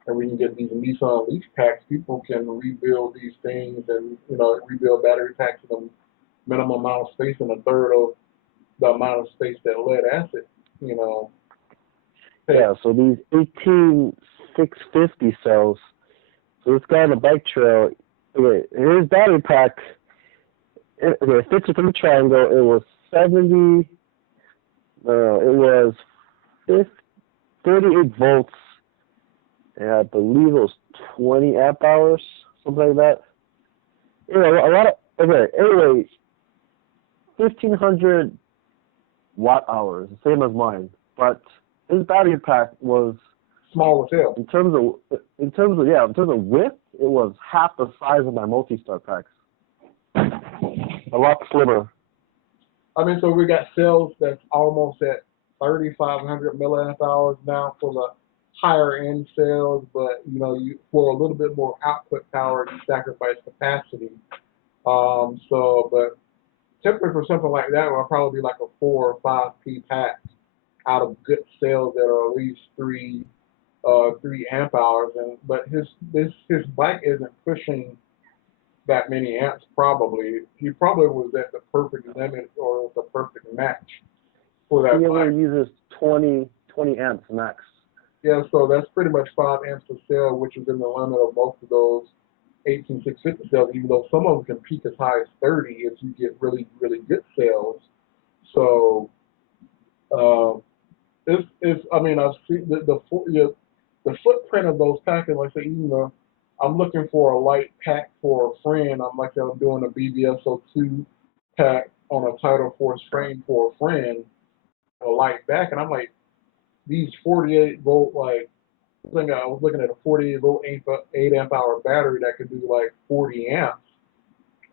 and we can get these Nissan leaf packs, people can rebuild these things and rebuild battery packs in a minimum amount of space and a third of the amount of space that lead acid, you know, takes. Yeah. So these 18 650 cells. So this guy on the bike trail, okay, his battery pack, it fits within the triangle. It was 70. It was 38 volts, and I believe it was 20 amp hours, something like that. You know, a lot of, okay, anyway, 1,500 watt hours, the same as mine. But his battery pack was, Small as hell. in terms of width, it was half the size of my multi-star packs. A lot slimmer. I mean, so we got cells that's almost at 3,500 milliamp hours now for the higher end cells, but for a little bit more output power, you sacrifice capacity. But typically for something like that, it'll probably be like a 4 or 5 P pack out of good cells that are at least 3 amp hours. But his bike isn't pushing that many amps. Probably he probably was at the perfect limit or the perfect match for He that only bike. uses 20 amps max. Yeah, so that's pretty much 5 amps per cell, which is in the limit of most of those 18650 cells. Even though some of them can peak as high as 30 if you get really really good cells. So it's I mean I've seen the footprint of those packets. Like I say, I'm looking for a light pack for a friend. I'm doing a BBSO2 pack on a Title Force frame for a friend. a light back, and I'm like, these 48 volt, like, I think I was looking at a 48 volt 8 amp hour battery that could do like 40 amps,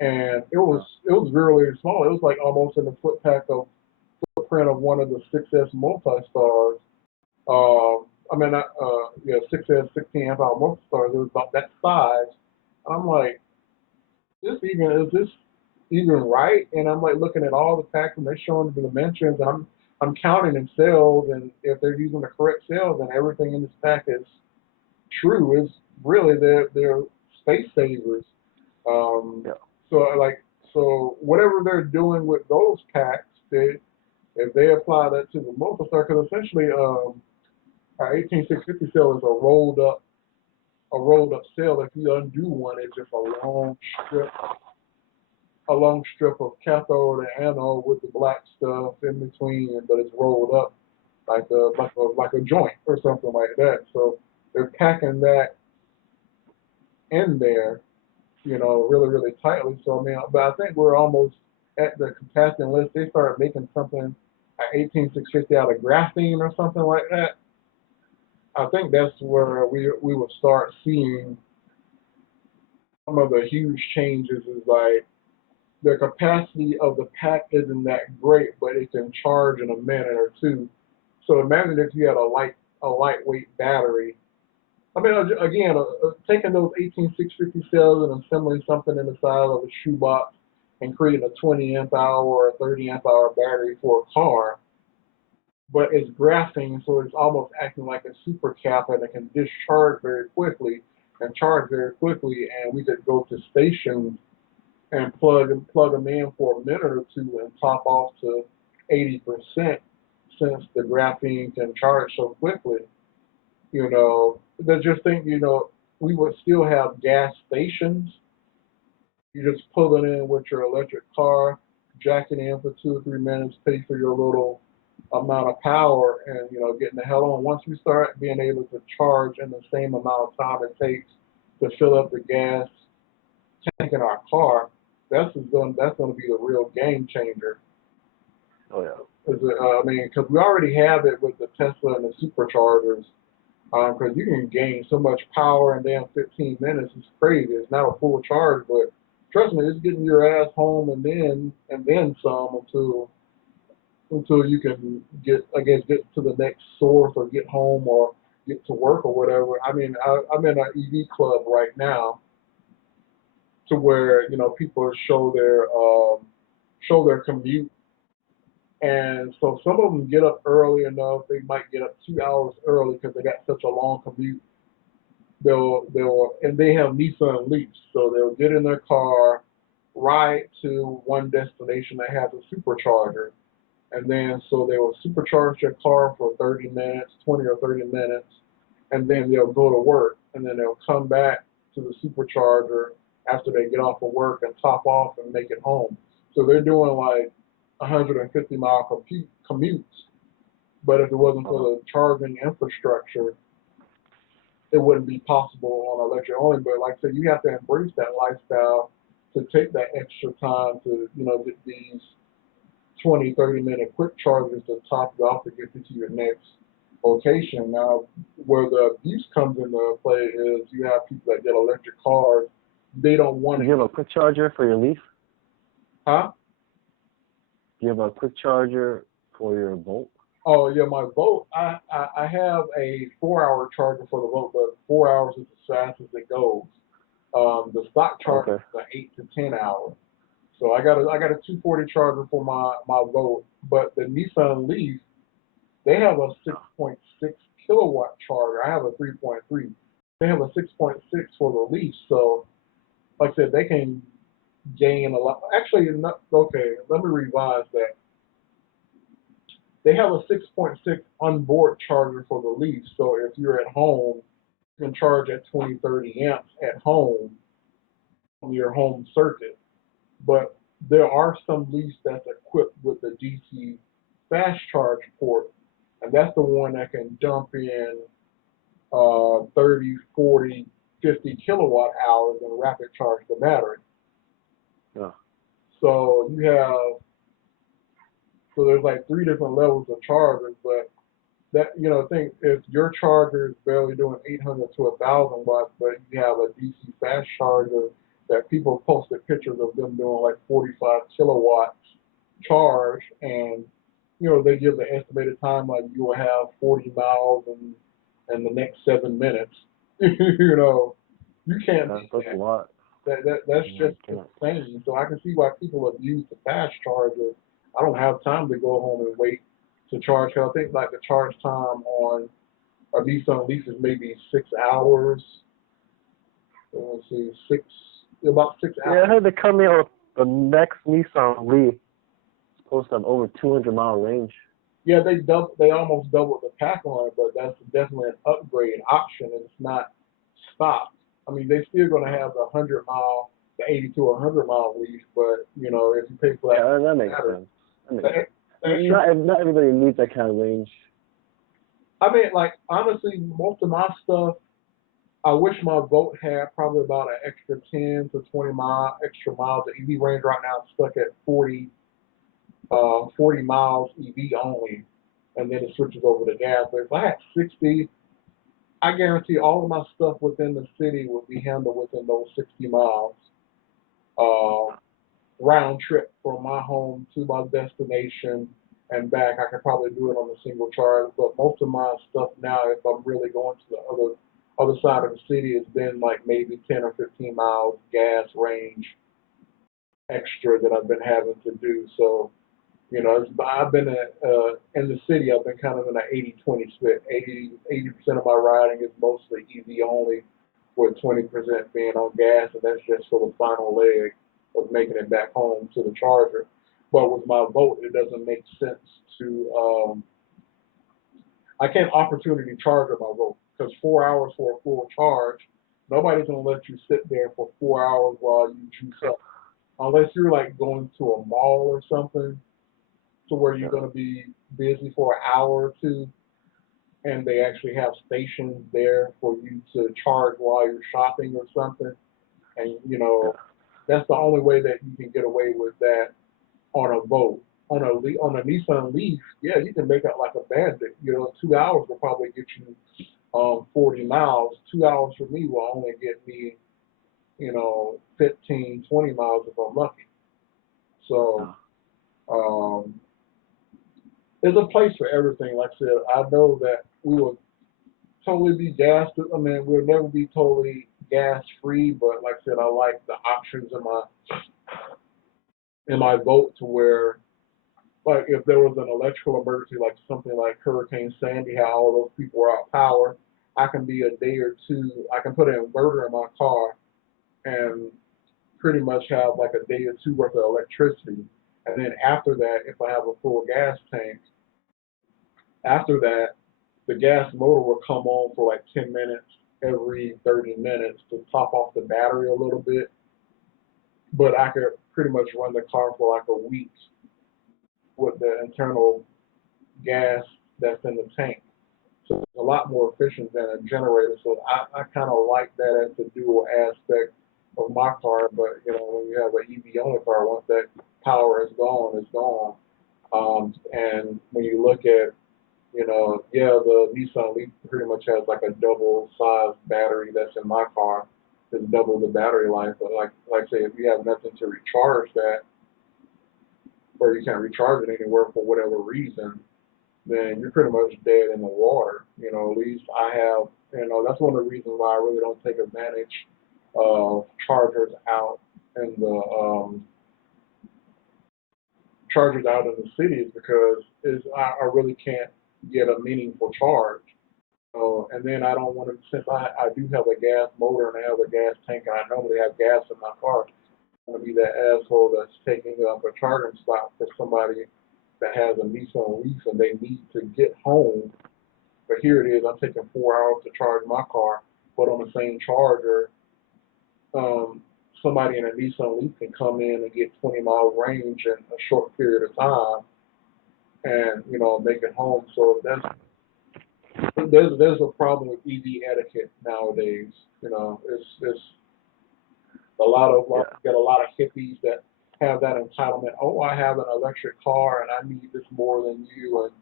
and it was really small. It was like almost in the footprint of one of the 6S multi-stars. I mean, yeah, 6S 16 amp hour multi-stars. It was about that size. And I'm like, is this even right? And I'm like looking at all the packs and they're showing the dimensions, and I'm counting in cells, and if they're using the correct cells, and everything in this pack is true, is really they're space savers. Um, Yeah. so like so whatever they're doing with those packs, if they apply that to the multi-star, because essentially our 18650 cell is a rolled up cell. If you undo one, it's just strip a long strip of cathode and anode with the black stuff in between, but it's rolled up like a joint or something like that. So they're packing that in there, really, really tightly. So I mean, but I think we're almost at the capacity unless they start making something at 18650 out of graphene or something like that. I think that's where we will start seeing some of the huge changes. Is like the capacity of the pack isn't that great, but it can charge in a minute or two. So imagine if you had a lightweight battery. I mean, again, taking those 18650 cells and assembling something in the side of a shoebox and creating a 20 amp hour or a 30 amp hour battery for a car, but it's graphene, so it's almost acting like a super cap, and it can discharge very quickly and charge very quickly, and we could go to stations and plug them in for a minute or two and top off to 80% since the graphene can charge so quickly. They just think, we would still have gas stations. You just pull it in with your electric car, jack it in for 2 or 3 minutes, pay for your little amount of power, and getting the hell on. Once we start being able to charge in the same amount of time it takes to fill up the gas tank in our car, that's going to be the real game changer. Oh yeah. I mean, because we already have it with the Tesla and the superchargers. Because you can gain so much power in damn 15 minutes. It's crazy. It's not a full charge, but trust me, it's getting your ass home and then some until you can get to the next source or get home or get to work or whatever. I mean, I'm in an EV club right now to where people show their commute, and so some of them get up early enough. They might get up 2 hours early because they got such a long commute. And they have Nissan Leafs, so they'll get in their car, ride to one destination that has a supercharger, and then so they will supercharge their car for 30 minutes, 20 or 30 minutes, and then they'll go to work, and then they'll come back to the supercharger after they get off of work and top off and make it home. So they're doing like 150-mile commutes. But if it wasn't for the charging infrastructure, it wouldn't be possible on electric only. But like I said, you have to embrace that lifestyle to take that extra time to, get these 20, 30-minute quick chargers to top you off to get you to your next location. Now, where the abuse comes into play is you have people that get electric cars. They don't want to. Do you have a quick charger for your Leaf? Huh? Do you have a quick charger for your Volt? Oh yeah, my Volt. I have a 4-hour charger for the Volt, but 4 hours is as fast as it goes. The stock charger is an 8 to 10 hours. So I got a 240 charger for my Volt, but the Nissan Leaf, they have a 6.6 kilowatt charger. I have a 3.3. They have a 6.6 for the Leaf. So like I said, they can gain a lot. Actually, okay. Let me revise that. They have a 6.6 onboard charger for the Leaf. So if you're at home, you can charge at 20, 30 amps at home on your home circuit. But there are some Leafs that's equipped with the DC fast charge port, and that's the one that can dump in 30, 40, 50 kilowatt hours and rapid charge the battery. Yeah. So you have So there's like three different levels of chargers, but that think if your charger is barely doing 800 to 1,000 watts, but you have a DC fast charger that people posted pictures of them doing like 45 kilowatts charge, and they give the estimated time like you will have 40 miles in the next 7 minutes. You can't beat That's a that. lot. That's Yeah, just I can't. insane. So I can see why people have used the fast charger. I don't have time to go home and wait to charge. I think like the charge time on a Nissan Leaf is maybe 6 hours. Let's see, about 6 hours. Yeah, I heard they come out with the next Nissan Leaf. It's supposed to have over 200-mile range. Yeah, they almost doubled the pack on it, but that's definitely an upgrade option, and it's not stopped. I mean, they're still going to have the 100-mile, the 80 to 100-mile Leaf, but if you pay for that, Yeah, that makes matter. sense. That makes The, sense. the extra, Not everybody needs that kind of range. I mean, like honestly, most of my stuff, I wish my Volt had probably about an extra 10 to 20 extra miles. The EV range right now is stuck at 40 miles EV only, and then it switches over to gas. But if I had 60, I guarantee all of my stuff within the city would be handled within those 60 miles. Uh, Round trip from my home to my destination and back, I could probably do it on a single charge. But most of my stuff now, if I'm really going to the other side of the city, has been like maybe 10 or 15 miles gas range extra that I've been having to do. So I've been in the city. I've been kind of in an 80-20 split. 80% of my riding is mostly EV only, with 20% being on gas, and that's just for the final leg of making it back home to the charger. But with my Volt, it doesn't make sense to. I can't opportunity charge my Volt because 4 hours for a full charge, nobody's gonna let you sit there for 4 hours while you juice up, unless you're like going to a mall or something to where you're going to be busy for an hour or two, and they actually have stations there for you to charge while you're shopping or something. And that's the only way that you can get away with that on a Volt. On a Nissan Leaf, yeah, you can make out like a bandit. 2 hours will probably get you 40 miles. 2 hours for me will only get me 15, 20 miles if I'm lucky. So. There's a place for everything. Like I said, I know that we will totally be gas. I mean, we'll never be totally gas free. But like I said, I like the options in my Volt to where, like, if there was an electrical emergency, like something like Hurricane Sandy, how all those people were out of power, I can be a day or two. I can put an inverter in my car and pretty much have like a day or two worth of electricity. And then after that, if I have a full gas tank, after that, the gas motor will come on for like 10 minutes every 30 minutes to top off the battery a little bit. But I could pretty much run the car for like a week with the internal gas that's in the tank. So it's a lot more efficient than a generator. So I kind of like that as the dual aspect of my car. But when you have an EV only car, once that power is gone, it's gone. And when you look at the Nissan Leaf pretty much has like a double size battery that's in my car. It's double the battery life. But like I say, if you have nothing to recharge that, or you can't recharge it anywhere for whatever reason, then you're pretty much dead in the water. At least I have, that's one of the reasons why I really don't take advantage of chargers out in the city is because I really can't get a meaningful charge. And then I don't want to, since I do have a gas motor and I have a gas tank and I normally have gas in my car, I want to be that asshole that's taking up a charging spot for somebody that has a Nissan Leaf and they need to get home. But here it is, I'm taking 4 hours to charge my car, but on the same charger, somebody in a Nissan Leaf can come in and get 20-mile range in a short period of time and, make it home. So there's a problem with EV etiquette nowadays. It's a lot of got a lot of hippies that have that entitlement. Oh, I have an electric car and I need this more than you, and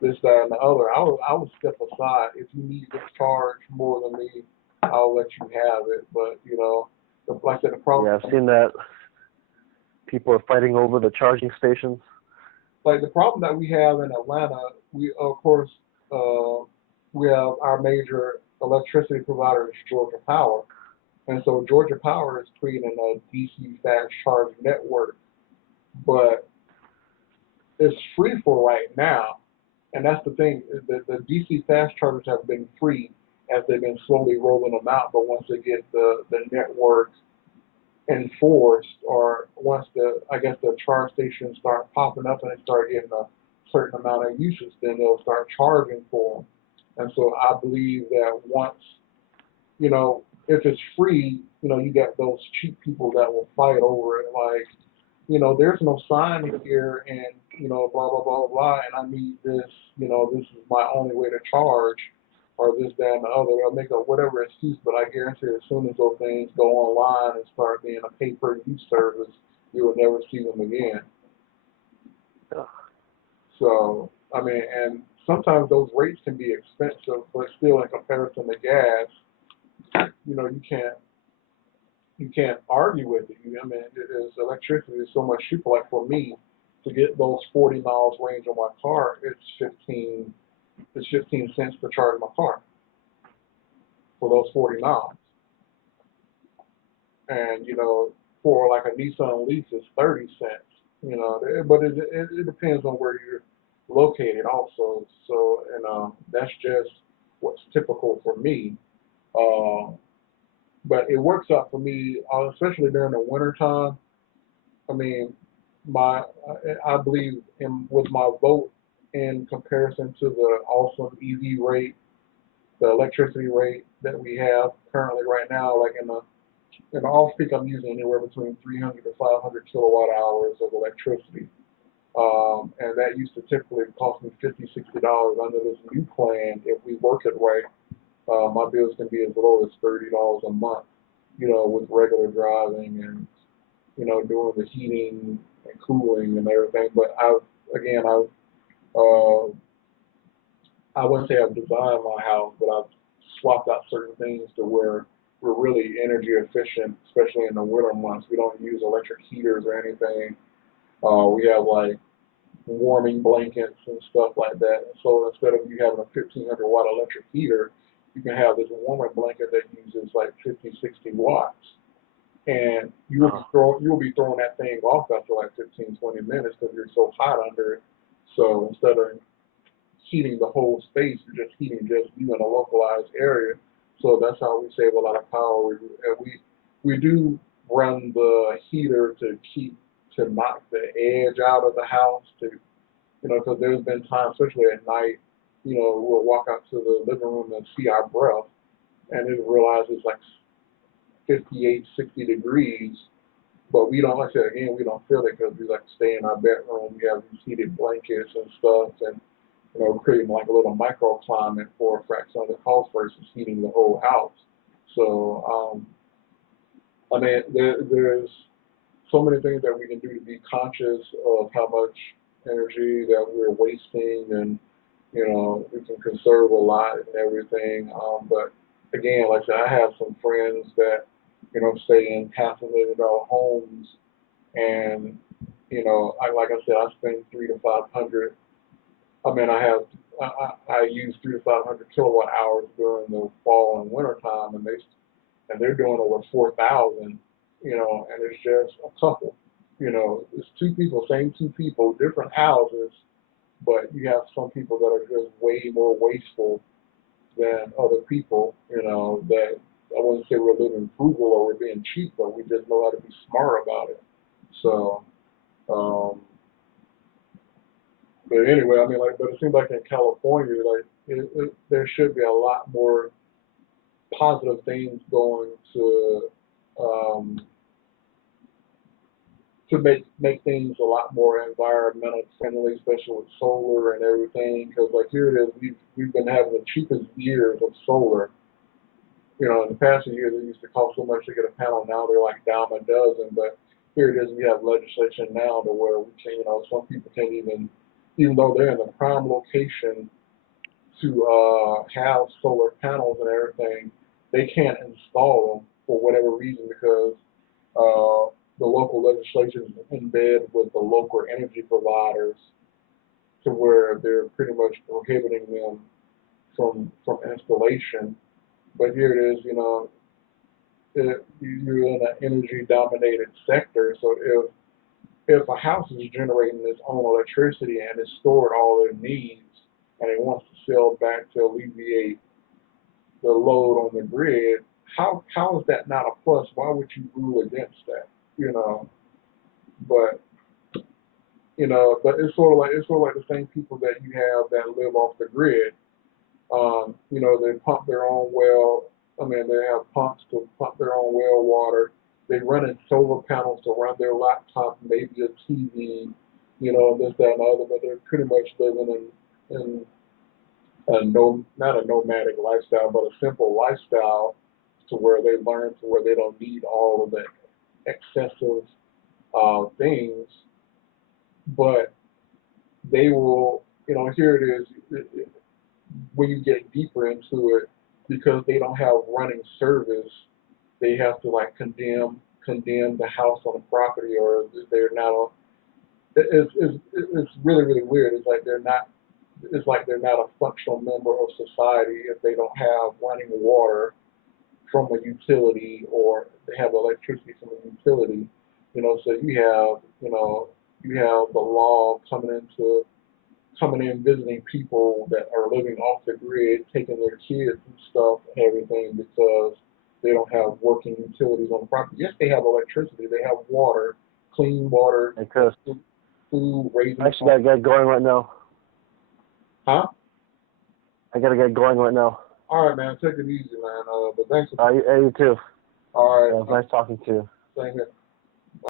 this, that, and the other. I would step aside. If you need this charge more than me, I'll let you have it. But like I said, the problem. Yeah, I've seen that people are fighting over the charging stations. Like the problem that we have in Atlanta, we of course we have our major electricity provider is Georgia Power, and so Georgia Power is creating a DC fast charge network, but it's free for right now. And that's the thing, the DC fast chargers have been free as they've been slowly rolling them out, but once they get the network enforced, or once I guess the charge stations start popping up and they start getting a certain amount of usage, then they'll start charging for them. And so I believe that once, if it's free, you get those cheap people that will fight over it, like, there's no sign here, and blah blah blah blah, and I need this, this is my only way to charge, or this, that, and the other. They'll make up whatever excuse, but I guarantee as soon as those things go online and start being a pay-per-use service, you will never see them again. So, I mean, and sometimes those rates can be expensive, but still, in comparison to gas, you can't argue with it. I mean, electricity is so much cheaper. Like for me, to get those 40 miles range on my car, it's 15 cents to charge my car for those 40 miles. And for like a Nissan Leaf, it's 30 cents. But it depends on where you're located also. So, and that's just what's typical for me. But it works out for me, especially during the winter time. I mean, I believe with my vote in comparison to the awesome EV rate, the electricity rate that we have currently right now, like in the off peak, I'm using anywhere between 300 to 500 kilowatt hours of electricity. And that used to typically cost me $50, $60. Under this new plan, if we work it right, my bills can be as low as $30 a month, with regular driving and, doing the heating and cooling and everything. But I wouldn't say I've designed my house, but I've swapped out certain things to where we're really energy efficient, especially in the winter months. We don't use electric heaters or anything. We have like warming blankets and stuff like that. So instead of you having a 1500-watt electric heater, you can have this warmer blanket that uses like 50, 60 watts. And you'll be throwing that thing off after like 15, 20 minutes because you're so hot under it. So instead of heating the whole space, you're just heating just you in a localized area. So that's how we save a lot of power. We do run the heater to knock the edge out of the house, because there's been times, especially at night, we'll walk out to the living room and see our breath, and then realize it's like 58, 60 degrees, but we don't, like I said again, we don't feel it because we like to stay in our bedroom. We have these heated blankets and stuff, and creating like a little microclimate for a fraction of the cost versus heating the whole house. So, I mean, there's so many things that we can do to be conscious of how much energy that we're wasting, and we can conserve a lot and everything. But again, like I said, I have some friends that stay in $500,000 homes, and like I said, I spend 300 to 500. I mean, I use 300 to 500 kilowatt hours during the fall and winter time, and they're doing over 4,000. And it's just a couple. It's two people, same two people, different houses, but you have some people that are just way more wasteful than other people. That I wouldn't say we're living frugal or we're being cheap, but we just know how to be smart about it. So. But anyway, I mean, but it seems like in California, there should be a lot more positive things going to make things a lot more environmental friendly, especially with solar and everything. Because like here it is, we've been having the cheapest years of solar. In the past few years, it used to cost so much to get a panel. Now they're like dime a dozen. But here it is, we have legislation now to where we can, some people can't even though they're in the prime location to have solar panels and everything, they can't install them for whatever reason because the local legislation is in bed with the local energy providers to where they're pretty much prohibiting them from installation. But here it is, you're in an energy-dominated sector, so if a house is generating its own electricity and it's stored all their needs, and it wants to sell back to alleviate the load on the grid, how is that not a plus? Why would you rule against that? But but it's sort of like the same people that you have that live off the grid. They pump their own well. I mean, they have pumps to pump their own well water. They run in solar panels to run their laptop, maybe a TV, this, that, and the other. But they're pretty much living in not a nomadic lifestyle, but a simple lifestyle to where they learn to where they don't need all of the excessive things, but they will, here it is, when you get deeper into it, because they don't have running service, they have to like condemn the house on the property, or they're not. It's really really weird. It's like they're not a functional member of society if they don't have running water from a utility or they have electricity from a utility. So you have the law coming in visiting people that are living off the grid, taking their kids and stuff and everything because they don't have working utilities on the property. Yes, they have electricity, they have water, clean water, food, raising. Actually, I gotta get going right now. Huh? I gotta get going right now. All right, man. Take it easy, man. But thanks for. You too. All right. It was nice talking to you. Same here.